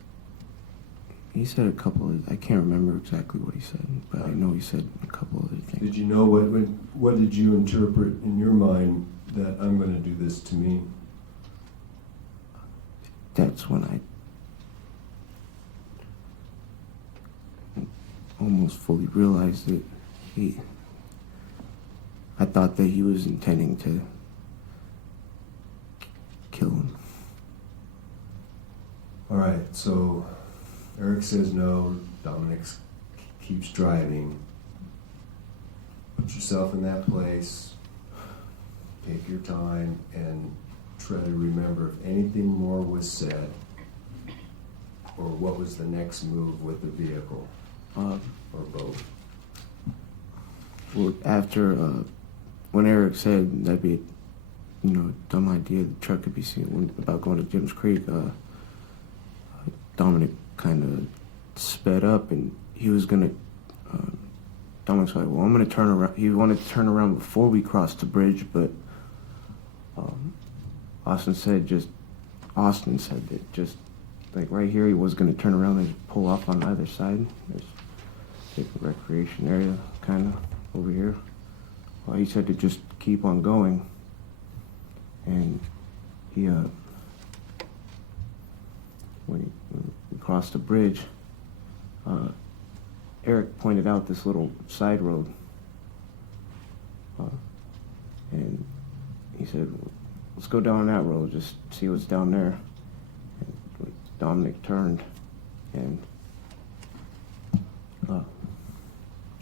He said a couple of. I can't remember exactly what he said, but I know he said a couple other things. Did you know what did you interpret in your mind that "I'm going to do this" to mean? That's when I almost fully realized that I thought that he was intending to kill him. All right, so Eric says no. Dominic keeps driving. Put yourself in that place. Take your time and try to remember if anything more was said, or what was the next move with the vehicle, or both. Well, after when Eric said that'd be, you know, a dumb idea, the truck could be seen about going to Jim's Creek, Dominic kind of sped up, and he was gonna. Dominic's like, well, I'm gonna turn around. He wanted to turn around before we crossed the bridge, but Austin said that just like right here, he was gonna turn around and pull off on either side. There's a recreation area kind of over here. Well, he said to just keep on going, and he when we crossed the bridge, Eric pointed out this little side road, and he said, let's go down that road, just see what's down there. And Dominic turned, and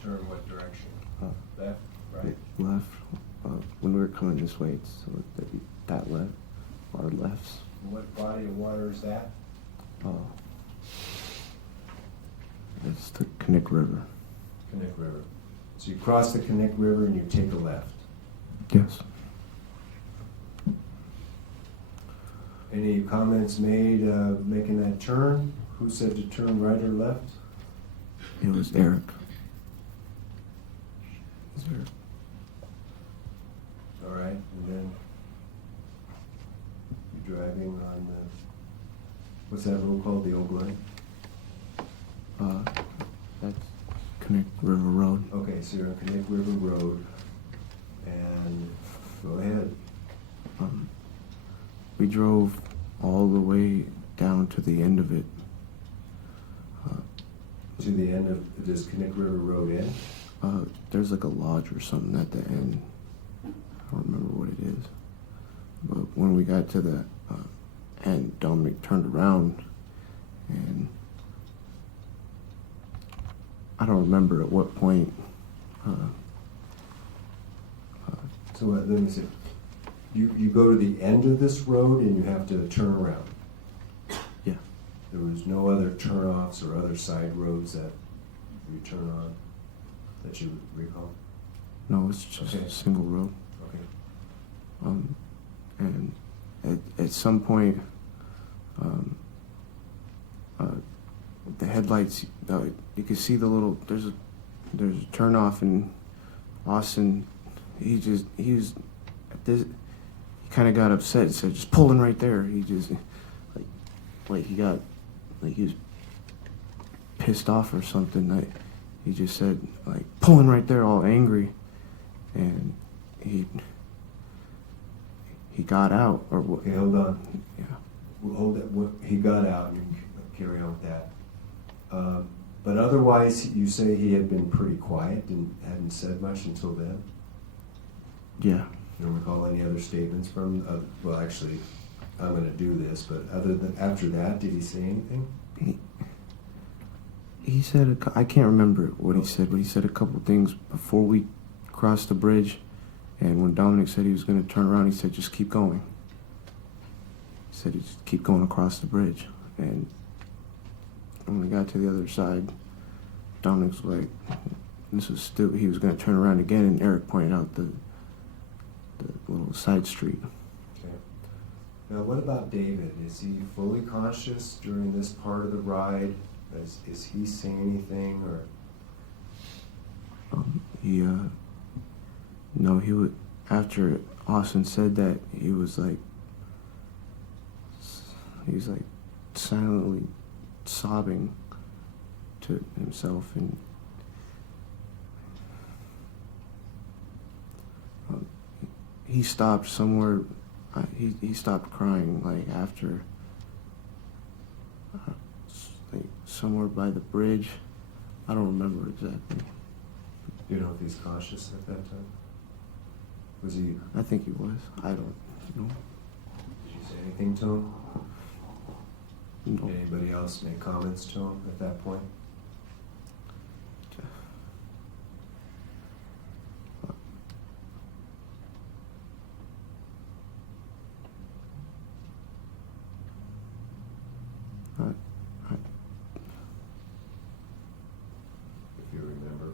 Turn what direction? Left, right? left. When we were coming this way, so that'd be that left, our lefts. What body of water is that? That's the Connect River. Connect River. So you cross the Connect River and you take a left. Yes. Any comments made making that turn? Who said to turn right or left? It was Eric. It was Eric. All right, and then you're driving on the, what's that road called, the Old Glen? That's Connect River Road. Okay, so you're on Connect River Road, and go ahead. We drove all the way down to the end of it. To the end of, does Connect River Road end? There's like a lodge or something at the end. I don't remember what it is. But when we got to the end, Dominic turned around, and I don't remember at what point. So let me see. You go to the end of this road and you have to turn around. Yeah. There was no other turnoffs or other side roads that you turn on that you recall? No, it's just Okay. a single road. Okay. And at some point, the headlights, you could see the little, there's a turn off, and Austin, he kind of got upset and said, just pulling right there. He just, he was pissed off or something. He just said, pulling right there, all angry. and he got out, or Okay, hold on. yeah. We'll hold that. He got out. You can carry on with that. But otherwise, you say he had been pretty quiet and hadn't said much until then. Yeah. You don't recall any other statements from? Well, actually, I'm going to do this. But other than after that, did he say anything? He said, I can't remember what he said, but he said a couple things before we crossed the bridge. And when Dominic said he was going to turn around, he said, just keep going. He said, just keep going across the bridge. And when we got to the other side, Dominic's like, this was still, he was going to turn around again, and Eric pointed out the little side street. Okay. Now, what about David? Is he fully conscious during this part of the ride? Is he saying anything, or? No, he would, after Austin said that, he was like silently sobbing to himself, and he stopped somewhere. He stopped crying like after like somewhere by the bridge. I don't remember exactly. Do you know if he's conscious at that time? Was he? I think he was. I don't know. Did you say anything to him? No. Did anybody else make comments to him at that point? If you remember.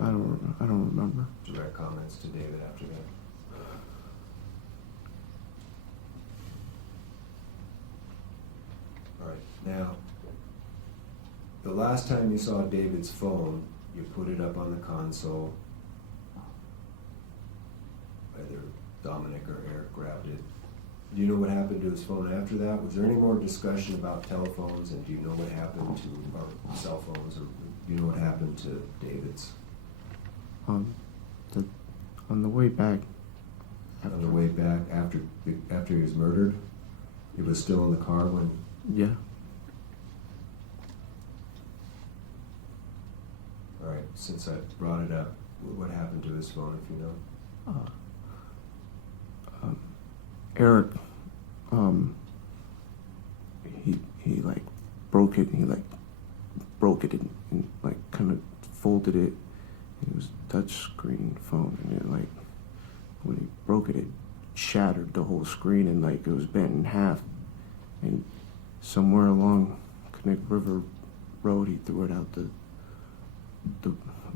I don't remember. Direct comments to David after that. All right, now, the last time you saw David's phone, you put it up on the console. Either Dominic or Eric grabbed it. Do you know what happened to his phone after that? Was there any more discussion about telephones, and do you know what happened to our cell phones, or do you know what happened to David's? On the way back. On the way back after he was murdered, he was still in the car when. Yeah. All right. Since I brought it up, what happened to his phone, if you know? Eric, he like broke it. He like broke it and like kind of folded it. It was a touch screen phone, and it like when he broke it, it shattered the whole screen, and like it was bent in half. And somewhere along Connect River Road, he threw it out the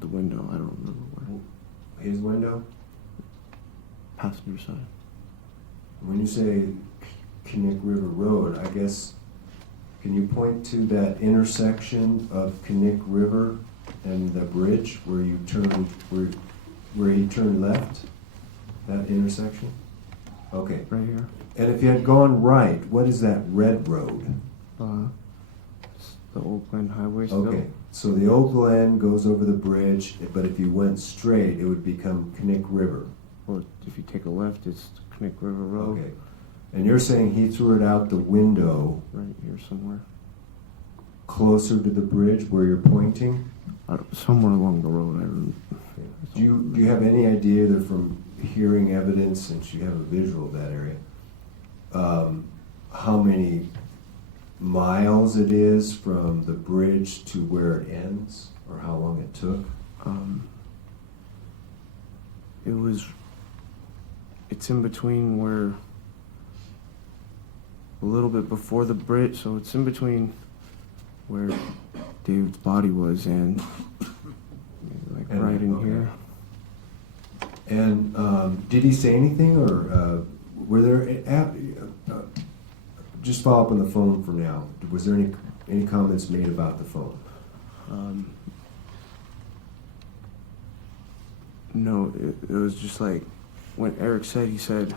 window. I don't remember where. His window? Passenger side. When you say Connect River Road, I guess, can you point to that intersection of Connect River and the bridge where you turned, where he turned left? That intersection? Okay. Right here. And if you had gone right, what is that red road? It's the Old Glen Highway still. Okay, so the Old Glen goes over the bridge, but if you went straight, it would become Connect River. Or if you take a left, it's Connect River Road. Okay. And you're saying he threw it out the window Right here somewhere. closer to the bridge where you're pointing? Somewhere along the road. Do you have any idea, either from hearing evidence, since you have a visual of that area, how many miles it is from the bridge to where it ends, or how long it took? It's in between where, a little bit before the bridge, so it's in between where David's body was and like And- right in okay. here. And did he say anything, or were there, just follow up on the phone for now, was there any comments made about the phone? No, it was just like when Eric said, he said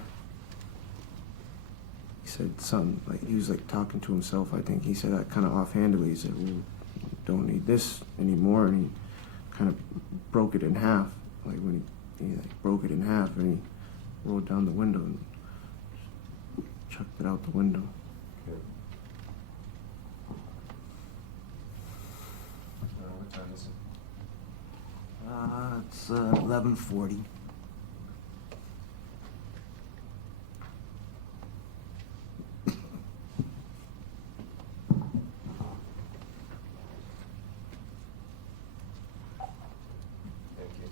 something like he was like talking to himself. I think he said that kind of offhandedly. He said, "We don't need this anymore," and he kind of broke it in half, like when he like broke it in half and he rolled down the window and chucked it out the window. Okay. What time is it? It's 11:40. Thank you.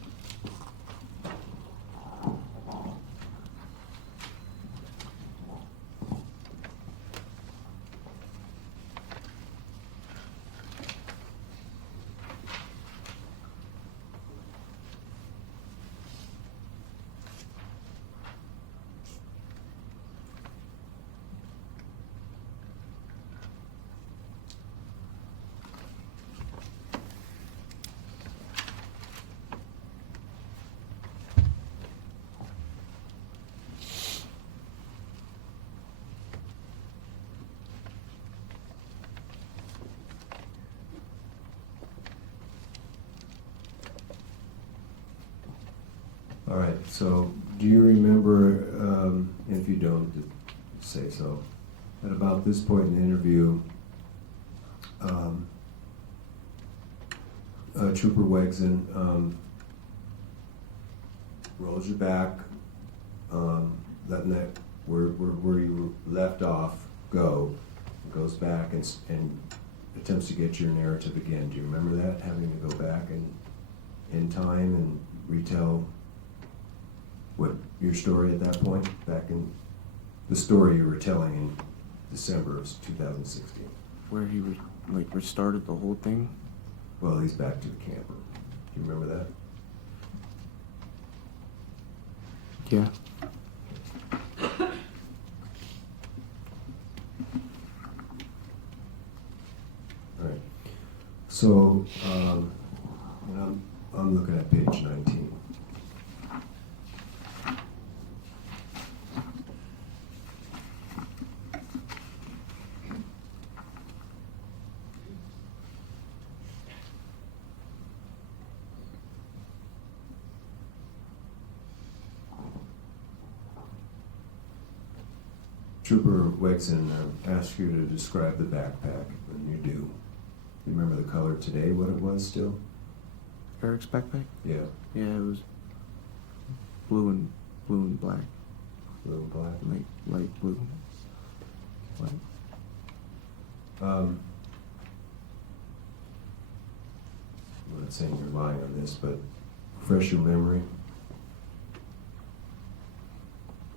All right, so do you remember, if you don't, just say so, at about this point in the interview, Trooper Wegson rolls you back, letting that, where you left off go, goes back and attempts to get your narrative again. Do you remember that, having to go back and in time and retell what your story at that point, back in the story you were telling in December of 2016? Where he like restarted the whole thing. Well, he's back to the camper. Do you remember that? Yeah. All right. So, and I'm looking at page 19. Trooper Wegson asked you to describe the backpack, and you do. You remember the color today, what it was still? Eric's backpack? Yeah, Yeah, it was blue and black. blue and black. Light blue. White. I'm not saying you're lying on this, but refresh your memory.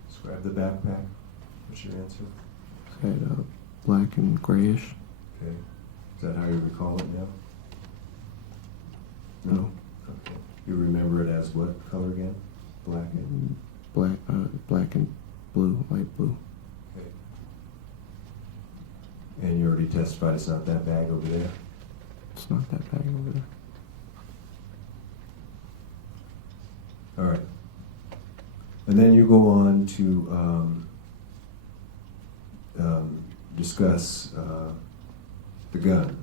Describe the backpack. What's your answer? It had black and grayish. Okay. Is that how you recall it now? No. Okay. You remember it as what color again? Black and? Black and blue, light blue. Okay. And you already testified it's not that bag over there? It's not that bag over there. All right. And then you go on to discuss the gun.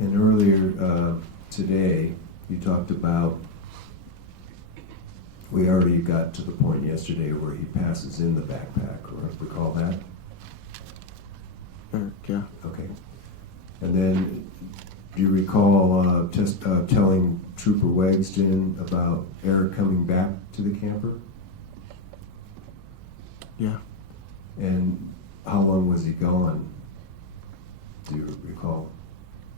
And earlier today, you talked about, we already got to the point yesterday where he passes in the backpack, recall that? Eric, yeah. Okay. And then, do you recall telling Trooper Wegston about Eric coming back to the camper? Yeah. And how long was he gone? Do you recall?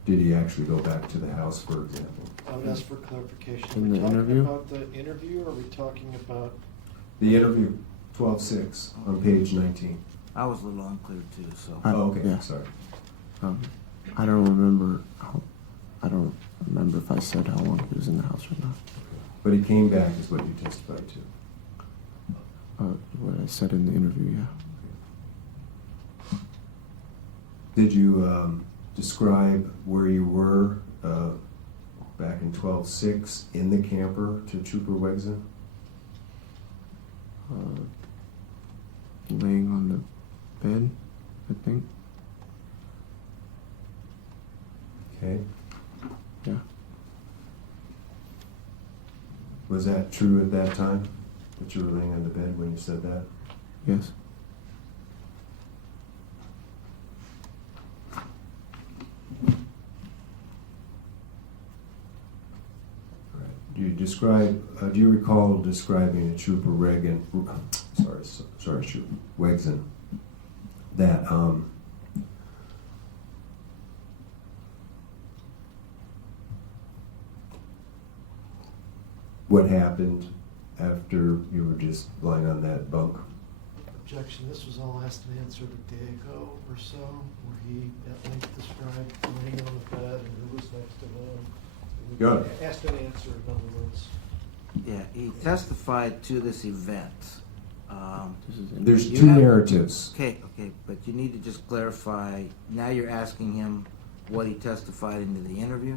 Did he actually go back to the house, for example? I would ask for clarification. In Are we the talking interview? about the interview, or are we talking about? The interview, 12/6, on page 19. I was a little unclear too, so. Oh, okay, yeah. sorry. I don't remember I don't remember if I said how long he was in the house or not. But he came back is what you testified to. What I said in the interview, yeah. Did you describe where you were back in 12/6 in the camper to Trooper Wegson? laying on the bed, I think. Okay. Yeah. Was that true at that time, that you were laying on the bed when you said that? Yes. Do you describe? Do you recall describing a Trooper Reagan? Sorry, Trooper Wegson. That what happened after you were just lying on that bunk? Objection, this was all asked and answered a day ago or so, where he at length described laying on the bed and who was next to him. Got it. Asked and answered, in other words. Yeah, he testified to this event. This is There's You two have- narratives. Okay, but you need to just clarify, now you're asking him what he testified into the interview?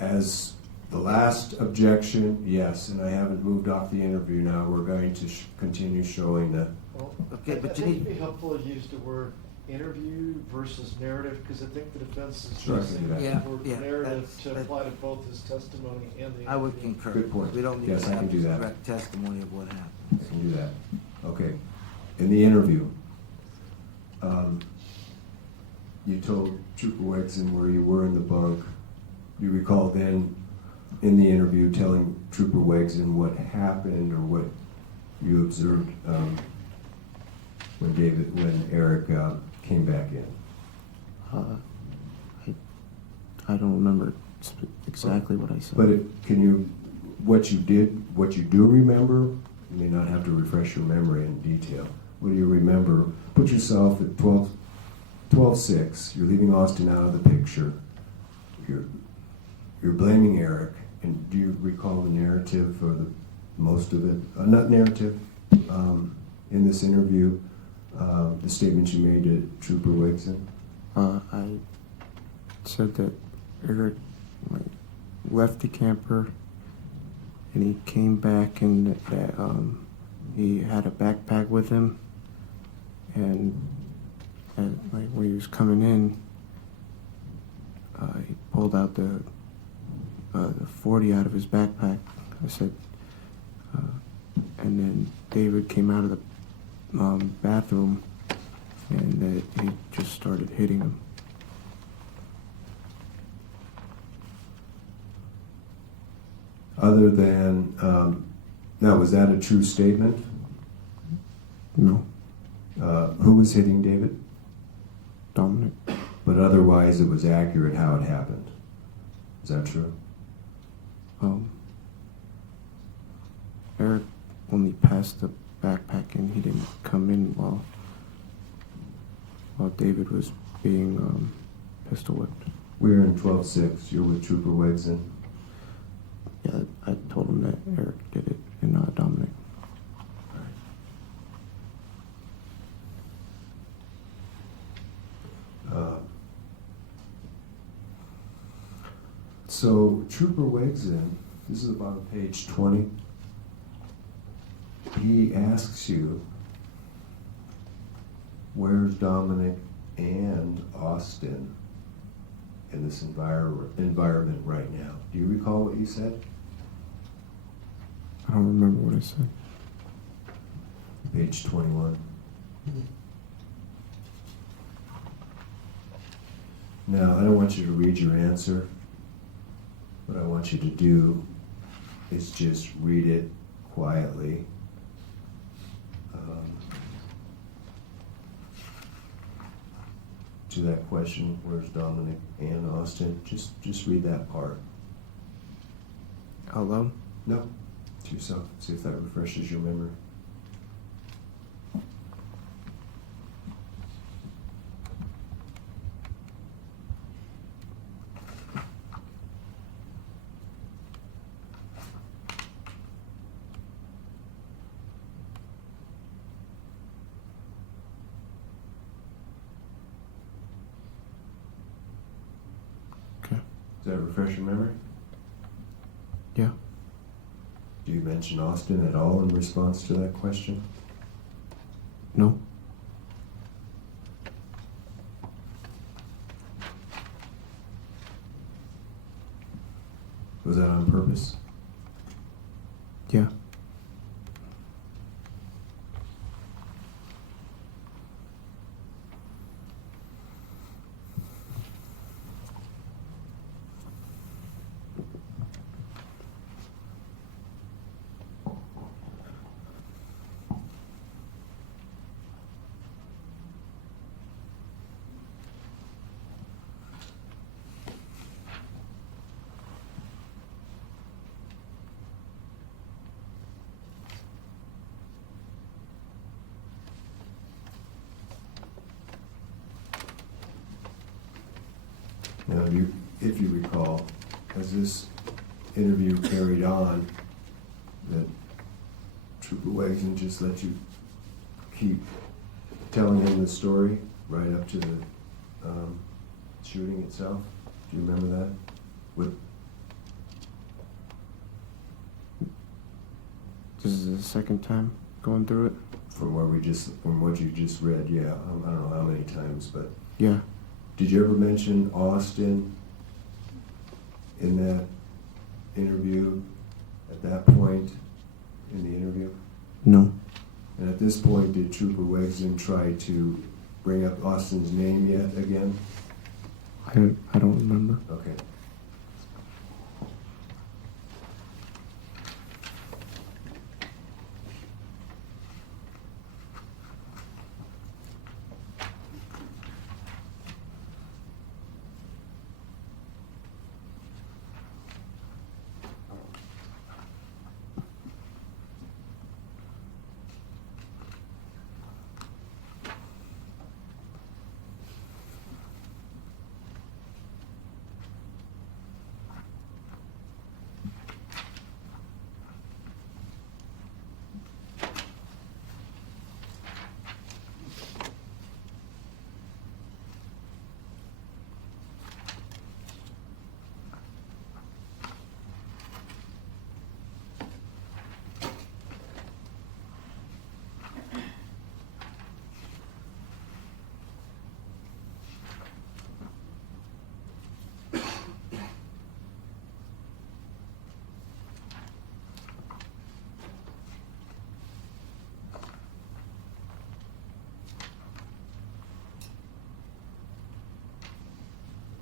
As the last objection, yes, and I haven't moved off the interview now. We're going to continue showing the. Well, Okay, but I you think need- it'd be helpful to use the word interview versus narrative, because I think the defense is Sure, I can using do that. Yeah, the word yeah, narrative to that's- apply to both his testimony and the I would interview. concur. Good point. We don't need Yes, to I can have do that. direct testimony of what happened. I can do that. Okay. In the interview, you told Trooper Wexon where you were in the bunk. You recall then in the interview telling Trooper Wexon what happened or what you observed when Eric came back in. I don't remember exactly what I said. But what you do remember, you may not have to refresh your memory in detail. What do you remember? Put yourself at 12-6, you're leaving Austin out of the picture. You're blaming Eric, and do you recall the narrative or most of it? Not narrative, in this interview, the statement you made to Trooper Wexon? I said that Eric left the camper and he came back and that he had a backpack with him, and when he was coming in, he pulled out the 40 out of his backpack. I said, and then David came out of the bathroom and that he just started hitting him. Other than, now was that a true statement? No, Who was hitting David? Dominic. But otherwise it was accurate how it happened. Is that true? Eric only passed the backpack and he didn't come in while David was being pistol whipped. We're in 12-6. You're with Trooper Wegson. Yeah, I told him that Eric did it and not Dominic. So Trooper Wegson, this is about page 20. He asks you, where's Dominic and Austin in this environment right now? Do you recall what you said? I don't remember what I said. Page 21. Now, I don't want you to read your answer. What I want you to do is just read it quietly. To that question, where's Dominic and Austin? Just read that part. Out loud? No, to yourself. See if that refreshes your memory. Okay. Does that refresh your memory? Yeah. Do you mention Austin at all in response to that question? No. Was that on purpose? Yeah. Now, if you recall, as this interview carried on, that Trooper Wegson just let you keep telling him the story right up to the shooting itself? Do you remember that? This is the second time going through it? From what you just read, yeah. I don't know how many times, but Yeah. did you ever mention Austin in that interview, at that point in the interview? No. And at this point, did Trooper Wegson try to bring up Austin's name yet again? I don't remember. Okay.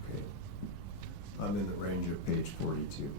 Okay. I'm in the range of page 42.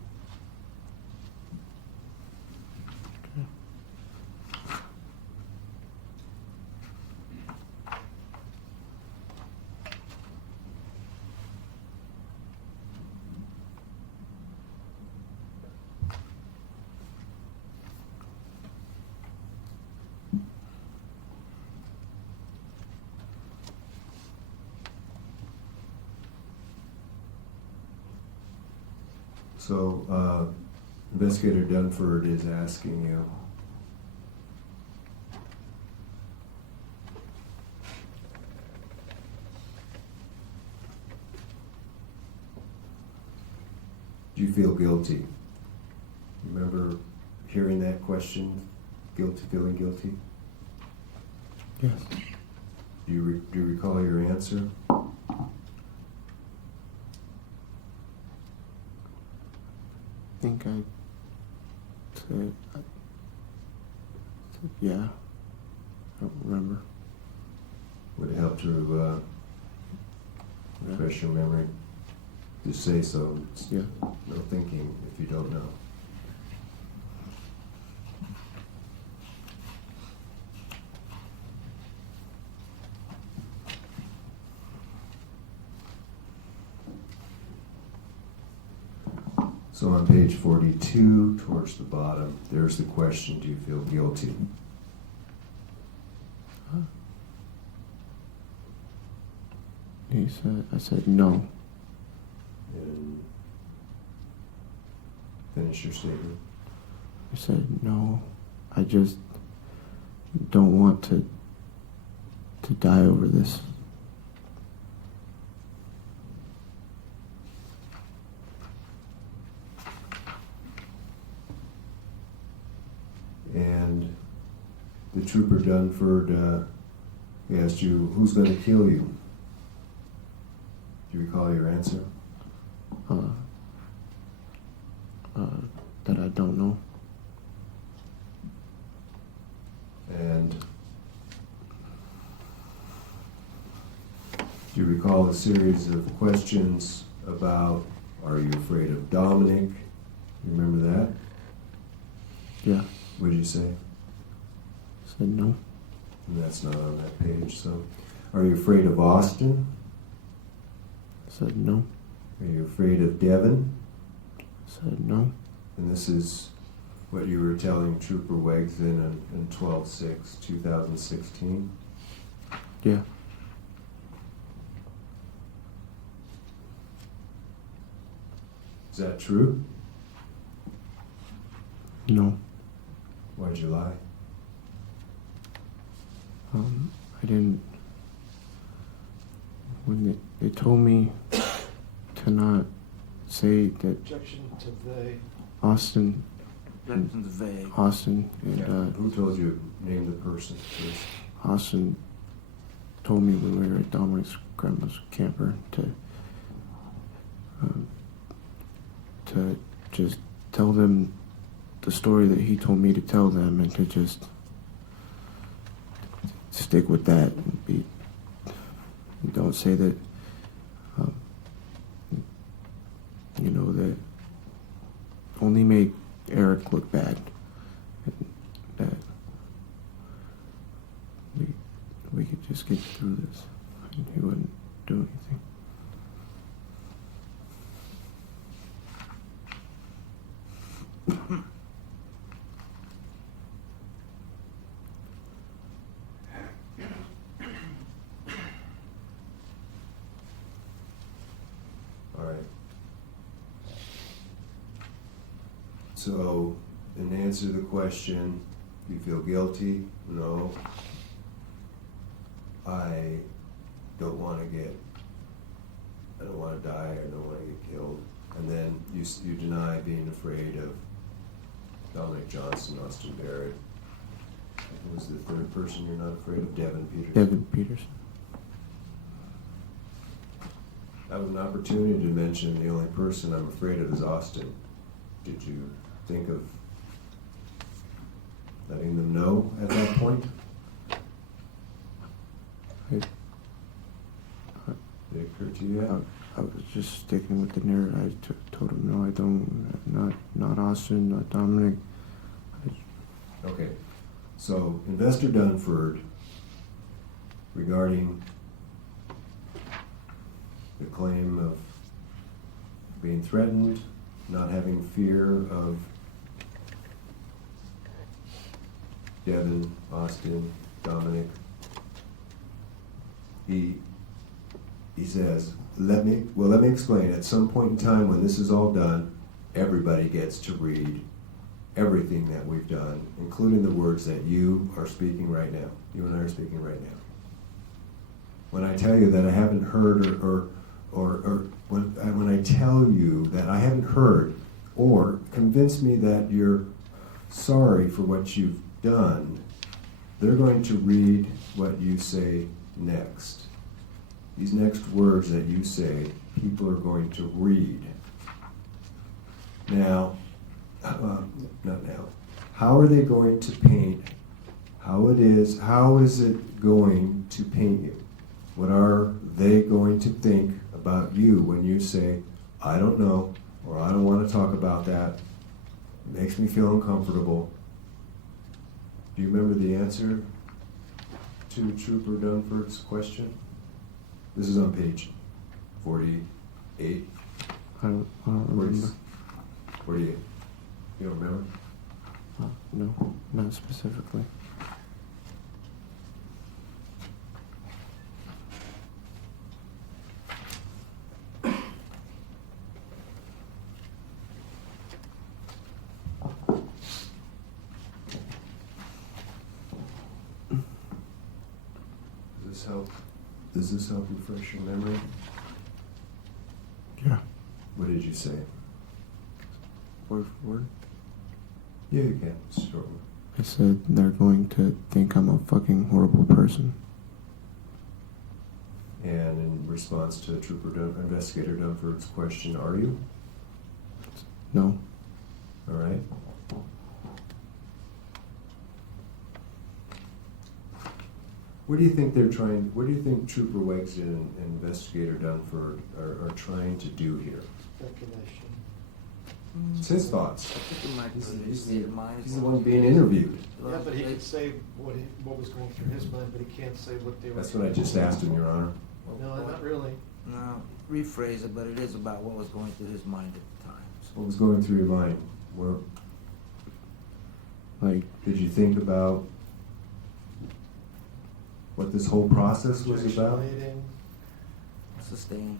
So, Investigator Dunford is asking you, do you feel guilty? Remember hearing that question? Feeling guilty? Yes. Do you recall your answer? I think I said yeah. I don't remember. Would it help to refresh your memory? Just say so. It's Yeah. no thinking if you don't know. So on page 42, towards the bottom, there's the question, do you feel guilty? I said no. And finish your statement. I said no. I just don't want to die over this. Trooper Dunford asked you, who's going to kill you? Do you recall your answer? That I don't know. And do you recall a series of questions about, are you afraid of Dominic? You remember that? Yeah. What did you say? Said no. And that's not on that page, so. Are you afraid of Austin? Said no. Are you afraid of Devon? Said no. And this is what you were telling Trooper Wegson in 12/6/2016? Yeah. Is that true? No. Why'd you lie? I didn't. When they told me to not say that Objection to they. Austin Objection's vague. and Who told you? Name the person first. Austin told me when we were at Dominic's grandma's camper to just tell them the story that he told me to tell them, and to just stick with that. And don't say that, that only make Eric look bad. And that we could just get through this, and he wouldn't do anything. All right. So, in answer to the question, do you feel guilty? No. I don't want to die, or don't want to get killed. And then you deny being afraid of Dominic Johnson, Austin Barrett. Who was the third person you're not afraid of? Devin Peterson. Devin Peterson. I have an opportunity to mention the only person I'm afraid of is Austin. Did you think of letting them know at that point? Did it occur to you yet? I was just sticking with the narrative. I told him, no, I don't, not Austin, not Dominic. Okay, so Investor Dunford, regarding the claim of being threatened, not having fear of Devin, Austin, Dominic, he says, let me explain. At some point in time when this is all done, everybody gets to read everything that we've done, including the words that you are speaking right now. You and I are speaking right now. When I tell you that I haven't heard, or when I tell you that I haven't heard, or convince me that you're sorry for what you've done, they're going to read what you say next. These next words that you say, people are going to read. Now, not now. How are they going to paint? How is it going to paint you? What are they going to think about you when you say, I don't know, or I don't want to talk about that? It makes me feel uncomfortable. Do you remember the answer to Trooper Dunford's question? This is on page 48. I don't remember. 48. You don't remember? No, not specifically. Does this help refresh your memory? Yeah. What did you say? Word for word. Yeah, you can. Short one. I said they're going to think I'm a fucking horrible person. And in response to Investigator Dunford's question, are you? No. All right. What do you think they're trying, what do you think Trooper Wegson and Investigator Dunford are trying to do here? Speculation. It's his thoughts. I think it might be He's his state of mind. the one being interviewed. Yeah, but he could say what was going through his mind, but he can't say what they were. That's what I just asked him, Your Honor. No, not really. No, rephrase it, but it is about what was going through his mind at the time. What was going through your mind? Where, Like, did you think about what this whole process was about? Ejaculating. Sustained.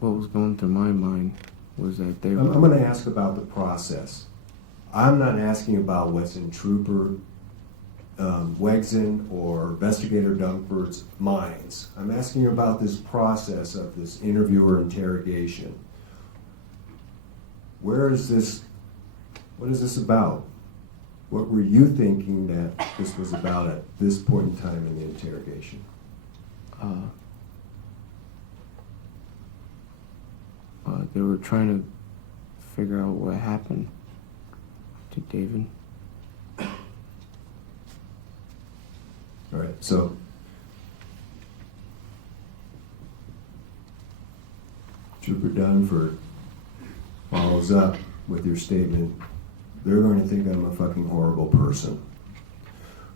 what was going through my mind was that they I'm going to ask about the process. I'm not asking about what's in Trooper Wegson or Investigator Dunford's minds. I'm asking about this process of this interviewer interrogation. Where is this, what is this about? What were you thinking that this was about at this point in time in the interrogation? they were trying to figure out what happened to David. All right, so Trooper Dunford follows up with your statement, they're going to think I'm a fucking horrible person.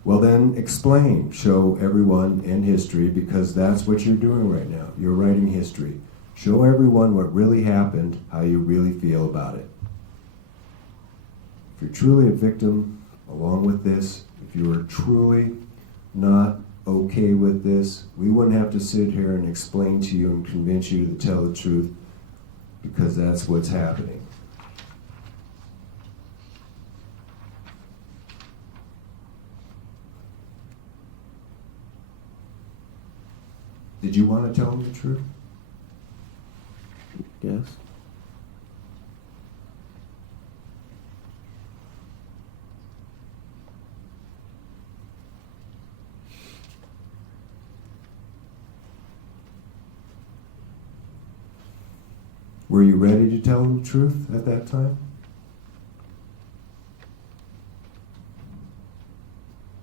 Well then, explain, show everyone in history, because that's what you're doing right now. You're writing history. Show everyone what really happened, how you really feel about it. If you're truly a victim, along with this, if you are truly not okay with this, we wouldn't have to sit here and explain to you and convince you to tell the truth, because that's what's happening. Did you want to tell them the truth? Yes. Were you ready to tell them the truth at that time?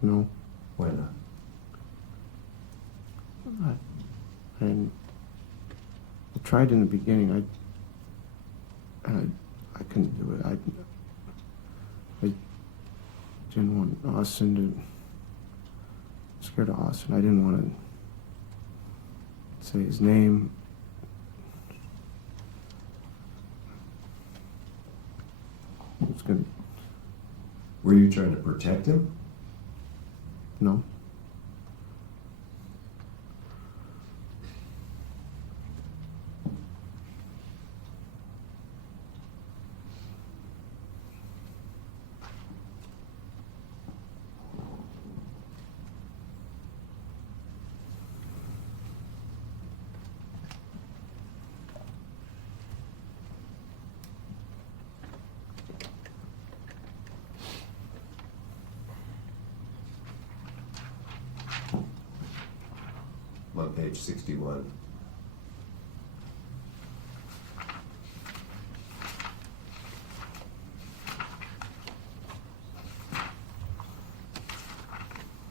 No. Why not? And I tried in the beginning. I couldn't do it. I didn't want Austin to. Scared of Austin. I didn't want to say his name. I was gonna. Were you trying to protect him? No. I'm on page 61.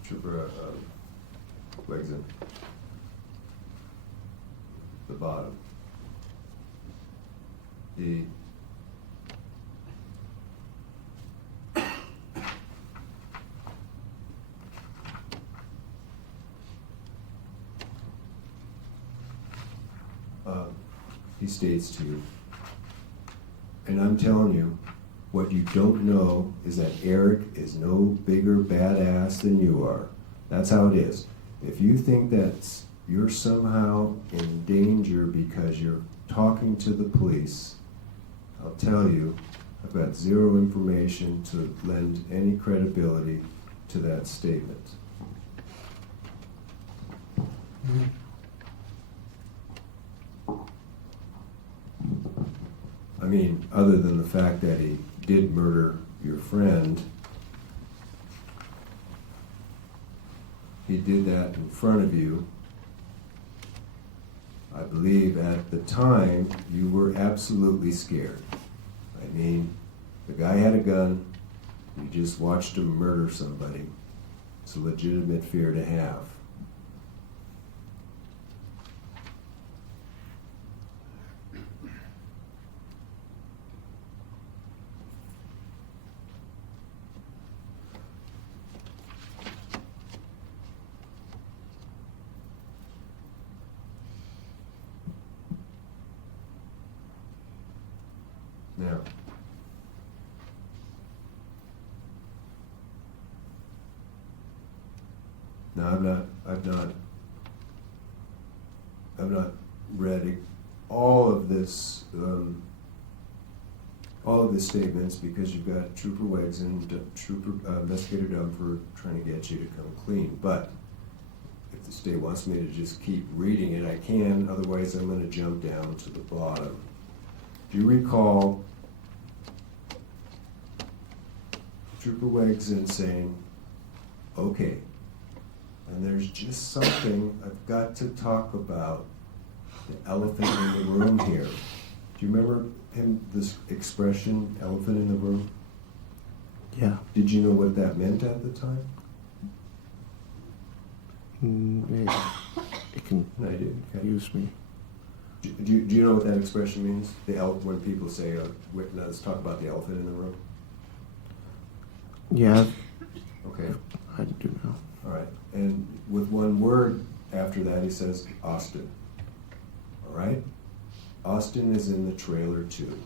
Trooper Wegson. The bottom. The he states to you, and I'm telling you, what you don't know is that Eric is no bigger badass than you are. That's how it is. If you think that you're somehow in danger because you're talking to the police, I'll tell you, I've got zero information to lend any credibility to that statement. I mean, other than the fact that he did murder your friend, he did that in front of you. I believe at the time you were absolutely scared. I mean, the guy had a gun, you just watched him murder somebody. It's a legitimate fear to have. Now, I've not read all of this, all of the statements, because you've got Trooper Weggs and Investigator Dunford trying to get you to come clean. But if the state wants me to just keep reading it, I can. Otherwise, I'm going to jump down to the bottom. Do you recall Trooper Weggs in saying, okay, and there's just something I've got to talk about, the elephant in the room here. Do you remember this expression, elephant in the room? Yeah. Did you know what that meant at the time? It can No, I didn't. Okay. confuse me. Do you know what that expression means? When people say, let's talk about the elephant in the room? Yeah, Okay, I do know. all right. And with one word after that, he says, Austin. All right? Austin is in the trailer too.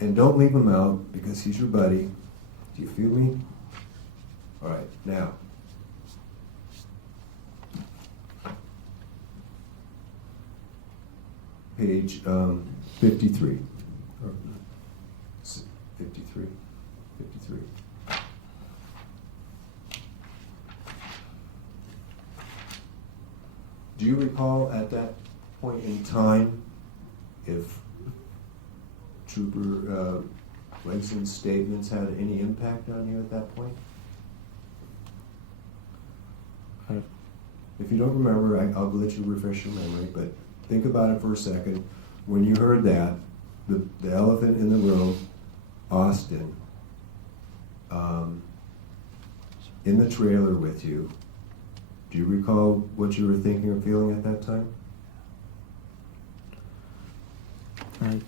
And don't leave him out because he's your buddy. Do you feel me? All right, now. Page 53. Or, 53. 53. Do you recall at that point in time if Trooper Langston's statements had any impact on you at that point? If you don't remember, I'll let you refresh your memory, but think about it for a second. When you heard that, the elephant in the room, Austin, in the trailer with you, do you recall what you were thinking or feeling at that time? I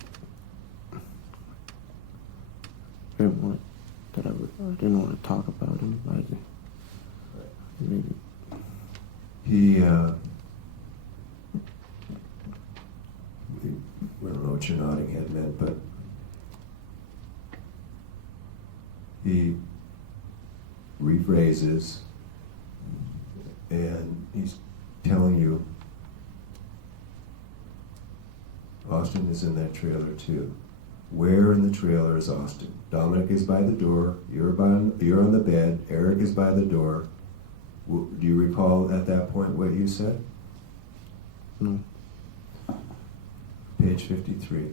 didn't want to talk about him. Maybe. We don't know what your nodding head meant, but he rephrases and he's telling you Austin is in that trailer too. Where in the trailer is Austin? Dominic is by the door, you're on the bed, Eric is by the door. Do you recall at that point what you said? No. Page 53.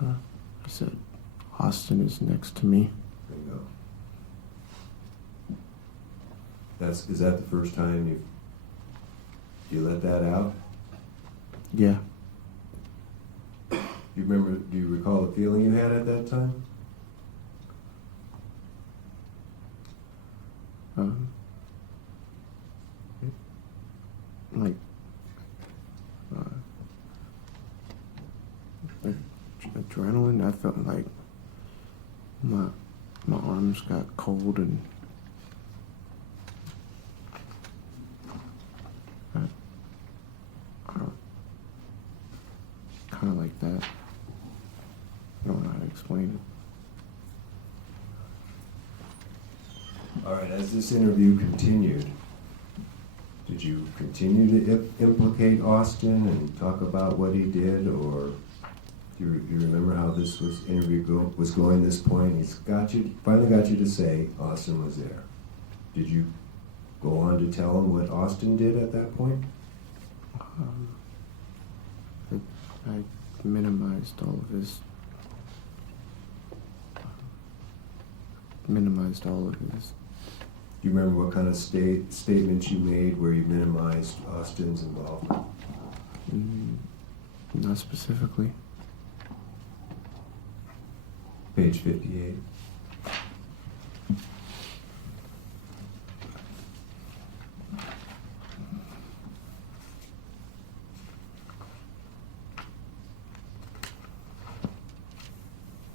I said, Austin is next to me. There you go. Is that the first time you let that out? Yeah. Do you recall the feeling you had at that time? Like, adrenaline. I felt like my arms got cold and kind of like that. I don't know how to explain it. All right, as this interview continued, did you continue to implicate Austin and talk about what he did, or do you remember how this interview was going this point? Finally got you to say Austin was there. Did you go on to tell him what Austin did at that point? I minimized all of his. Do you remember what kind of statements you made where you minimized Austin's involvement? Not specifically. Page 58.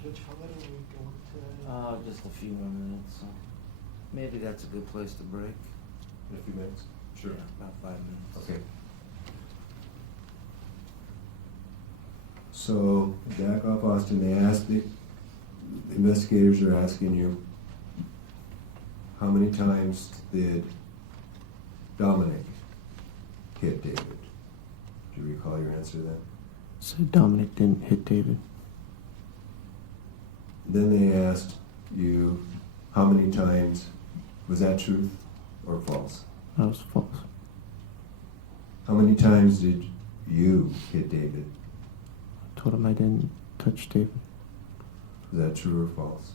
Judge, how late are we going today? Just a few more minutes, so maybe that's a good place to break. In a few minutes? Sure. Yeah, about 5 minutes. Okay. So, back off Austin, the investigators are asking you, how many times did Dominic hit David? Do you recall your answer to that? Said Dominic didn't hit David. Then they asked you, how many times, was that truth or false? That was false. How many times did you hit David? I told him I didn't touch David. Is that true or false?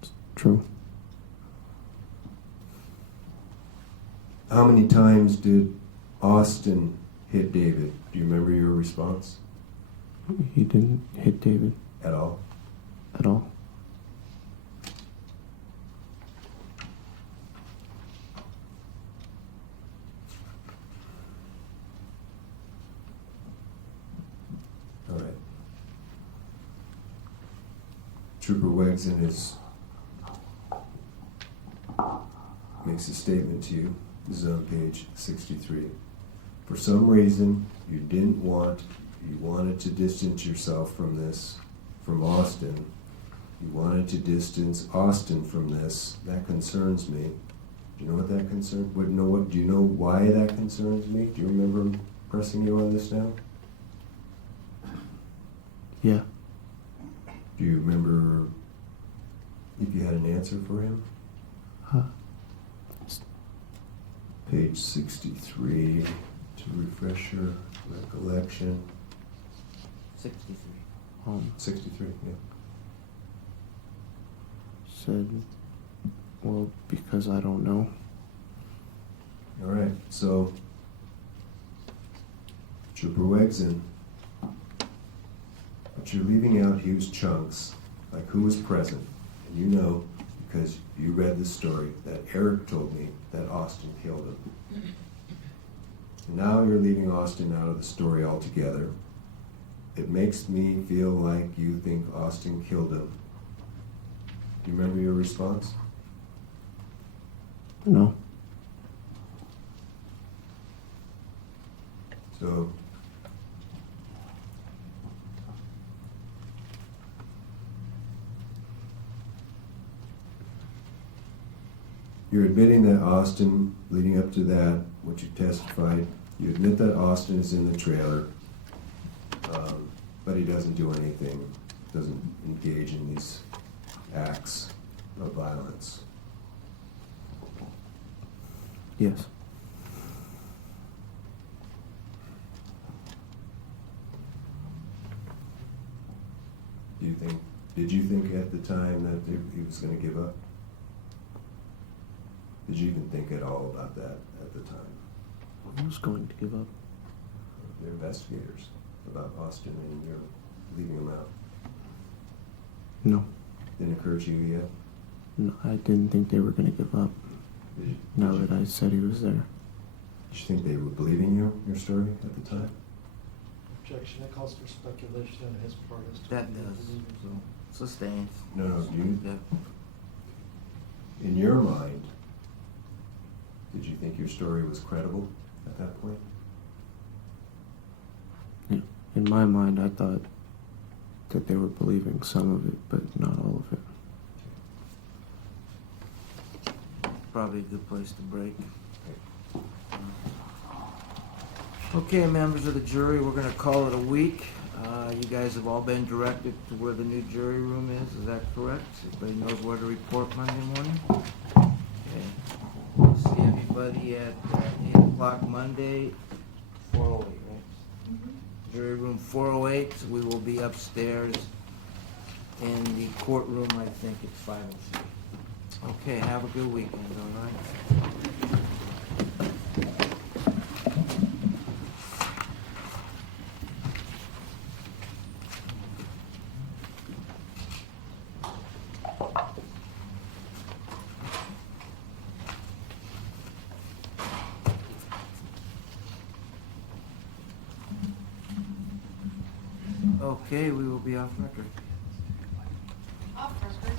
It's true. How many times did Austin hit David? Do you remember your response He didn't hit David at all? at all. All right. Trooper Wegson makes a statement to you. This is on page 63. For some reason, you wanted to distance yourself from Austin. You wanted to distance Austin from this. That concerns me. Do you know what that concerns? Do you know why that concerns me? Do you remember pressing you on this now? Yeah. Do you remember if you had an answer for him? Huh. Page 63, to refresh your recollection. 63. 63, yeah. Said, well, because I don't know. All right, so Trooper Wegson, but you're leaving out huge chunks, like who was present. And you know, because you read the story, that Eric told me that Austin killed him. And now you're leaving Austin out of the story altogether. It makes me feel like you think Austin killed him. Do you remember your response? No. So, you're admitting that Austin, leading up to that, what you testified, you admit that Austin is in the trailer, but he doesn't do anything, doesn't engage in these acts of violence. Yes. Did you think at the time that he was going to give up? Did you even think at all about that at the time? I was going to give up. The investigators about Austin and you're leaving him out. No. Didn't occur to you yet? No, I didn't think they were going to give up. Now that I said he was there. Did you think they were believing your story at the time? Objection, that calls for speculation on his part as to. That whether does. he believes So, sustained. No, you, Yeah. in your mind, did you think your story was credible at that point? Yeah. In my mind, I thought that they were believing some of it, but not all of it. Probably a good place to break. Okay, members of the jury, we're going to call it a week. You guys have all been directed to where the new jury room is that correct? Everybody knows where to report Monday morning? Okay. We'll see everybody at 8 o'clock Monday, 4:08, right? Jury room 408, we will be upstairs in the courtroom, I think it's 503. Okay, have a good weekend, all right? Okay, we will be off record. Off record.